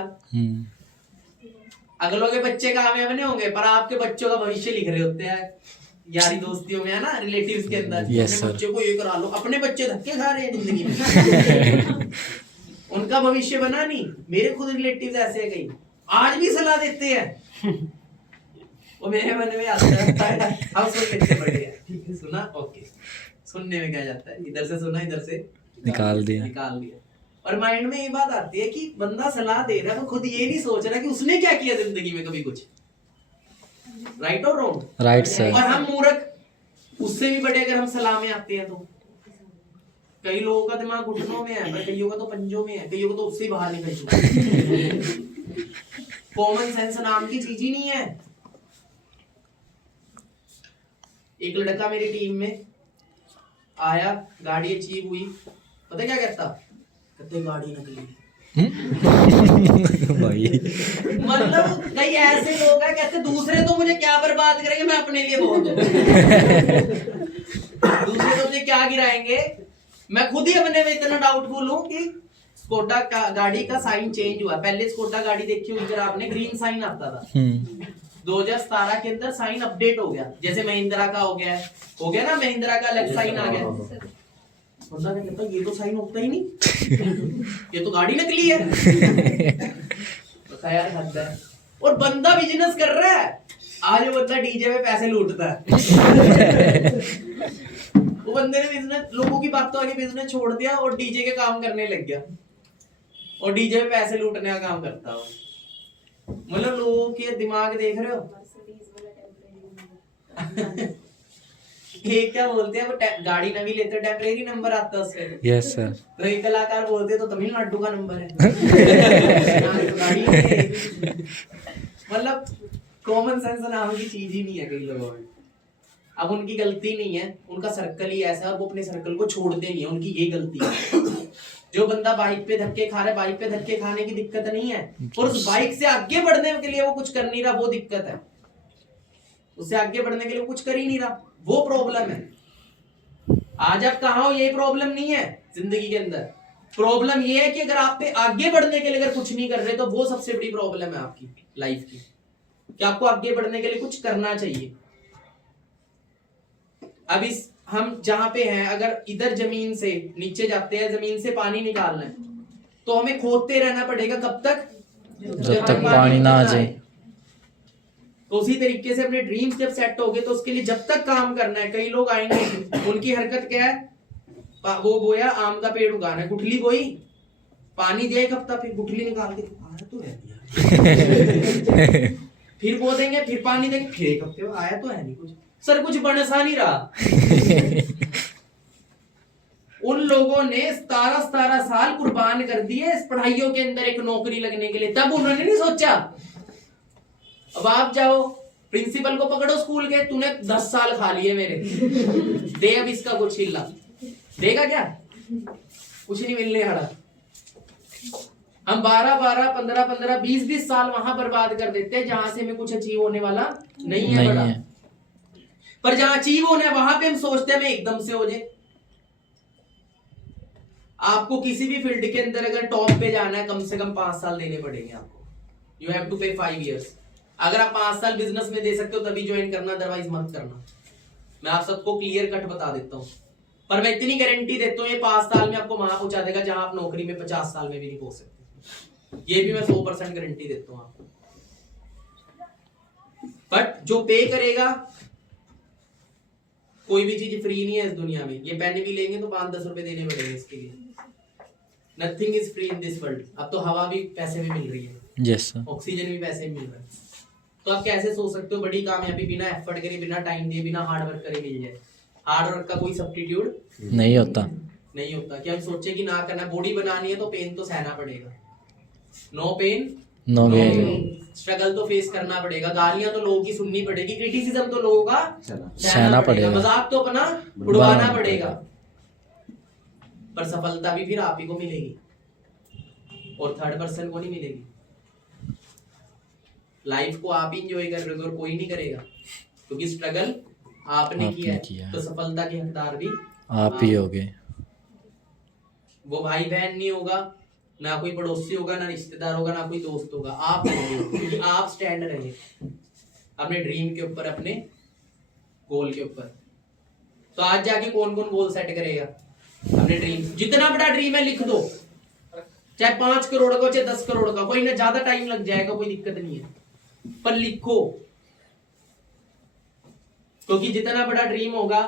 अगलों के बच्चे कामयाब नहीं होंगे पर आपके बच्चों का भविष्य लिख रहे होते हैं यारी दोस्तियों में, है ना, रिलेटिव्स के अंदर। Yes, अपने sir. बच्चे को ये करा लो, अपने बच्चे धक्के खा रहे हैं जिंदगी में। उनका भविष्य बना नहीं। मेरे खुद रिलेटिव्स ऐसे हैं, कई आज भी सलाह देते हैं, वो मेरे मन में आता है हम सुन लेते हैं, बढ़िया ठीक है, सुना, ओके, सुनने में क्या जाता है, इधर से सुना, इधर से निकाल दिया। और माइंड में ये बात आती है कि बंदा सलाह दे रहा है तो खुद ये नहीं सोच रहा कि उसने क्या किया जिंदगी में कभी कुछ, राइट और रॉन्ग? Right sir. और हम मूर्ख, उससे भी बड़े अगर हम सलाह में आते हैं तो कई लोगों का दिमाग घुटनों में है पर कईयों का तो पंजों में है, कईयों को तो उससे ही बाहर निकल चुका है। कॉमन सेंस नाम की चीज ही नहीं है। एक लड़का मेरी टीम में आया, गाड़ी अचीव हुई, पता क्या कहता? कहते गाड़ी नकली। भाई मतलब कई ऐसे लोग हैं कहते दूसरे तो मुझे क्या बर्बाद करेंगे, मैं अपने लिए बहुत हूं। दूसरे तो मुझे क्या गिराएंगे, मैं खुद ही अपने में इतना डाउटफुल हूं कि स्कोडा का गाड़ी का साइन चेंज हुआ। पहले स्कोडा गाड़ी देखी होगी अगर आपने, ग्रीन साइन आता था। 2017 के अंदर साइन अपडेट हो गया, जैसे महिंद्रा का हो गया ना, महिंद्रा का अलग साइन आ गया। बंदा क्या कहता, ये तो साइन होता ही नहीं, ये तो गाड़ी नकली है। पता यार हद है। और बंदा बिजनेस कर रहा है, आज वो बंदा डीजे में पैसे लूटता है। वो बंदे ने बिजनेस, लोगों की बातों आगे बिजनेस छोड़ दिया और डीजे के काम करने लग गया, और डीजे में पैसे लूटने का काम करता हो। मतलब लोगों के दिमाग देख रहे हो। ये क्या बोलते हैं, वो गाड़ी नवी लेते टेम्परेरी नंबर आता है उससे। Yes sir. तो एक कलाकार बोलते तो तमिलनाडु का नंबर है। तो गाड़ी है। मतलब कॉमन सेंस नाम की चीज ही नहीं है कई लोगों में। अब उनकी गलती नहीं है, उनका सर्कल ही ऐसा है और वो अपने सर्कल को छोड़ते नहीं है, उनकी ये गलती है। जो बंदा बाइक पे धक्के खा रहा है, बाइक पे धक्के खाने की दिक्कत नहीं है, और उस बाइक से आगे बढ़ने के लिए वो कुछ कर नहीं रहा, वो दिक्कत है। उससे आगे बढ़ने के लिए कुछ कर ही नहीं रहा, वो प्रॉब्लम है। आज आप कहाँ हो, ये प्रॉब्लम नहीं है जिंदगी के अंदर। प्रॉब्लम ये है कि अगर आप पे आगे बढ़ने के लिए अगर कुछ नहीं कर रहे तो वो सबसे बड़ी प्रॉब्लम है आपकी लाइफ की, कि आपको आगे बढ़ने के लिए कुछ करना चाहिए। अब इस हम जहां पे हैं, अगर इधर जमीन से नीचे जाते हैं, जमीन से पानी निकालना है तो हमें खोदते रहना पड़ेगा, कब तक? जब तक पानी ना आ जाए। तो उसी तरीके से अपने ड्रीम्स जब सेट हो गए तो उसके लिए जब तक काम करना है। कई लोग आएंगे, उनकी हरकत क्या है, वो बोया आम का पेड़ उगाना है, गुठली बोई, पानी दिया एक हफ्ता, फिर गुठली निकाल के आया तो है फिर बो देंगे, फिर पानी देंगे, फिर एक हफ्ते आया तो है नहीं कुछ, सर कुछ बन सा नहीं रहा। उन लोगों ने 17 साल कुर्बान कर दिए इस पढ़ाइयों के अंदर एक नौकरी लगने के लिए, तब उन्होंने नहीं सोचा। अब आप जाओ प्रिंसिपल को पकड़ो स्कूल के, तूने 10 साल खा लिए मेरे, दे अब इसका कुछ हिल्ला, देगा क्या? कुछ नहीं मिलने वाला। हम 12 15 20 साल वहां बर्बाद कर देते हैं जहां से हमें कुछ अचीव होने वाला नहीं है बड़ा। पर जहां अचीव होना है वहां पे हम सोचते हैं मैं एकदम से हो जाए। आपको किसी भी फील्ड के अंदर अगर टॉप पे जाना है, कम से कम 5 साल देने पड़ेंगे आपको। यू हैव टू पे 5 years। अगर आप 5 साल बिजनेस में दे सकते हो तभी ज्वाइन करना, अदरवाइज मत करना। मैं आप सबको क्लियर कट बता देता हूँ, पर मैं इतनी गारंटी देता हूँ ये 5 साल में आपको वहां पहुंचा देगा जहां आप नौकरी में 50 साल में भी नहीं पहुंच सकते। ये भी मैं 100% गारंटी देता हूँ आपको। बट जो पे करेगा, कोई भी चीज फ्री नहीं है इस दुनिया में। ये पेन भी लेंगे तो 5-10 रुपए देने पड़ेंगे इसके लिए। Nothing is free in this world. अब तो हवा भी पैसे में मिल रही है, यस सर। ऑक्सीजन भी पैसे में मिल रहा है। तो आप कैसे सोच सकते हो बड़ी कामयाबी बिना एफर्ट करे, बिना टाइम दिए, बिना हार्ड वर्क करे मिल जाए? हार्ड वर्क का कोई सब्स्टिट्यूट नहीं होता। नहीं होता। कि हम सोचे कि ना करना, बॉडी बनानी है तो पेन तो सहना पड़ेगा। नो पेन नो वे स्ट्रगल तो फेस करना पड़ेगा, गालियां तो लोगों की सुननी पड़ेगी, क्रिटिसिज्म तो लोगों का सहना पड़ेगा। मजाक तो अपना उड़वाना पड़ेगा, पर सफलता भी फिर आप ही को मिलेगी और थर्ड पर्सन को नहीं मिलेगी। लाइफ को आप ही एंजॉय कर रहे हो और कोई नहीं करेगा, क्योंकि स्ट्रगल आपने किया है, तो सफलता के हकदार भी आप ही होगे। वो भाई बहन नहीं होगा, ना कोई पड़ोसी होगा, ना रिश्तेदार होगा, ना कोई दोस्त होगा, आप होंगे, क्योंकि आप स्टैंड रहे अपने ड्रीम के ऊपर, अपने गोल के ऊपर। तो आज जाके कौन कौन गोल सेट करेगा अपने ड्रीम? जितना बड़ा ड्रीम है लिख दो, चाहे 5 करोड़ का, चाहे 10 करोड़ का, कोई ना, ज्यादा टाइम लग जाएगा, कोई दिक्कत नहीं है, पर लिखो, क्योंकि जितना बड़ा ड्रीम होगा,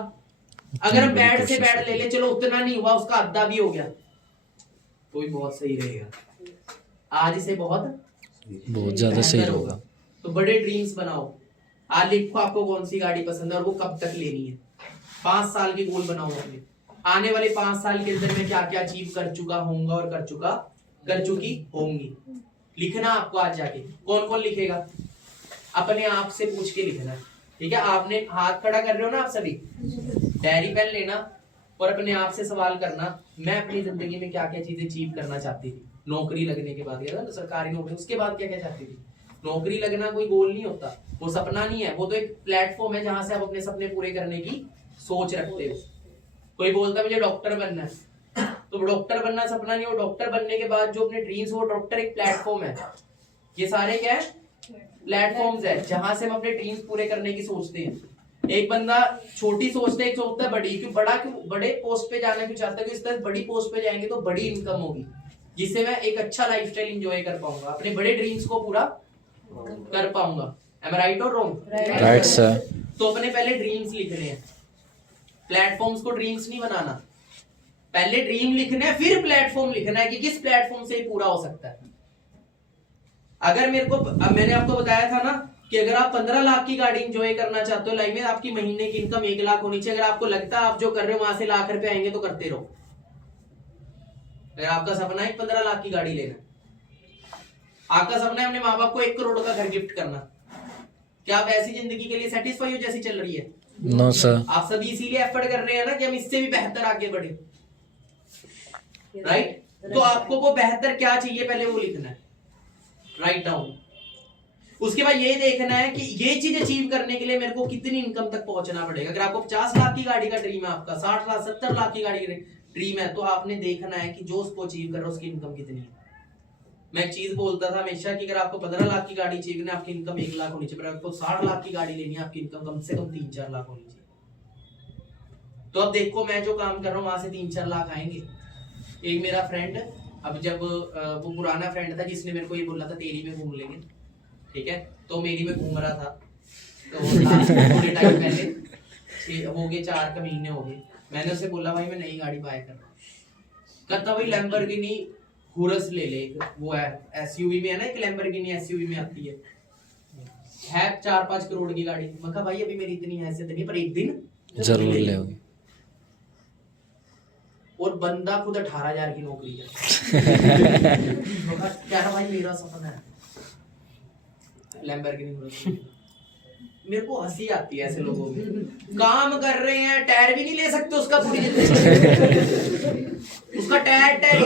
अगर हम बैड से बैड ले ले, चलो उतना नहीं हुआ, उसका आधा भी हो गया, तो भी बहुत सही रहेगा। आज से बहुत ज्यादा सही होगा। तो बड़े ड्रीम्स बनाओ, आज लिखो आपको कौन सी गाड़ी पसंद है और वो कब तक लेनी है। 5 साल के गोल बनाओ अपने, आने वाले 5 साल के अंदर मैं क्या क्या अचीव कर चुका होऊंगा और कर चुकी होंगी। लिखना आपको आज जाके, कौन कौन लिखेगा? अपने आप से पूछ के लिखना, ठीक है? आपने हाथ खड़ा कर रहे हो ना आप सभी, डायरी पेन लेना और अपने आप से सवाल करना, मैं अपनी जिंदगी में क्या क्या चीजें अचीव करना चाहती थी नौकरी लगने के बाद, या सरकारी नौकरी, उसके बाद क्या क्या चाहती थी। नौकरी लगना कोई गोल नहीं होता, वो सपना नहीं है, वो तो एक प्लेटफॉर्म है जहां से आप अपने सपने पूरे करने की सोच रखते हो। कोई बोलता है मुझे डॉक्टर बनना है, तो डॉक्टर बनना सपना नहीं, वो डॉक्टर बनने के बाद जो अपने ड्रीम्स, वो डॉक्टर एक प्लेटफॉर्म है। ये सारे क्या है? प्लेटफॉर्म्स है जहां से हम अपने ड्रीम्स पूरे करने की सोचते हैं। एक बंदा छोटी सोचता है, एक सोचता है बड़ी, क्यों बड़ा, क्यों बड़े पोस्ट पे जाना क्यों चाहता है? इस तरह बड़ी पोस्ट पे जाएंगे तो बड़ी इनकम होगी, जिससे मैं एक अच्छा लाइफस्टाइल एंजॉय कर पाऊंगा, अपने बड़े ड्रीम्स को पूरा कर पाऊंगा। एम आई राइट और रॉन्ग? Right sir. तो अपने पहले ड्रीम्स लिखने हैं, प्लेटफॉर्म्स को ड्रीम्स नहीं बनाना, पहले ड्रीम लिखना है, फिर प्लेटफॉर्म लिखना है कि किस प्लेटफॉर्म से पूरा हो सकता है। अगर मेरे को, अब मैंने आपको बताया था ना कि अगर आप 15 लाख की गाड़ी एंजॉय करना चाहते हो लाइफ में, आपकी महीने की इनकम 1 लाख होनी चाहिए। अगर आपको लगता है आप जो कर रहे हो वहां से लाख रुपए आएंगे तो करते रहो। अगर आपका सपना है 15 लाख की गाड़ी लेना, आपका सपना है अपने माँ बाप को 1 करोड़ का घर गिफ्ट करना, क्या आप ऐसी जिंदगी के लिए सेटिस्फाई हो जैसी चल रही है? No sir. आप सभी इसीलिए एफर्ट कर रहे हैं ना कि हम इससे भी बेहतर आगे बढ़े, राइट? तो आपको वो बेहतर क्या चाहिए पहले वो लिखना है, राइट डाउन। उसके बाद ये देखना है कि ये चीज अचीव करने के लिए मेरे को कितनी इनकम तक पहुंचना पड़ेगा। अगर आपको 50 लाख की गाड़ी का ड्रीम है, आपका 60 लाख 70 लाख की गाड़ी का ड्रीम है, तो आपने देखना है कि जो उसको अचीव कर रहा है उसकी इनकम कितनी है। मैं एक चीज बोलता था हमेशा कि अगर आपको 15 लाख की गाड़ी चाहिए ना, आपकी इनकम 1 लाख होनी चाहिए, पर आपको 60 लाख की गाड़ी लेनी है, आपकी इनकम कम से कम 3-4 लाख होनी चाहिए। तो अब देखो मैं जो काम कर रहा हूँ वहां से 3-4 लाख आएंगे। एक मेरा फ्रेंड, अब जब वो पुराना फ्रेंड था जिसने मेरे को ये बोला था तेरी में घूम लेंगे, ठीक है, तो मेरी में घूम रहा था, तो थोड़े टाइम पहले हो गए 4 महीने हो गए, मैंने उसे बोला भाई मैं नई गाड़ी बाय कर रहा हूँ। कहता भाई लैम्बोर्गिनी हुरस ले ले, वो है एसयूवी में है ना, एक लैम्बोर्गिनी एसयूवी में आती है 4-5 करोड़ की गाड़ी। मैं कहा भाई अभी मेरी इतनी हैसियत नहीं, पर एक दिन जरूर ले होगी। और बंदा खुद 18,000 की नौकरी है। क्या भाई मेरा सपना है लैम्बोर्गिनी। मेरे को हंसी आती है ऐसे लोगों में, काम कर रहे हैं, टायर भी नहीं ले सकते उसका पूरी जिंदगी। उसका टायर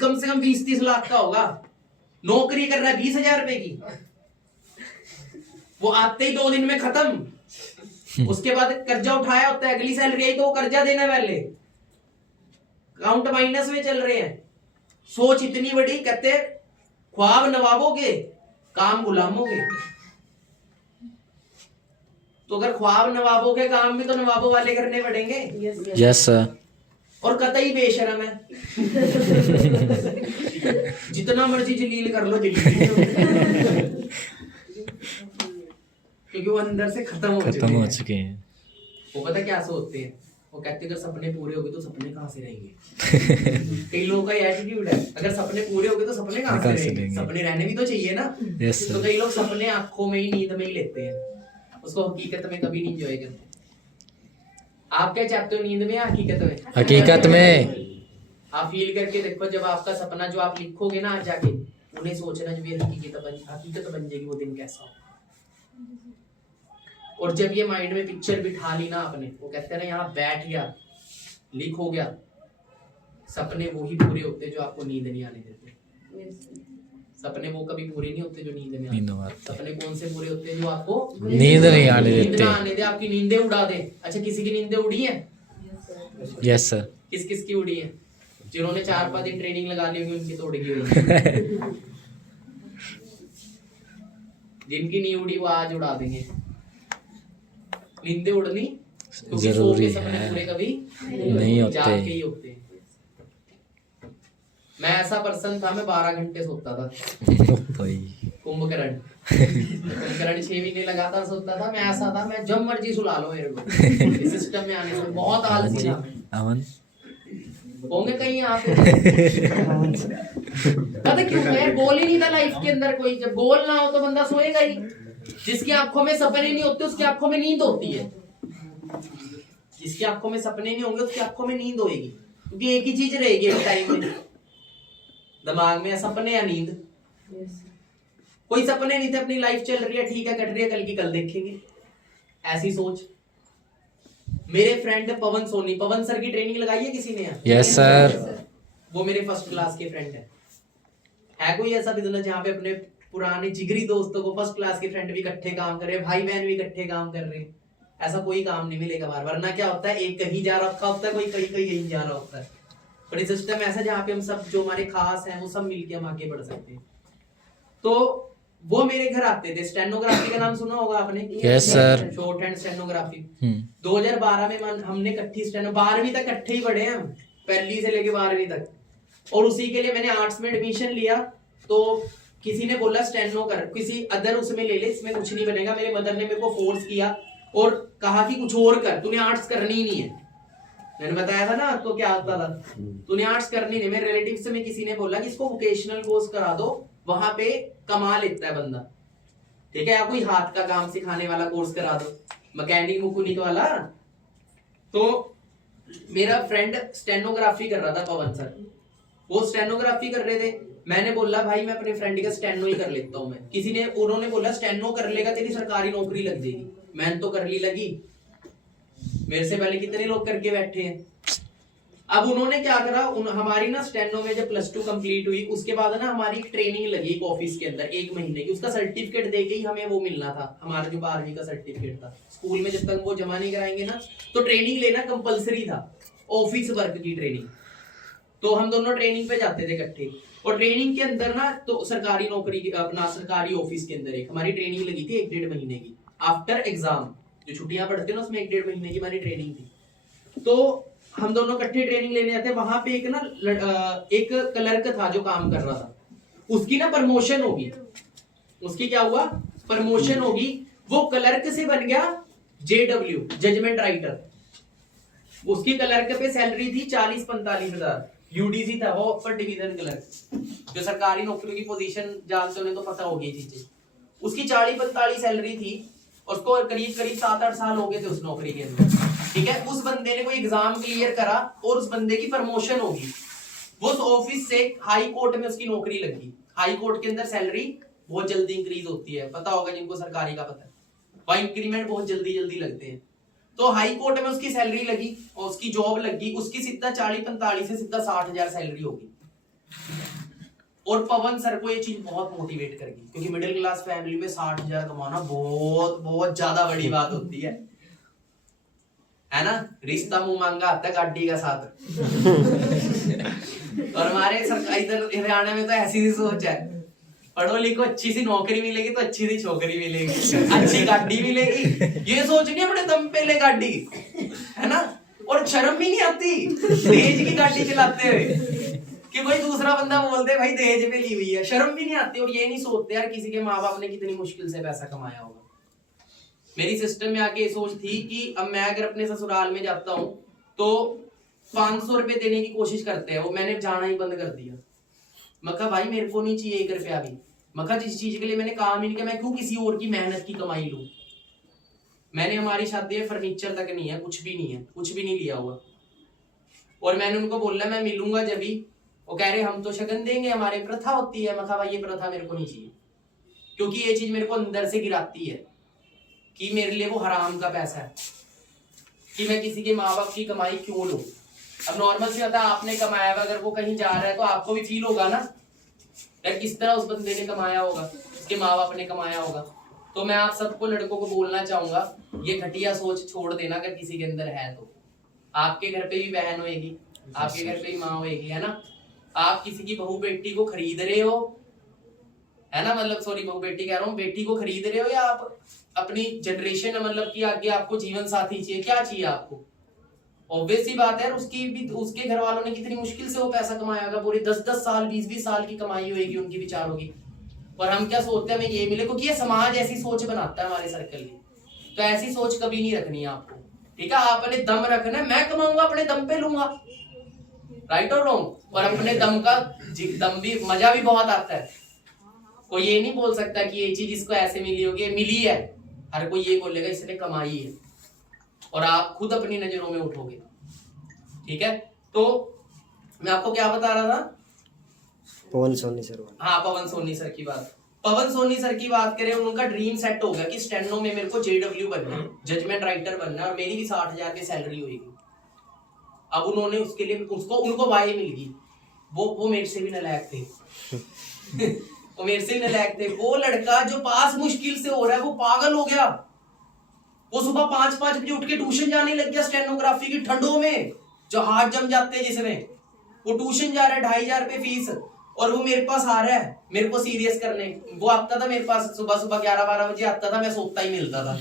कम से कम 20-30 लाख का होगा, नौकरी कर रहा है 20,000 रुपए की, वो आते ही 2 दिन में खत्म। उसके बाद कर्जा उठाया होता है, अगली सैलरी आई तो वो कर्जा देना है, पहले अकाउंट माइनस में चल रहे हैं। सोच इतनी बड़ी, कहते ख्वाब नवाबों के, काम गुलामों के। तो अगर ख्वाब नवाबों के, काम भी तो नवाबों वाले करने पड़ेंगे। Yes sir. और कतई बेशरम है। जितना मर्जी जलील कर लो, जलील क्योंकि वो अंदर से खत्म हो चुके हैं। वो पता क्या सोचते हैं, वो कहते हैं अगर सपने पूरे हो गए तो सपने कहाँ से रहेंगे। कई लोगों का एटीट्यूड है, अगर सपने पूरे हो गए तो सपने कहाँ से रहेंगे, सपने रहने भी तो चाहिए ना। तो कई लोग सपने आंखों में ही, नींद में ही लेते हैं, उसको हकीकत में कभी नहीं एंजॉय करते। आप क्या चाहते हो, नींद में या हकीकत में? हकीकत में। आप फील करके देखो, जब आपका सपना जो आप लिखोगे ना आज जाके, उन्हें सोचना जब ये हकीकत बन जाएगी वो दिन कैसा हो। और जब ये माइंड में पिक्चर बिठा ली ना आपने, वो कहते हैं ना यहाँ बैठ गया, लीक हो गया, सपने वो ही पूरे होते जो आपको नींद नहीं आने देते। सपने वो कभी पूरे नहीं होते जो नींद में नींद आते। आती। सपने कौन से पूरे होते हैं जो आपको नींद नहीं आने नींद देते। ना आने दे, आपकी नींदें उड़ा दे। अच्छा, किसी की नींदें उड़ी है? Yes sir. किस किस की उड़ी है? जिन्होंने 4-5 दिन ट्रेनिंग लगा ली होगी उनकी तो उड़ गई होगी। जिनकी नहीं उड़ी वो आज उड़ा देंगे। नींदें उड़नी क्योंकि सो के जरूरी सपने है। पूरे कभी नहीं होते। जाग के ही होते हैं। मैं ऐसा पर्सन था, मैं 12 घंटे सोता था। भाई कुंभकर्ण 6 महीने लगातार सोता था। मैं ऐसा था, मैं जब मर्जी सुला लो मेरे को। इस सिस्टम में आने से बहुत आलसी था मैं। अमन होंगे कहीं यहाँ पे। पता क्यों यार, गोल ही नहीं था लाइफ के अंदर कोई। जब गोल ना हो तो बंदा सोएगा ही। जिसकी आंखों में सपने नहीं होते उसकी आंखों में नींद होती है। जिसकी आंखों में सपने नहीं होंगे उसकी आंखों में नींद होएगी, क्योंकि एक ही चीज रहेगी एक टाइम में दिमाग में, सपने या नींद। कोई सपने नहीं थे, अपनी लाइफ चल रही है, ठीक है, कट रही है, कल की कल देखेंगे, ऐसी सोच। मेरे फ्रेंड पवन सोनी, पवन सर की ट्रेनिंग लगाई है किसी ने यहाँ? Yes sir. वो मेरे फर्स्ट क्लास के फ्रेंड है कोई ऐसा बिजनेस जहाँ पे अपने पुराने जिगरी दोस्तों को, फर्स्ट क्लास के फ्रेंड भी इकट्ठे काम कर रहे हैं, भाई बहन भी इकट्ठे काम कर रहे हैं? ऐसा कोई काम नहीं मिलेगा बार। वरना क्या होता है, एक कहीं जा रखा होता है, कोई कहीं कहीं जा रहा होता है। पर सिस्टम ऐसा जहाँ पे हम सब जो हमारे खास हैं वो सब मिलके हम आगे बढ़ सकते हैं। तो वो मेरे घर आते थे। स्टेनोग्राफी का नाम सुना होगा आपने? Yes sir. Short hand stenography. 2012 में हमने इकट्ठी स्टेनो 12वीं तक इकट्ठे ही पढ़े हैं, पहली से लेके 12वीं तक। और उसी के लिए मैंने आर्ट्स में एडमिशन लिया। तो किसी ने बोला स्टेनो कर, किसी अदर उसमें ले ले, इसमें कुछ नहीं बनेगा। मेरे मदर ने मेरे को फोर्स किया और कहा कि कुछ और कर, तूने आर्ट्स करनी ही नहीं है। मैंने बताया था ना आपको क्या होता था, तूने आर्ट्स करनी नहीं। मेरे रिलेटिव से में किसी ने बोला कि इसको वोकेशनल कोर्स करा दो, वहां पे कमा लेता है बंदा, ठीक है, या कोई हाथ का काम सिखाने वाला कोर्स करा दो, मैकेनिक मुकुनिक वाला। तो मेरा फ्रेंड स्टेनोग्राफी कर रहा था, पवन सर, वो स्टेनोग्राफी कर रहे थे। मैंने बोला भाई मैं अपने फ्रेंड का स्टेनो ही कर लेता हूँ मैं। उन्होंने बोला स्टेनो कर लेगा तेरी सरकारी नौकरी लग जाएगी। मैंने तो कर ली लगी, मेरे से पहले कितने लोग करके बैठे हैं। अब उन्होंने क्या करा, हमारी ना स्टेनो में जब +2 कंप्लीट हुई उसके बाद ना हमारी ट्रेनिंग लगी एक ऑफिस के अंदर 1 महीने की। उसका सर्टिफिकेट देके ही हमें वो मिलना था, हमारा जो 12वीं का सर्टिफिकेट था। स्कूल में जब तक वो जमा नहीं कराएंगे ना तो ट्रेनिंग लेना कंपलसरी था, ऑफिस वर्क की ट्रेनिंग। तो हम दोनों ट्रेनिंग पे जाते थे इकट्ठे। और ट्रेनिंग के अंदर ना तो सरकारी नौकरी की अपना सरकारी ऑफिस के अंदर एक हमारी ट्रेनिंग लगी थी 1-1.5 महीने की। आफ्टर एग्जाम जो छुट्टियां पड़ती है ना उसमें 1-1.5 महीने की हमारी ट्रेनिंग थी। तो हम दोनों इकट्ठे ट्रेनिंग लेने आते। वहां पे एक क्लर्क था जो काम कर रहा था, उसकी ना प्रमोशन होगी। उसकी क्या हुआ, प्रमोशन होगी। वो क्लर्क से बन गया JW, जजमेंट राइटर। उसकी क्लर्क पे सैलरी थी 40-45 हजार। UDC था वो, अपर डिवीजन क्लर्क, जो सरकारी नौकरी की पोजीशन जानते होने तो पता होगी चीजें। उसकी 40-45 सैलरी थी। उसको करीब 7-8 साल हो गए थे उस नौकरी के अंदर, ठीक है। उस बंदे ने कोई एग्जाम क्लियर करा और उस बंदे की प्रमोशन होगी। वो उस ऑफिस से हाई कोर्ट में उसकी नौकरी लगी। हाई कोर्ट के अंदर सैलरी बहुत जल्दी इंक्रीज होती है, पता होगा जिनको सरकारी का पता है, वहां इंक्रीमेंट बहुत जल्दी लगते हैं। तो हाई कोर्ट में उसकी सैलरी लगी और उसकी जॉब लगी। उसकी सीधा 40-45 से सीधा 60 हजार सैलरी होगी। और पवन सर को ये चीज बहुत मोटिवेट करेगी, क्योंकि मिडिल क्लास फैमिली में 60 हजार कमाना बहुत बहुत ज्यादा बड़ी बात होती है ना। रिश्ता मुंह मांगा आता है गाड़ी का साथ। और हमारे सरकार इधर हरियाणा में तो ऐसी सी सोच है, पढ़ो लिखो अच्छी सी नौकरी मिलेगी तो अच्छी सी छोकरी मिलेगी, अच्छी गाड़ी मिलेगी। ये सोच नहीं अपने दम पे ले गाड़ी, है ना। और शर्म भी नहीं आती दहेज की गाड़ी चलाते हुए कि कोई दूसरा बंदा बोलते भाई दहेज पे ली हुई है, शर्म भी नहीं आती। और ये नहीं सोचते यार किसी के माँ बाप ने कितनी मुश्किल से पैसा कमाया होगा। मेरी सिस्टम में आके ये सोच थी कि अब मैं अगर अपने ससुराल में जाता हूँ तो 500 रुपए देने की कोशिश करते हैं, वो मैंने जाना ही बंद कर दिया। मैं कहा भाई मेरे को नहीं चाहिए 1 रुपया भी। मैं कहा जिस चीज के लिए मैंने काम ही नहीं किया मैं क्यों किसी और की मेहनत की कमाई लूं। मैंने हमारी शादी में फर्नीचर तक नहीं है, कुछ भी नहीं है, कुछ भी नहीं लिया हुआ। और मैंने उनको बोला मैं मिलूंगा जब भी, वो कह रहे हम तो शगन देंगे, हमारे प्रथा होती है। मैं कहा भाई ये प्रथा मेरे को नहीं चाहिए, क्योंकि ये चीज मेरे को अंदर से गिराती है कि मेरे लिए वो हराम का पैसा है कि मैं किसी के माँ बाप की कमाई क्यों लूं। अब नॉर्मल से होता है आपने कमाया हुआ, अगर वो कहीं जा रहा है तो आपको भी फील होगा ना यार किस तरह उस बंदे ने कमाया होगा, उसके माँ बाप ने कमाया होगा। तो मैं आप सबको लड़कों को बोलना चाहूंगा ये घटिया सोच छोड़ देना अगर किसी के अंदर है तो। आपके घर पे भी बहन होएगी, आपके घर पे भी माँ होएगी, है ना। आप किसी की बहू बेटी को खरीद रहे हो, है ना, मतलब सॉरी बहू बेटी कह रहा हूँ, बेटी को खरीद रहे हो या आप अपनी जनरेशन है, मतलब कि आगे आपको जीवन साथी चाहिए, क्या चाहिए आपको। ऑब्वियस सी बात है, उसकी भी उसके घर वालों ने कितनी मुश्किल से वो पैसा कमाया होगा, पूरी 10-10 साल 20-20 साल की कमाई होगी उनकी बेचारों की। और हम क्या सोचते हैं हमें ये मिले, क्योंकि ये समाज ऐसी सोच बनाता है हमारे सर्कल की। तो ऐसी सोच कभी नहीं रखनी है आपको, ठीक है। आपने दम रखना है, मैं कमाऊंगा अपने दम पे लूंगा, राइट और रॉन्ग। और अपने दम का दम भी मजा भी बहुत आता है। कोई ये नहीं बोल सकता कि ये चीज इसको ऐसे मिली होगी, मिली है। हर कोई ये बोलेगा इसने कमाई है, और आप खुद अपनी नजरों में उठोगे, ठीक है। तो मैं आपको क्या बता रहा था, पवन सोनी सर। हाँ पवन सोनी सर की बात। पवन सोनी सर की बात करें, उनका ड्रीम सेट हो गया कि स्टेनो में मेरे को JW बनना है, जजमेंट राइटर बनना है, और मेरी भी 60,000 की सैलरी होगी। अब उन्होंने उसके लिए उनको वाई मिल गई। वो मेरे से भी नालायक थे वो मेरे से भी नालायक थे। वो लड़का जो पास मुश्किल से हो रहा है वो पागल हो गया। वो सुबह 5-5 बजे उठ के ट्यूशन जाने लग गया स्टेनोग्राफी की ठंडों में, जो हाथ जम जाते हैं जिसमें। वो ट्यूशन जा रहा है, 2,500 रुपए फीस, और वो मेरे पास आ रहा है मेरे को सीरियस करने। वो आता था मेरे पास सुबह 11-12 बजे आता था, मैं सोता ही मिलता था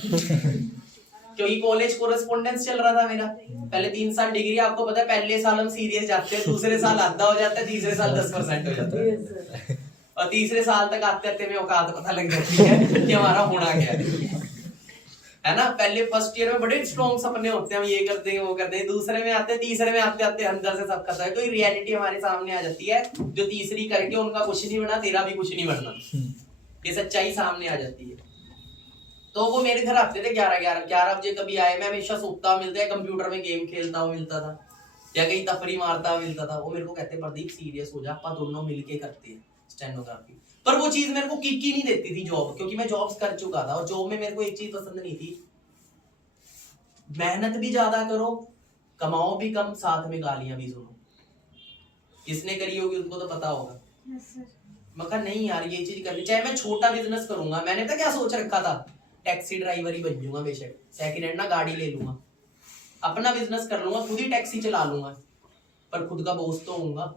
क्योंकि कॉलेज कोरेस्पोंडेंस चल रहा था मेरा। पहले 3 साल डिग्री, आपको पता है पहले साल हम सीरियस जाते हैं, दूसरे साल आधा हो जाता है, तीसरे साल 10% हो जाता है, और तीसरे साल तक आते आते में औकात पता लग जाती है कि हमारा होना क्या है ना। पहले फर्स्ट ईयर में बड़े स्ट्रॉन्ग सपने होते हैं, हम ये करते हैं वो करते हैं, दूसरे में आते तीसरे में आते आते अंदर से सब खत्म है। कोई रियलिटी हमारे सामने आ जाती है, जो तीसरी करके उनका कुछ नहीं बना, तेरा भी कुछ नहीं बनना, ये सच्चाई सामने आ जाती है। तो वो मेरे घर आते थे 11 बजे कभी आए, मैं हमेशा सोता मिलता है, कंप्यूटर में गेम खेलता हुआ मिलता था, या कहीं तफरी मारता हुआ मिलता था। वो मेरे को कहते प्रदीप सीरियस हो जा, अपन दोनों मिलके करते हैं स्टेनोग्राफी। पर वो चीज मेरे को किक ही नहीं देती थी जॉब, क्योंकि मैं जॉब्स कर चुका था, और जॉब में मेरे को एक चीज पसंद नहीं थी, मेहनत भी ज्यादा करो, कमाओ भी कम, साथ में गालियां भी सुनो। किसने करी होगी उनको तो पता होगा। मैं कहा नहीं यार ये चीज करनी, चाहे मैं छोटा बिजनेस करूंगा। मैंने तो क्या सोच रखा था, टैक्सी ड्राइवर ही बन जाऊंगा, बेशक सेकंड हैंड ना गाड़ी ले लूंगा, अपना बिजनेस कर लूंगा, खुद ही टैक्सी चला लूंगा, पर खुद का बॉस तो होऊंगा,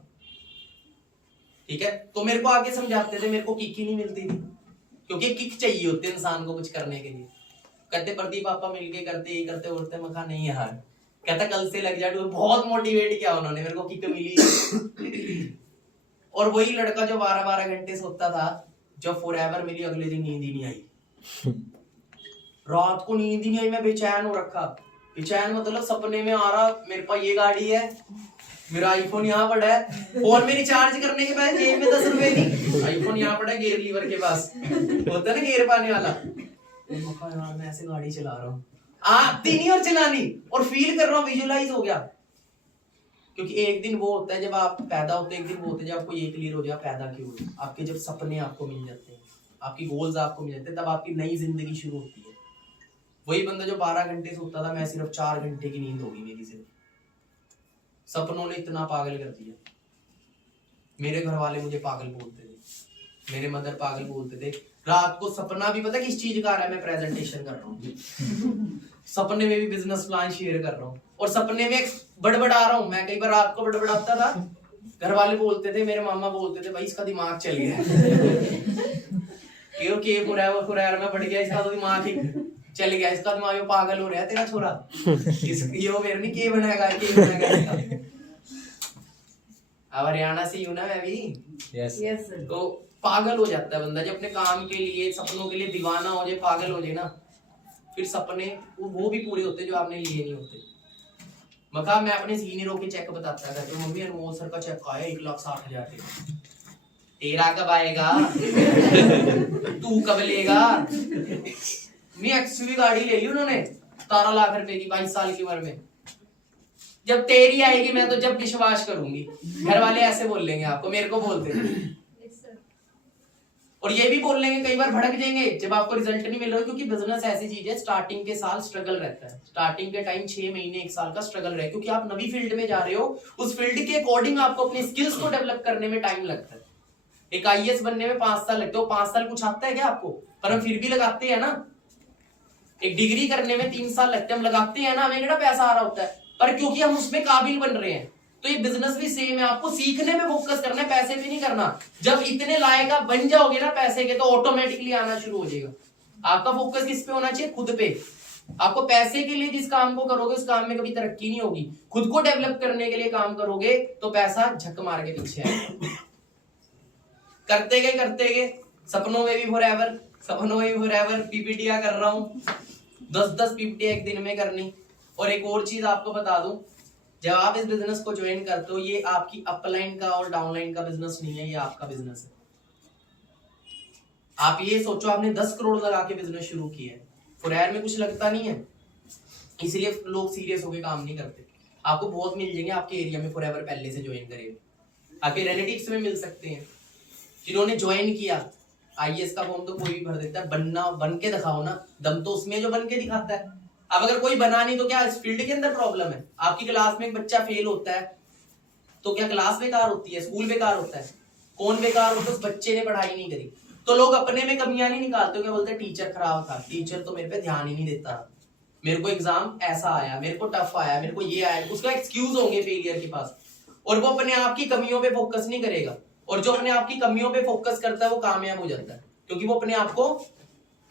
ठीक है। तो मेरे को आगे समझाते थे, मेरे को किक ही नहीं मिलती थी, क्योंकि किक चाहिए होती है इंसान को कुछ करने के लिए। कहते प्रदीप पापा मिलके करते ही करते उड़ते, मैं कहा नहीं यार। कहता कल से लग जा, बहुत मोटिवेट किया उन्होंने, मेरे को किक मिली। और वही लड़का जो 12-12 घंटे सोता था, जब फॉरएवर मिली अगले दिन नींद ही नहीं आई, रात को नींद ही नहीं आई, मैं बेचैन हो रखा। बेचैन मतलब सपने में आ रहा मेरे पास ये गाड़ी है, मेरा आईफोन यहाँ पड़ा है, फोन में रिचार्ज करने के बाद जेब में 10 रुपए नहीं, आईफोन यहाँ पड़ा है गियर लीवर के पास, होता है ना गियर पाने वाला। यार मैं ऐसे गाड़ी चला रहा हूँ, आती नहीं और चलानी, और फील कर रहा हूँ, विजुअलाइज हो गया। क्योंकि एक दिन वो होता है जब आप पैदा होते हैं, एक दिन वो होता है जब आपको ये क्लियर हो जाए पैदा क्यों हुए। आपके जब सपने आपको मिल जाते हैं, आपकी गोल्स आपको मिल जाते हैं, तब आपकी नई जिंदगी शुरू होती है। वही बंदा जो 12 घंटे सोता था, मैं सिर्फ 4 घंटे की नींद होगी मेरी सिर्फ। सपनों ने इतना पागल कर दिया। मेरे घर वाले मुझे पागल बोलते थे, मेरे मदर पागल बोलते थे। रात को सपना भी पता किस चीज का आ रहा है, मैं प्रेजेंटेशन कर रहा हूँ, सपने में भी बिजनेस प्लान शेयर कर रहा हूँ, और सपने में बड़बड़ा रहा हूँ। मैं कई बार रात को बड़बड़ाता था, घर वाले बोलते थे, मेरे मामा बोलते थे भाई इसका दिमाग चल गया कुरैर में पड़ गया, इसका तो दिमाग ही चल गया, इसका दिमाग पागल हो रहा है तेरा छोरा, ये मेरे नहीं के बनेगा इसका। अब हरियाणा से हूं ना मैं भी, यस तो पागल हो जाता है बंदा जब अपने काम के लिए, सपनों के लिए दीवाना हो जाए, पागल हो जाए ना, फिर सपने वो भी पूरे होते जो आपने लिए नहीं होते। मैं अपने सीनियरों के चेक बताता था, तो मम्मी अनमोल सर का चेक आया 1,60,000 तेरा कब आएगा तू कब लेगा। मैं एक्सयूवी गाड़ी ले ली उन्होंने 17 लाख रुपए की 22 साल की उम्र में, जब तेरी आएगी मैं तो जब विश्वास करूंगी। घर वाले ऐसे बोल लेंगे आपको, मेरे को बोलते हैं। और ये भी बोल लेंगे, कई बार भड़क जाएंगे जब आपको रिजल्ट नहीं मिल रहा, क्योंकि बिजनेस ऐसी चीज है, स्टार्टिंग के साल स्ट्रगल रहता है, स्टार्टिंग के टाइम 6 महीने 1 साल का स्ट्रगल रहे, क्योंकि आप नवी फील्ड में जा रहे हो, उस फील्ड के अकॉर्डिंग आपको अपनी स्किल्स को डेवलप करने में टाइम लगता है। एक आईएएस बनने में 5 साल लगते हो, 5 साल कुछ आता है क्या आपको? पर हम फिर भी लगाते हैं ना। एक डिग्री करने में 3 साल लगते हैं, हम लगाते हैं ना, हमें कितना पैसा आ रहा होता है, पर क्योंकि हम उसमें काबिल बन रहे हैं। तो ये बिजनेस भी सेम है, आपको सीखने में फोकस करना है, पैसे पे नहीं करना। जब इतने लायक आप बन जाओगे ना पैसे के, तो ऑटोमेटिकली आना शुरू हो जाएगा। आपका फोकस किस पे होना चाहिए? खुद पे। आपको पैसे के लिए जिस काम को करोगे उस काम में कभी तरक्की नहीं होगी। खुद को डेवलप करने के लिए काम करोगे तो पैसा झक मार के पीछे आएगा। करते गए सपनों में भी फॉरएवर, सपनों में भी फॉरएवर पीपीटियां कर रहा हूँ, 10-10 पीपीटियां एक दिन में करनी। और एक और चीज आपको बता दूं, जब आप इस बिजनेस को ज्वाइन करते हो, ये आपकी अपलाइन का और डाउनलाइन का बिजनेस नहीं है, ये आपका बिजनेस है। आप ये सोचो आपने 10 करोड़ लगा के बिजनेस शुरू किया है, फॉरएवर में कुछ लगता नहीं है, इसलिए लोग सीरियस होकर काम नहीं करते। आपको बहुत मिल जाएंगे आपके एरिया में फॉरएवर पहले से ज्वाइन करेंगे, आपके रिलेटिव्स में मिल सकते हैं जिन्होंने ज्वाइन किया। आईएएस का फॉर्म तो कोई भी भर देता है, बन के दिखाओ ना, दम तो उसमें जो बन के दिखाता है। अब अगर कोई बना नहीं तो क्या इस फील्ड के अंदर प्रॉब्लम है? आपकी क्लास में एक बच्चा फेल होता है तो क्या क्लास बेकार होती है, स्कूल बेकार होता है? कौन बेकार होता है? उस बच्चे ने पढ़ाई नहीं करी। तो लोग अपने में कमियां नहीं निकालते, क्या बोलते हैं टीचर खराब था, टीचर तो मेरे पे ध्यान ही नहीं देता, मेरे को एग्जाम ऐसा आया, मेरे को टफ आया, मेरे को ये आया। उसका एक्सक्यूज होंगे फेलियर के पास, और वो अपने आप की कमियों पे फोकस नहीं करेगा। और जो अपने आप की कमियों पे फोकस करता है वो कामयाब हो जाता है, क्योंकि वो अपने आप को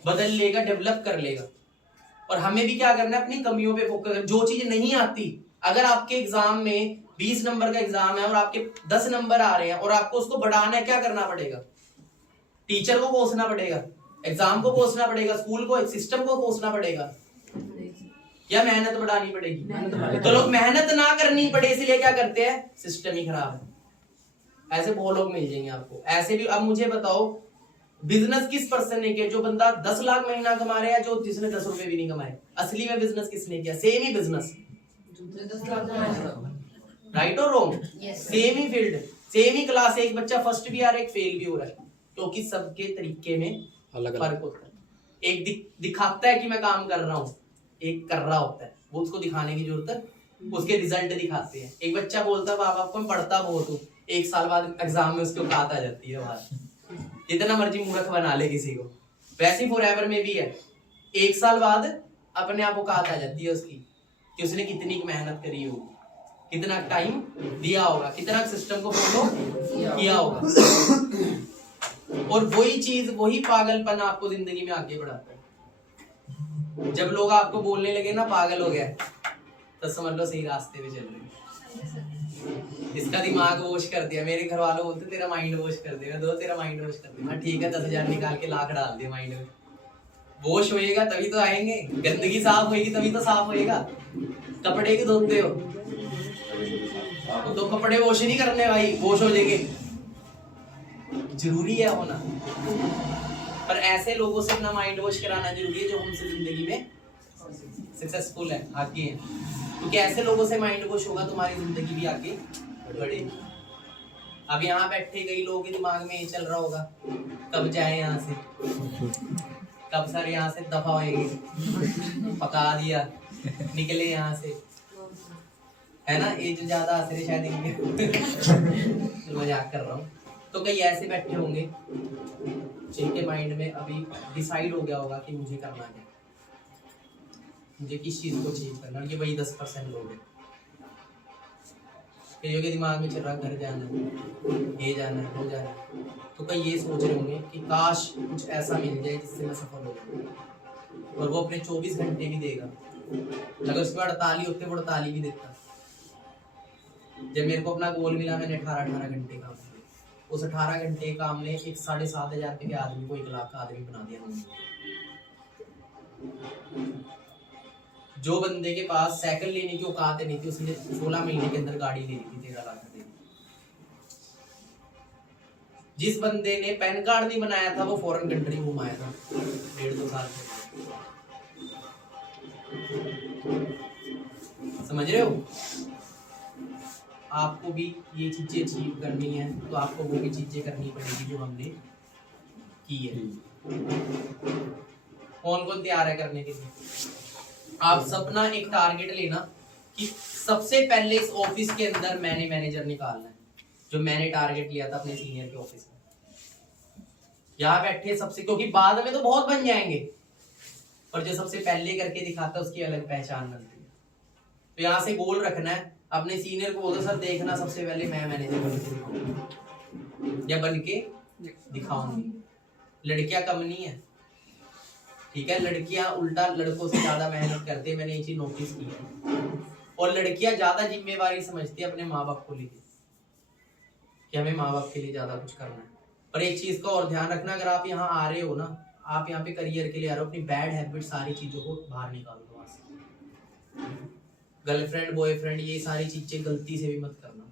बदल लेगा, डेवलप कर लेगा। और हमें भी क्या करना है, अपनी कमियों पे फोकस। जो चीज नहीं आती, अगर आपके एग्जाम में 20 नंबर का एग्जाम है और आपके 10 नंबर आ रहे हैं और आपको उसको बढ़ाना है, क्या करना पड़ेगा? टीचर को कोसना पड़ेगा, एग्जाम को कोसना पड़ेगा, स्कूल को, सिस्टम को कोसना पड़ेगा, या मेहनत बढ़ानी पड़ेगी? तो लोग मेहनत ना करनी पड़े इसलिए क्या करते हैं, सिस्टम ही खराब है। ऐसे बहुत लोग मिल जाएंगे आपको, ऐसे भी। अब मुझे बताओ बिजनेस किस पर्सन ने किया? जो बंदा 10 लाख महीना कमा रहा है, जो जिसने 10 रुपए भी नहीं कमाए। असली में बिजनेस किसने किया? सेम ही बिजनेस, राइट और रॉन्ग? सेम ही फील्ड, सेम ही क्लास, एक बच्चा फर्स्ट भी आ रहा है, एक फेल भी हो रहा है, क्योंकि सबके तरीके में फर्क होता है। एक दिखाता है कि मैं काम कर रहा हूँ, एक कर रहा होता है, वो उसको दिखाने की जरूरत है, उसके रिजल्ट दिखाते हैं। एक बच्चा बोलता है बाबा को मैं पढ़ता बहुत हूँ, 1 साल बाद एग्जाम में उसको औकात आ जाती है बाहर, जितना मर्जी मूर्ख बना ले किसी को। वैसे ही फॉरएवर में भी है, 1 साल बाद अपने आप औकात आ जाती है उसकी, कि उसने कितनी मेहनत करी होगी, कितना टाइम दिया होगा, कितना सिस्टम को फॉलो किया होगा। और वही चीज, वही पागलपन आपको जिंदगी में आगे बढ़ाता है। जब लोग आपको बोलने लगे ना पागल हो गया, तो समझ लो सही रास्ते पे चल रहे हैं। इसका दिमाग वॉश कर दिया। मेरे घर वालों बोलते तेरा माइंड वॉश कर देगा, दो तेरा माइंड वॉश कर देगा। ठीक है, 10,000 निकाल के लाख डाल दिया माइंड में। वॉश होएगा तभी तो आएंगे, गंदगी साफ होएगी तभी तो साफ होएगा। कपड़े की धोते हो तो कपड़े वॉश नहीं करने भाई, वॉश हो जाएंगे, जरूरी है होना। पर ऐसे लोगों से अपना माइंड वॉश कराना जरूरी है जो हमसे जिंदगी में सक्सेसफुल है, आगे है। क्योंकि ऐसे लोगों से माइंड वॉश होगा तुम्हारी जिंदगी भी आगे बढ़ेगी। अब यहाँ बैठे कई लोगों के दिमाग में ये चल रहा होगा कब जाए यहाँ से, कब सर यहाँ से दफा होएगी, पका दिया निकले यहाँ से, है ना? ये जो ज्यादा असर शायद मजाक कर रहा हूँ। तो कई ऐसे बैठे होंगे जिनके माइंड में अभी डिसाइड हो गया होगा कि मुझे करना है, मुझे किस चीज को अचीव करना। ये वही 10% लोग हैं जो के दिमाग में चल रहा घर जाना है, ये जाना है, वो जाना है। तो कई ये सोच रहे होंगे कि काश कुछ ऐसा मिल जाए जिससे मैं सफल हो जाऊँ, और वो अपने 24 घंटे भी देगा। अगर उसके 48 होते वो 48 भी देता। जब मेरे को अपना गोल मिला मैंने 18 घंटे काम किया। उस 18 घंटे काम ने एक 7,500 रुपये के आदमी को 1 लाख का आदमी बना दिया। जो बंदे के पास साइकिल लेने की औकात नहीं थी, उसने 16 महीने के अंदर गाड़ी ले ली थी 13 लाख की। जिस बंदे ने पैन कार्ड नहीं बनाया था वो फॉरेन कंट्री घुमाया था 1.5-2 साल पहले। समझ रहे हो? आपको भी ये चीज़ें अचीव करनी है तो आपको वो भी चीज़ें करनी पड़ेगी जो हमने की है। कौन कौन तैयार है करने के लिए? आप सपना एक टारगेट लेना कि सबसे पहले इस ऑफिस के अंदर मैंने मैनेजर निकालना है, जो मैंने टारगेट लिया था अपने सीनियर के ऑफिस में। यहाँ बैठे सबसे, क्योंकि बाद में तो बहुत बन जाएंगे, पर जो सबसे पहले करके दिखाता है उसकी अलग पहचान बनती है। तो यहाँ से गोल रखना है, अपने सीनियर को बोलो सर देखना सबसे पहले मैं मैनेजर बन के दिखाऊंगी या बन के दिखाऊंगी। लड़कियां कम नहीं है, ठीक है, लड़कियां उल्टा लड़कों से ज्यादा मेहनत करती है, मैंने ये चीज नोटिस की है। और लड़कियां ज्यादा जिम्मेवारी समझती है अपने माँ बाप को लेकर कि हमें माँ बाप के लिए ज्यादा कुछ करना है। पर एक चीज का और ध्यान रखना, अगर आप यहाँ आ रहे हो ना, आप यहाँ पे करियर के लिए आ रहे हो, अपनी बैड हैबिट सारी चीजों को बाहर निकाल दो वहां से। गर्लफ्रेंड बॉयफ्रेंड ये सारी चीजें गलती से भी मत करना।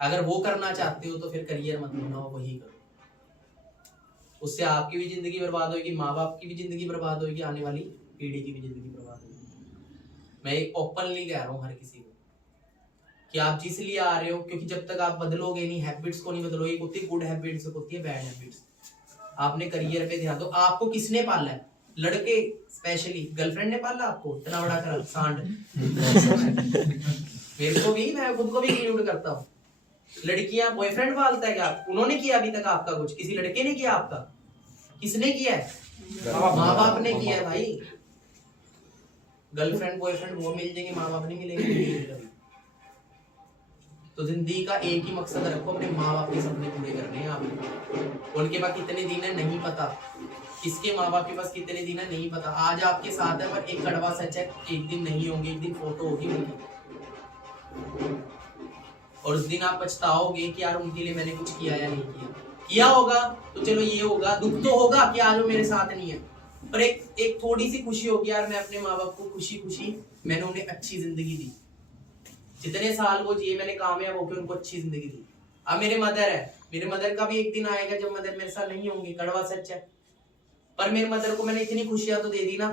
अगर वो करना चाहते हो तो फिर करियर मत बनाओ, वही करो। उससे आपकी भी जिंदगी बर्बाद होगी, माँ बाप की भी जिंदगी बर्बाद होगी, आने वाली पीढ़ी की भी जिंदगी बर्बाद होगी। मैं एक ओपनली कह रहा हूँ हर किसी को कि आप जिस लिए आ रहे हो, क्योंकि जब तक आप बदलोगे नहीं, हैबिट्स को नहीं बदलोगे, होती गुड हैबिट्स होती है बैड हैबिट्स। आपने करियर पे ध्यान दो। आपको किसने पाला है? लड़के स्पेशली, गर्लफ्रेंड ने पाला आपको इतना बड़ा कर सांड? मेरे को भी, मैं खुद को भी इंक्लूड करता हूँ। लड़कियां बॉयफ्रेंड पालता है क्या? उन्होंने किया अभी तक आपका कुछ? किसी लड़के ने किया आपका? किसने किया है? माँ बाप ने किया है भाई। गर्लफ्रेंड बॉयफ्रेंड वो मिल जाएंगे, माँ बाप नहीं मिलेंगे। तो जिंदगी का एक ही मकसद रखो, अपने माँ बाप के सपने पूरे करने हैं आपको। उनके पास कितने दिन है नहीं पता, किसके माँ बाप के पास कितने दिन है नहीं पता। आज आपके साथ है, पर एक कड़वा सच है, एक दिन नहीं होंगे, एक दिन फोटो होगी उनकी, और उस दिन आप पछताओगे कि यार उनके लिए मैंने कुछ किया या नहीं किया। किया होगा तो चलो ये होगा, दुख तो होगा कि आज वो मेरे साथ नहीं है, पर एक थोड़ी सी खुशी होगी यार, मैं अपने माँ बाप को खुशी खुशी मैंने उन्हें अच्छी जिंदगी दी। जितने साल वो जिए मैंने कामयाब होकर उनको अच्छी जिंदगी दी। अब मेरे मदर है, मेरे मदर का भी एक दिन आएगा जब मदर मेरे साथ नहीं होंगी, कड़वा सच है, पर मेरे मदर को मैंने इतनी खुशियां तो दे दी ना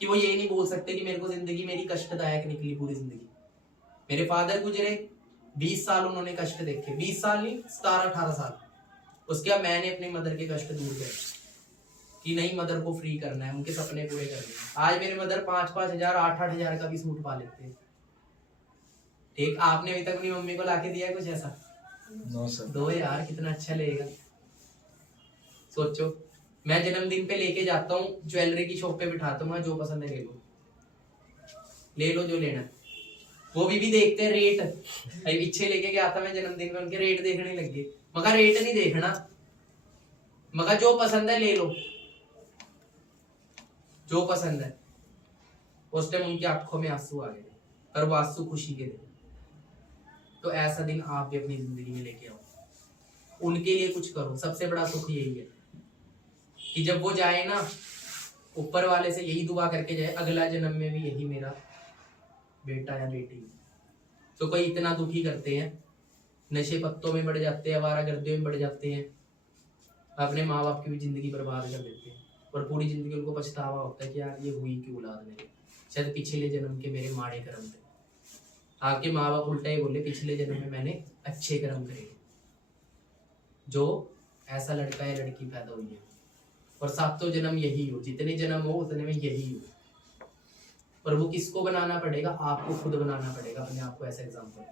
कि वो ये नहीं बोल सकते कि मेरे को जिंदगी मेरी कष्टदायक निकली पूरी जिंदगी। मेरे फादर गुजरे, 20 साल उन्होंने कष्ट देखे, 20 साल नहीं 17-18 साल। उसके बाद मैंने अपनी मदर के कष्ट दूर करे कि नहीं, मदर को फ्री करना है, उनके सपने पूरे करने हैं। आज मेरे मदर 5-5 हजार 8-8 हजार का भी सूट पा लेते हैं। ठीक, आपने अभी तक अपनी मम्मी को लाके दिया है कुछ ऐसा? No sir. दो यार, कितना अच्छा लगेगा। सोचो, मैं जन्मदिन पे लेके जाता हूँ, ज्वेलरी की शॉप पे बिठाता हूँ, जो पसंद है ले लो जो लेना। वो भी देखते हैं रेट। अभी पीछे लेके गया था मैं जन्मदिन में, उनके रेट देखने लग गए। मगर रेट नहीं देखना, मगर जो पसंद है ले लो, जो पसंद है। उस टाइम उनकी आंखों में आंसू आ गए, पर वो आंसू खुशी के थे। तो ऐसा दिन आप भी अपनी जिंदगी में लेके आओ, उनके लिए कुछ करो। सबसे बड़ा सुख यही है कि जब वो जाए ना, ऊपर वाले से यही दुआ करके जाए, अगला जन्म में भी यही मेरा बेटा या बेटी। तो कोई इतना दुखी करते हैं, नशे पत्तों में बढ़ जाते हैं, आवारागर्दियों में बढ़ जाते हैं, अपने माँ बाप की भी जिंदगी बर्बाद कर देते हैं, और पूरी जिंदगी उनको पछतावा होता है कि यार ये हुई क्यों औलाद मेरे, शायद पिछले जन्म के मेरे माड़े कर्म थे। आपके माँ बाप उल्टा ही बोले, पिछले जन्म में मैंने अच्छे कर्म करे, जो ऐसा लड़का या लड़की पैदा हुई है, और सातों जन्म यही हो, जितने जन्म हो उतने में यही हो। पर वो किसको बनाना पड़ेगा? आपको खुद बनाना पड़ेगा अपने आप को ऐसा एग्जाम्पल,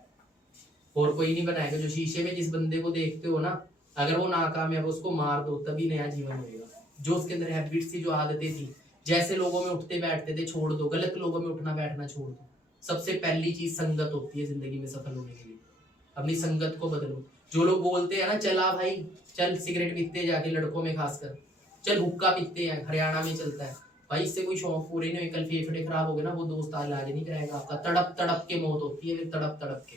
और कोई नहीं बनाएगा। जो शीशे में जिस बंदे को देखते हो ना, अगर वो नाकामयाब है उसको मार दो, तभी नया जीवन होगा। जो उसके अंदर हैबिट्स थी, जो आदतें थी, जैसे लोगों में उठते बैठते थे, छोड़ दो। गलत लोगों में उठना बैठना छोड़ दो। सबसे पहली चीज संगत होती है जिंदगी में सफल होने के लिए। अपनी संगत को बदलो। जो लोग बोलते हैं ना, चला भाई चल सिगरेट पीते, जाके लड़कों में खासकर, चल हुक्का पीते हैं, हरियाणा में चलता है भाई, इससे कोई शौक पूरे नहीं हुए, कल फेफड़े खराब हो गए ना, वो दोस्त इलाज नहीं कराएगा आपका। तड़प तड़प के मौत होती है, फिर तड़प तड़प के।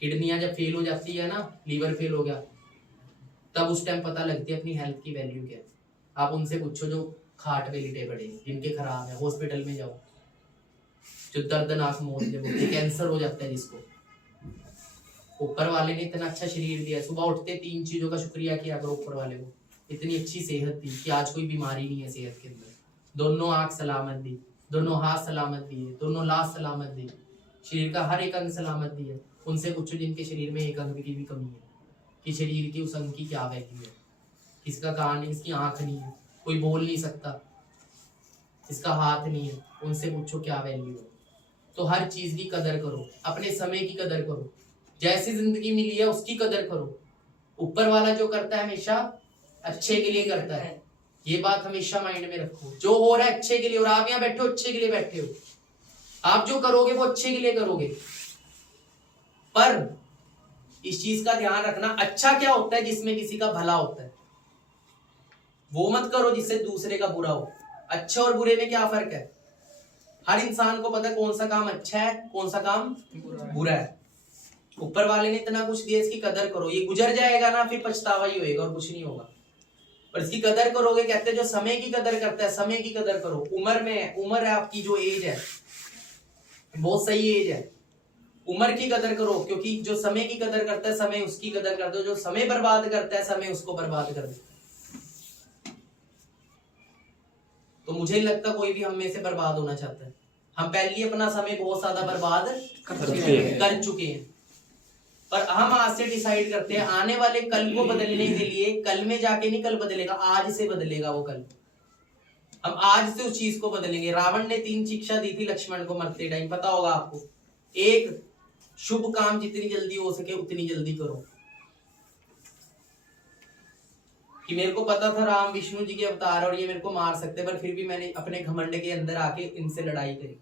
किडनियां जब फेल हो जाती है ना, लीवर फेल हो गया, तब उस टाइम पता लगती है अपनी हेल्थ की वैल्यू क्या है। आप उनसे पूछो जो खाट पे लिटे पड़े, जिनके खराब है, हॉस्पिटल में जाओ, जो दर्दनाक मौत जब होती है, कैंसर हो जाता है जिसको, ऊपर वाले ने इतना अच्छा शरीर दिया, सुबह उठते 3 चीजों का शुक्रिया किया करो ऊपर वाले को। इतनी अच्छी सेहत दी कि आज कोई बीमारी नहीं है सेहत के अंदर, दोनों आंख सलामत दी, दोनों हाथ सलामत दिए, दोनों लाश सलामत दी, शरीर का हर एक अंग सलामत भी है। उनसे पूछो जिनके शरीर में एक अंग की भी कमी है कि शरीर की उस अंग की क्या वैल्यू है। किसका कान नहीं, इसकी आंख नहीं है, कोई बोल नहीं सकता, इसका हाथ नहीं है, उनसे पूछो क्या वैल्यू है। तो हर चीज की कदर करो, अपने समय की कदर करो, जैसी जिंदगी मिली है उसकी कदर करो। ऊपर वाला जो करता है हमेशा अच्छे के लिए करता है, ये बात हमेशा माइंड में रखो। जो हो रहा है अच्छे के लिए, और आप यहाँ बैठे हो अच्छे के लिए बैठे हो। आप जो करोगे वो अच्छे के लिए करोगे, पर इस चीज का ध्यान रखना, अच्छा क्या होता है जिसमें किसी का भला होता है, वो मत करो जिससे दूसरे का बुरा हो। अच्छे और बुरे में क्या फर्क है? हर इंसान को पता है कौन सा काम अच्छा है, कौन सा काम बुरा है। ऊपर वाले ने इतना कुछ दिया, इसकी कदर करो। ये गुजर जाएगा ना, फिर पछतावा ही होएगा और कुछ नहीं होगा, पर इसकी कदर करोगे। कहते हैं जो समय की कदर करता है, समय की कदर करो। उम्र में, उम्र है आपकी, जो एज है बहुत सही एज है, उम्र की कदर करो, क्योंकि जो समय की कदर करता है समय उसकी कदर कर दो। जो समय बर्बाद करता है समय उसको बर्बाद कर दो। तो मुझे नहीं लगता कोई भी हम में से बर्बाद होना चाहता है। हम पहले ही अपना समय बहुत ज्यादा बर्बाद कर चुके हैं, पर हम आज से डिसाइड करते हैं आने वाले कल को बदलने के लिए। कल में जाके नहीं कल बदलेगा, आज से बदलेगा वो कल। हम आज से उस चीज को बदलेंगे। रावण ने 3 शिक्षा दी थी लक्ष्मण को मरते टाइम, पता होगा आपको। एक, शुभ काम जितनी जल्दी हो सके उतनी जल्दी करो। कि मेरे को पता था राम विष्णु जी के अवतार और ये मेरे को मार सकते, पर फिर भी मैंने अपने घमंड के अंदर आके इनसे लड़ाई करी।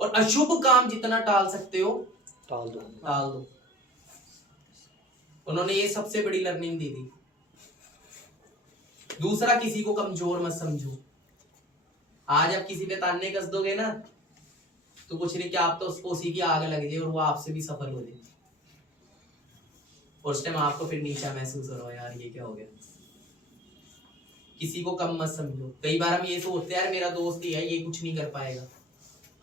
और अशुभ काम जितना टाल सकते हो टाल दो। उन्होंने ये सबसे बड़ी लर्निंग दी थी। दूसरा, किसी को कमजोर मत समझो। आज आप किसी पे ताने कस दोगे ना, तो कुछ नहीं क्या आप तो उसको उसी की आग लग जाए और वो आपसे भी सफल हो जाए, और उस टाइम आपको फिर नीचा महसूस हो रहा है, यार ये क्या हो गया। किसी को कम मत समझो। कई बार हम ये सोचते हैं यार मेरा दोस्त ही है, ये कुछ नहीं कर पाएगा।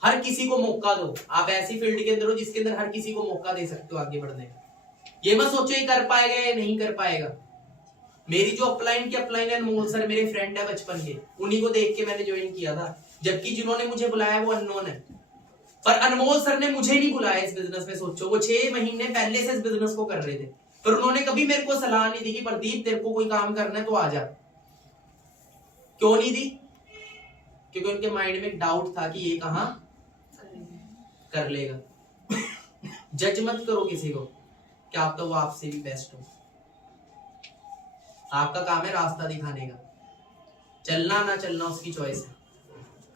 हर किसी को मौका दो। आप ऐसी फील्ड के अंदर हो जिसके अंदर हर किसी को मौका दे सकते हो आगे बढ़ने का। ये मत सोचो ये कर पाएगा या नहीं कर पाएगा। मेरी जो अपलाइन की अपलाइन है, अनमोल सर मेरे फ्रेंड है बचपन के, उन्हीं को देख के मैंने ज्वाइन किया था, जबकि जिन्होंने मुझे बुलाया वो अननोन है। पर अनमोल सर ने मुझे नहीं बुलाया इस बिजनेस में। सोचो वो 6 महीने पहले से इस बिजनेस को कर रहे थे, पर उन्होंने कभी मेरे को सलाह नहीं दी कि प्रदीप तेरे को कोई काम करना है तो आ जा। क्यों नहीं दी? क्योंकि उनके माइंड में एक डाउट था कि ये कहां कर लेगा। जज मत करो किसी को, क्या आप तो वो आपसे भी बेस्ट हो। आपका काम है रास्ता दिखाने का, चलना ना चलना उसकी चॉइस है।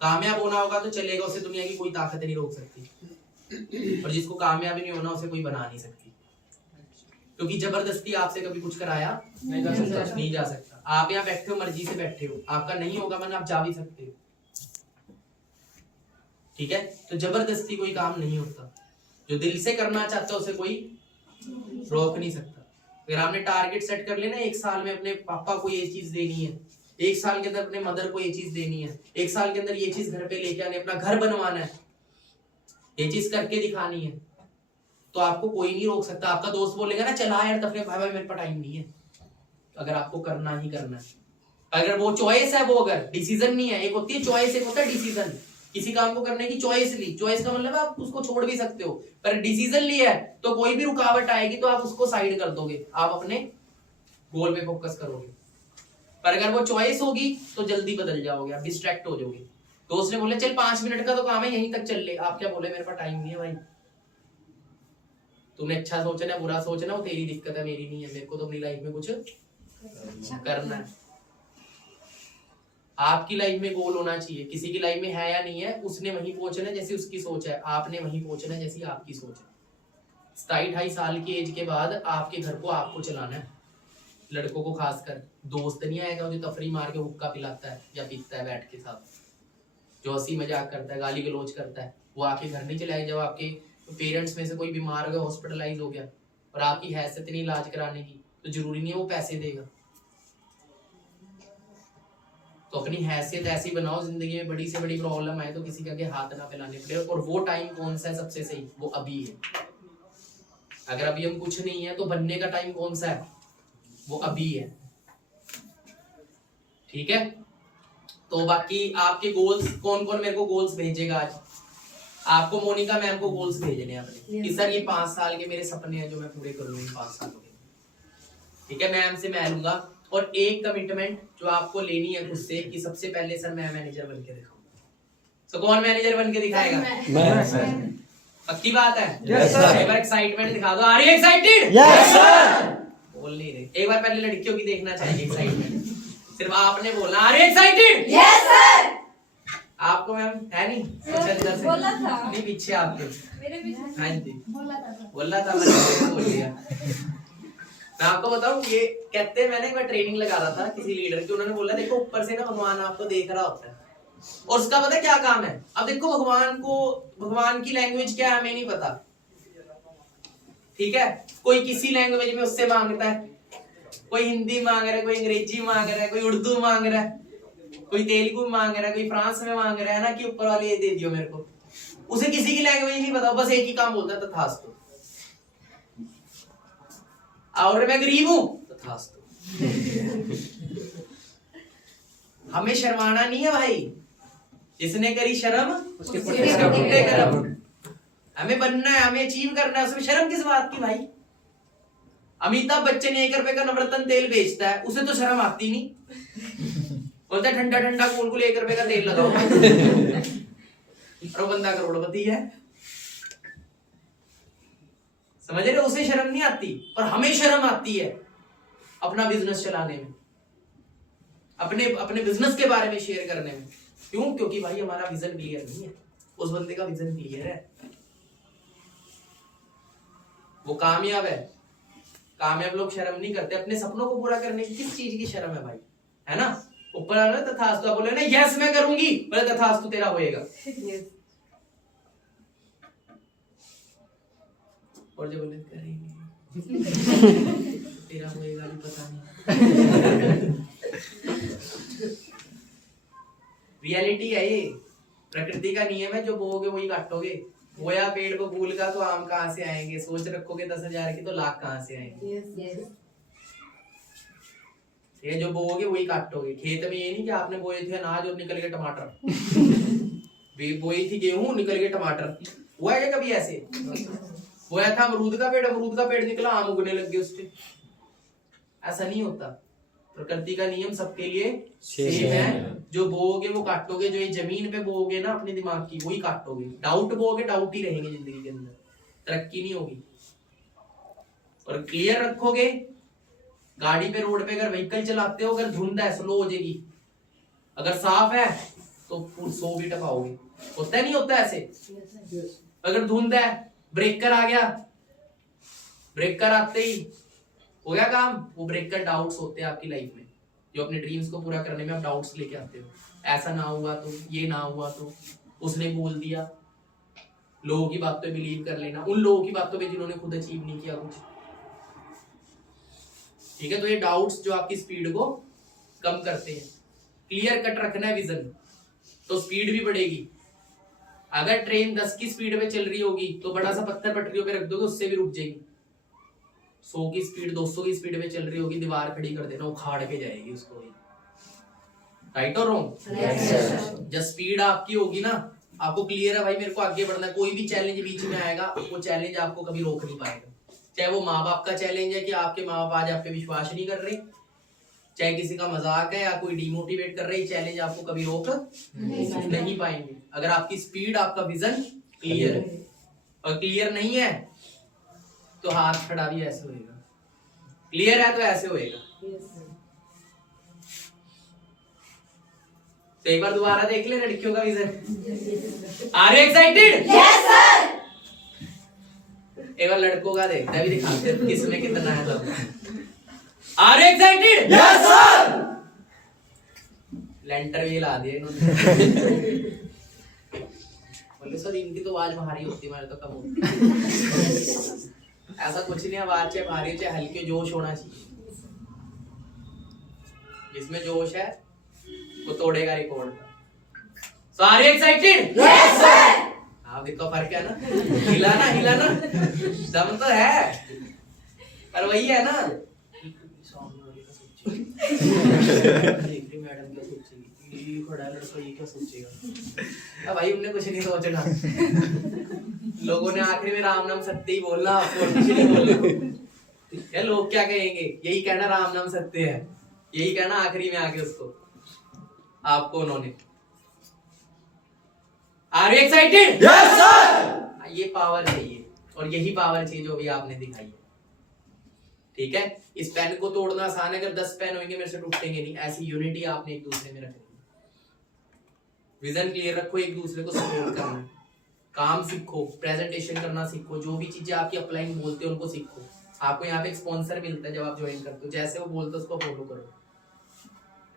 कामयाब होना होगा तो चलेगा, उसे दुनिया की कोई ताकत नहीं रोक सकती। और जिसको कामयाबी नहीं होना उसे कोई बना नहीं सकती, क्योंकि जबरदस्ती आपसे कभी कुछ कराया नहीं जा सकता। आप यहाँ बैठे हो मर्जी से बैठे हो, आपका नहीं होगा मन आप जा भी सकते हो, ठीक है। तो जबरदस्ती कोई काम नहीं होता, जो दिल से करना चाहता है उसे कोई रोक नहीं सकता। अगर आपने टारगेट सेट कर लेना 1 साल में अपने पापा को ये चीज देनी है, 1 साल के अंदर अपने मदर को ये चीज देनी है, 1 साल के अंदर ये चीज घर पे लेके आने, अपना घर बनवाना है, ये चीज करके दिखानी है, तो आपको कोई नहीं रोक सकता। आपका दोस्त बोलेगा ना चला यार तफरीह, भाई मेरे पास टाइम नहीं है। अगर आपको करना ही करना है, अगर वो चॉइस है, वो अगर डिसीजन नहीं है, एक होती है चॉइस, एक होता है डिसीजन। किसी काम को करने की चॉइस ली, चॉइस का मतलब आप उसको छोड़ भी सकते हो, पर डिसीजन लिया है तो कोई भी रुकावट आएगी तो आप उसको साइड कर दोगे, आप अपने गोल पे फोकस करोगे। पर अगर वो चॉइस होगी तो जल्दी बदल जाओगे, आप डिस्ट्रैक्ट हो जाओगे। दोस्त ने बोले चल 5 मिनट का तो काम है, यहीं तक चल ले, आप क्या बोले मेरे पास टाइम नहीं है भाई। तुमने अच्छा सोचना है बुरा सोचना वो तेरी दिक्कत है, मेरी नहीं है। मेरे को तो अपनी लाइफ में कुछ करना है। आपकी लाइफ में गोल होना चाहिए, किसी की लाइफ में है या नहीं है, उसने वहीं पहुंचना जैसी उसकी सोच है, आपने वहीं पहुंचना जैसी आपकी सोच है। 27-28 साल की एज के बाद आपके घर को आपको चलाना है। लड़कों को खासकर, दोस्त नहीं आएगा जो तफरी मार के हुक्का पिलाता है या पीता है बैठ के साथ, जो हंसी मजाक करता है, गाली गलौज करता है, वो आपके घर नहीं चलाएगा। जब आपके पेरेंट्स में से कोई बीमार हो गया, हॉस्पिटलाइज हो गया और आपकी हैसियत नहीं इलाज कराने की, तो जरूरी नहीं है वो पैसे देगा। तो अपनी हैसियत ऐसी बनाओ, जिंदगी में बड़ी से बड़ी प्रॉब्लम आए तो किसी के आगे हाथ ना फैलाने पड़े। और वो टाइम कौन सा है सबसे सही? वो अभी है। अगर अभी हम कुछ नहीं है तो बनने का टाइम कौन सा है? वो अभी है, ठीक है। तो बाकी आपके गोल्स, कौन कौन मेरे को गोल्स भेजेगा आज? आपको मोनिका मैम को गोल्स भेजने हैं अपने कि सर ये 5 साल के मेरे सपने हैं जो मैं पूरे करूंगी 5 सालों के। ठीक है, मैम से मैं लूंगा। और एक कमिटमेंट जो आपको लेनी है खुद से कि सबसे पहले सर मैं मैनेजर बन के दिखाऊंगा। तो कौन मैनेजर बन के दिखाएगा? मैं सर। पक्की बात है? Yes sir. एक बार एक्साइटमेंट दिखा दो। Are you excited? Yes sir. बोल नहीं रहे। एक बार पहले लड़कियों की देखना चाहिए एक्साइटमेंट। सिर्फ आपने बोलना are you excited? Yes sir. आपको मैम है नहीं? अच्छा इधर से बोला था। नहीं, पीछे आपके। मेरे पीछे हाँ जी बोला था मैंने बोल दिया। मैं आपको बताऊं, ये कहते हैं, मैंने एक बार ट्रेनिंग लगा रहा था किसी लीडर की, उन्होंने बोला देखो ऊपर से ना भगवान आपको देख रहा होता है और उसका पता है क्या काम है। अब देखो भगवान की लैंग्वेज क्या है हमें नहीं पता, ठीक है। कोई किसी लैंग्वेज में उससे मांगता है, कोई हिंदी मांग रहा है, कोई अंग्रेजी मांग रहा है, कोई उर्दू मांग रहा है, कोई तेलुगु मांग रहा है, कोई फ्रांस में मांग रहा है ना, कि ऊपर वाले ये दे दियो मेरे को। उसे किसी की लैंग्वेज नहीं पता, बस एक ही काम बोलता है तथास्तु। और मैं गरीब हूं तथास्तु। हमें शर्माना नहीं है भाई, जिसने करी शर्म उसके पुट्टे करम। हमें बनना है, हमें अचीव करना है, उसमें शर्म किस बात की भाई। अमिताभ बच्चन 1 रुपए का नवरत्न तेल बेचता है, उसे तो शर्म आती नहीं। बोलता ठंडा ठंडा कूल 1 रुपए का तेल लगाओ। और वो बंदा करोड़पति है, समझ रहे हो? उसे शर्म नहीं आती, पर हमें शर्म आती है अपना बिजनेस चलाने में, अपने बिजनेस के बारे में शेयर करने में। क्यों? क्योंकि भाई हमारा विजन क्लियर नहीं है, उस बंदे का विजन क्लियर है, वो कामयाब है। कामयाब लोग शर्म नहीं करते अपने सपनों को पूरा करने की। किस चीज की शर्म है भाई, है ना? ऊपर वाला तथास्तु बोले ना, यस मैं करूंगी, बोले तथास्तु तेरा होएगा। और जो बोले करेंगे तेरा होएगा भी पता नहीं। रियलिटी है ये, प्रकृति का नियम है, जो बोओगे वही काटोगे। बोया पेड़ को फूल का तो आम कहाँ से आएंगे, सोच रखोगे 10,000 की तो लाख कहाँ से आएंगे। ये जो बोओगे वही काटोगे। खेत में ये नहीं कि आपने बोए थे अनाज और निकल गए टमाटर, बोई थी गेहूं निकल गए टमाटर। हुआ है कभी ऐसे? बोया था अमरूद का पेड़ निकला आम उगने लग गए उसके। ऐसा नहीं होता। प्रकृति का नियम सबके लिए सेम है। जो बोओगे वो काटोगे। जो ये जमीन पे बोओगे ना अपने दिमाग की, वही काटोगे। डाउट बोओगे, डाउट ही रहेंगे जिंदगी के अंदर, तरक्की नहीं होगी। और क्लियर रखोगे, गाड़ी पे रोड पे अगर व्हीकल चलाते हो, अगर धुंध है स्लो हो जाएगी, अगर साफ है तो 100 भी टपाओगे। होता है नहीं होता ऐसे? अगर धुंध है, ब्रेकर आ गया, ब्रेकर आते ही हो गया काम। वो ब्रेकर डाउट्स होते हैं आपकी लाइफ में, जो अपने ड्रीम्स को पूरा करने में आप डाउट्स लेके आते हो। ऐसा ना हुआ तो, ये ना हुआ तो, उसने बोल दिया। लोगों की बातों पे बिलीव कर लेना, उन लोगों की बातों पे जिन्होंने खुद अचीव नहीं किया कुछ। ठीक है, तो ये डाउट्स जो आपकी स्पीड को कम करते हैं। क्लियर कट रखना है विजन, तो स्पीड भी बढ़ेगी। अगर ट्रेन 10 की स्पीड पे चल रही होगी तो बड़ा सा पत्थर पटरियों पे रख दोगे, उससे भी रुक जाएगी। 100 की स्पीड 200 की स्पीड पे चल रही होगी, दीवार खड़ी कर देना, उखाड़ के जाएगी उसको। राइट और रॉन्ग? जब स्पीड आपकी होगी ना, आपको क्लियर है भाई मेरे को आगे बढ़ना है, कोई भी चैलेंज बीच में आएगा, वो चैलेंज आपको कभी रोक नहीं पाएगा। चाहे वो माँ बाप का चैलेंज है कि आपके माँ बाप आज आप पे विश्वास नहीं कर रहे, चाहे किसी का मजाक है या कोई डिमोटिवेट कर रही, चैलेंज आपको कभी रोक नहीं पाएंगे। अगर आपकी स्पीड, आपका विजन क्लियर है। और क्लियर नहीं है तो हाथ खड़ा भी ऐसे होएगा, क्लियर है तो ऐसे होएगा। तो एक बार दोबारा देख ले लड़कियों का vision. Are you excited? Yes sir. एक बार लड़कों का देखते हैं, भी दिखाते हैं किसमें कितना है सब। Are you excited? Yes sir. लेंटर भी ला दिया इन्होंने। बोले सर इनकी तो आवाज भारी होती है, हमारे तो कम होती है। ऐसा कुछ नहीं, आवाज चाहे भारी चाहे हल्की, जोश होना चाहिए। जिसमें जोश है वो तोड़ेगा record. So are you excited? Yes sir. आप देखो फर्क है ना, हिलाना दम तो है, पर वही है ना। मैडम क्या सोचेगी, ये खड़ा है लड़का, ये क्या सोचेगा। अब भाई उनने कुछ नहीं सोचना, लोगों ने आखिरी में राम नाम सत्य ही बोलना, आपको और कुछ नहीं बोलना। क्या लोग क्या कहेंगे, यही कहना राम नाम सत्य है, यही कहना आखिरी में आके उसको, आपको उन्होंने। Are you excited? Yes sir. ये पावर चाहिए, और यही पावर चाहिए जो भी आपने दिखाई है। ठीक है, इस पेन को तोड़ना आसान है, अगर 10 पेन होंगे मेरे से टूटेंगे नहीं। ऐसी यूनिटी आपने एक दूसरे में रखनी है। विजन क्लियर रखो, एक दूसरे को सपोर्ट करना, काम सीखो, प्रेजेंटेशन करना सीखो, जो भी चीजें आपकी अपलाइन बोलते हैं उनको सीखो। आपको यहाँ पे एक स्पॉन्सर मिलता है जब आप ज्वाइन करते हो, जैसे वो बोलते हो उसको फॉलो करो,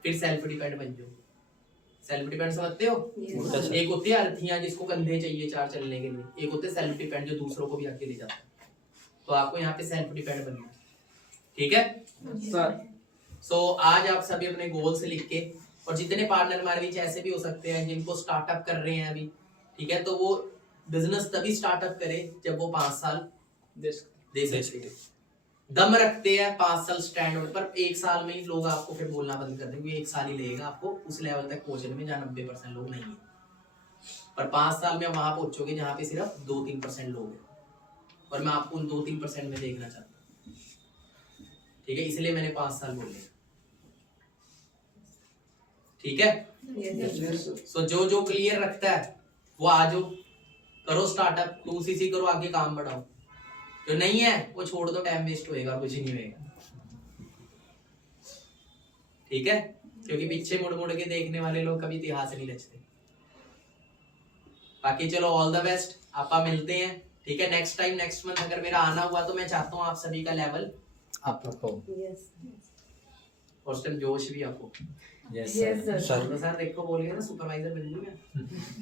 फिर सेल्फ डिपेंड बन जाओ। सेल्फ डिपेंड समझते हो? एक होती है अर्थियां जिसको कंधे चाहिए 4 चलने के लिए, एक होते है सेल्फ डिपेंड जो दूसरों को भी आगे ले जाता है। तो आपको यहाँ पे सेल्फ डिपेंड बनना है। ठीक है सर। सो आज आप सभी अपने गोल से लिख के, और जितने पार्टनर हमारे बीच ऐसे भी हो सकते हैं जिनको स्टार्टअप कर रहे हैं अभी, ठीक है, तो वो बिजनेस तभी स्टार्टअप करे जब वो 5 साल दे सकते हैं, दम रखते हैं 5 साल स्टैंड होने पर। 1 साल में ही लोग आपको फिर बोलना बंद कर देंगे, 1 साल ही लगेगा आपको उस लेवल तक पहुंचने में जहाँ 90% लोग नहीं है, पर 5 साल में वहां पहुंचोगे जहाँ पे सिर्फ 2-3% लोग हैं, और मैं आपको उन 2-3% में देखना चाहता हूँ। ठीक है, इसलिए मैंने 5 साल बोले। ठीक है, सो जो क्लियर रखता है वो आ जाओ, करो स्टार्टअप, 2cc करो, आगे काम बढ़ाओ। जो नहीं है वो छोड़ दो, टाइम वेस्ट होएगा, कुछ नहीं होएगा। ठीक है, क्योंकि पीछे मुड़ मुड़ के देखने वाले लोग कभी इतिहास नहीं रचते। बाकी चलो, ऑल द बेस्ट, आपा मिलते हैं। ठीक है, नेक्स्ट टाइम नेक्स्ट मंथ अगर मेरा आना हुआ तो मैं चाहता हूँ आप सभी का लेवल आप हो। और उस टाइम जोश भी आपको। यस सर तो सर देखो बोल गया ना सुपरवाइजर बन गया मैं,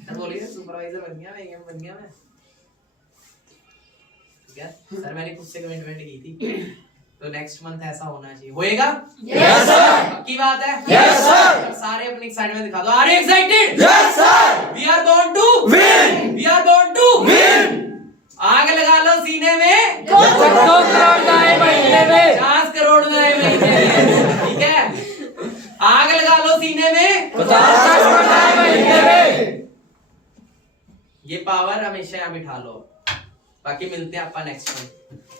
सर बोल गया सुपरवाइजर बन गया मैं, एम बन गया मैं। ठीक है सर, मैंने खुद से कमिटमेंट की थी, तो नेक्स्ट मंथ ऐसा होना चाहिए। होएगा? Yes sir. पक्की बात है? Yes sir. सारे अपनी एक्साइटमेंट दिखा दो। Are you excited? Yes sir. We are born to win. We are born to win. आग लगा लो सीने में, 2 करोड़ गाय महीने में, 50 करोड़ गाय महीने में। ठीक है, आग लगा लो सीने में, 50 करोड़ गाय महीने में। ये पावर हमेशा यहाँ बिठा लो। बाकी मिलते हैं आपका नेक्स्ट टाइम।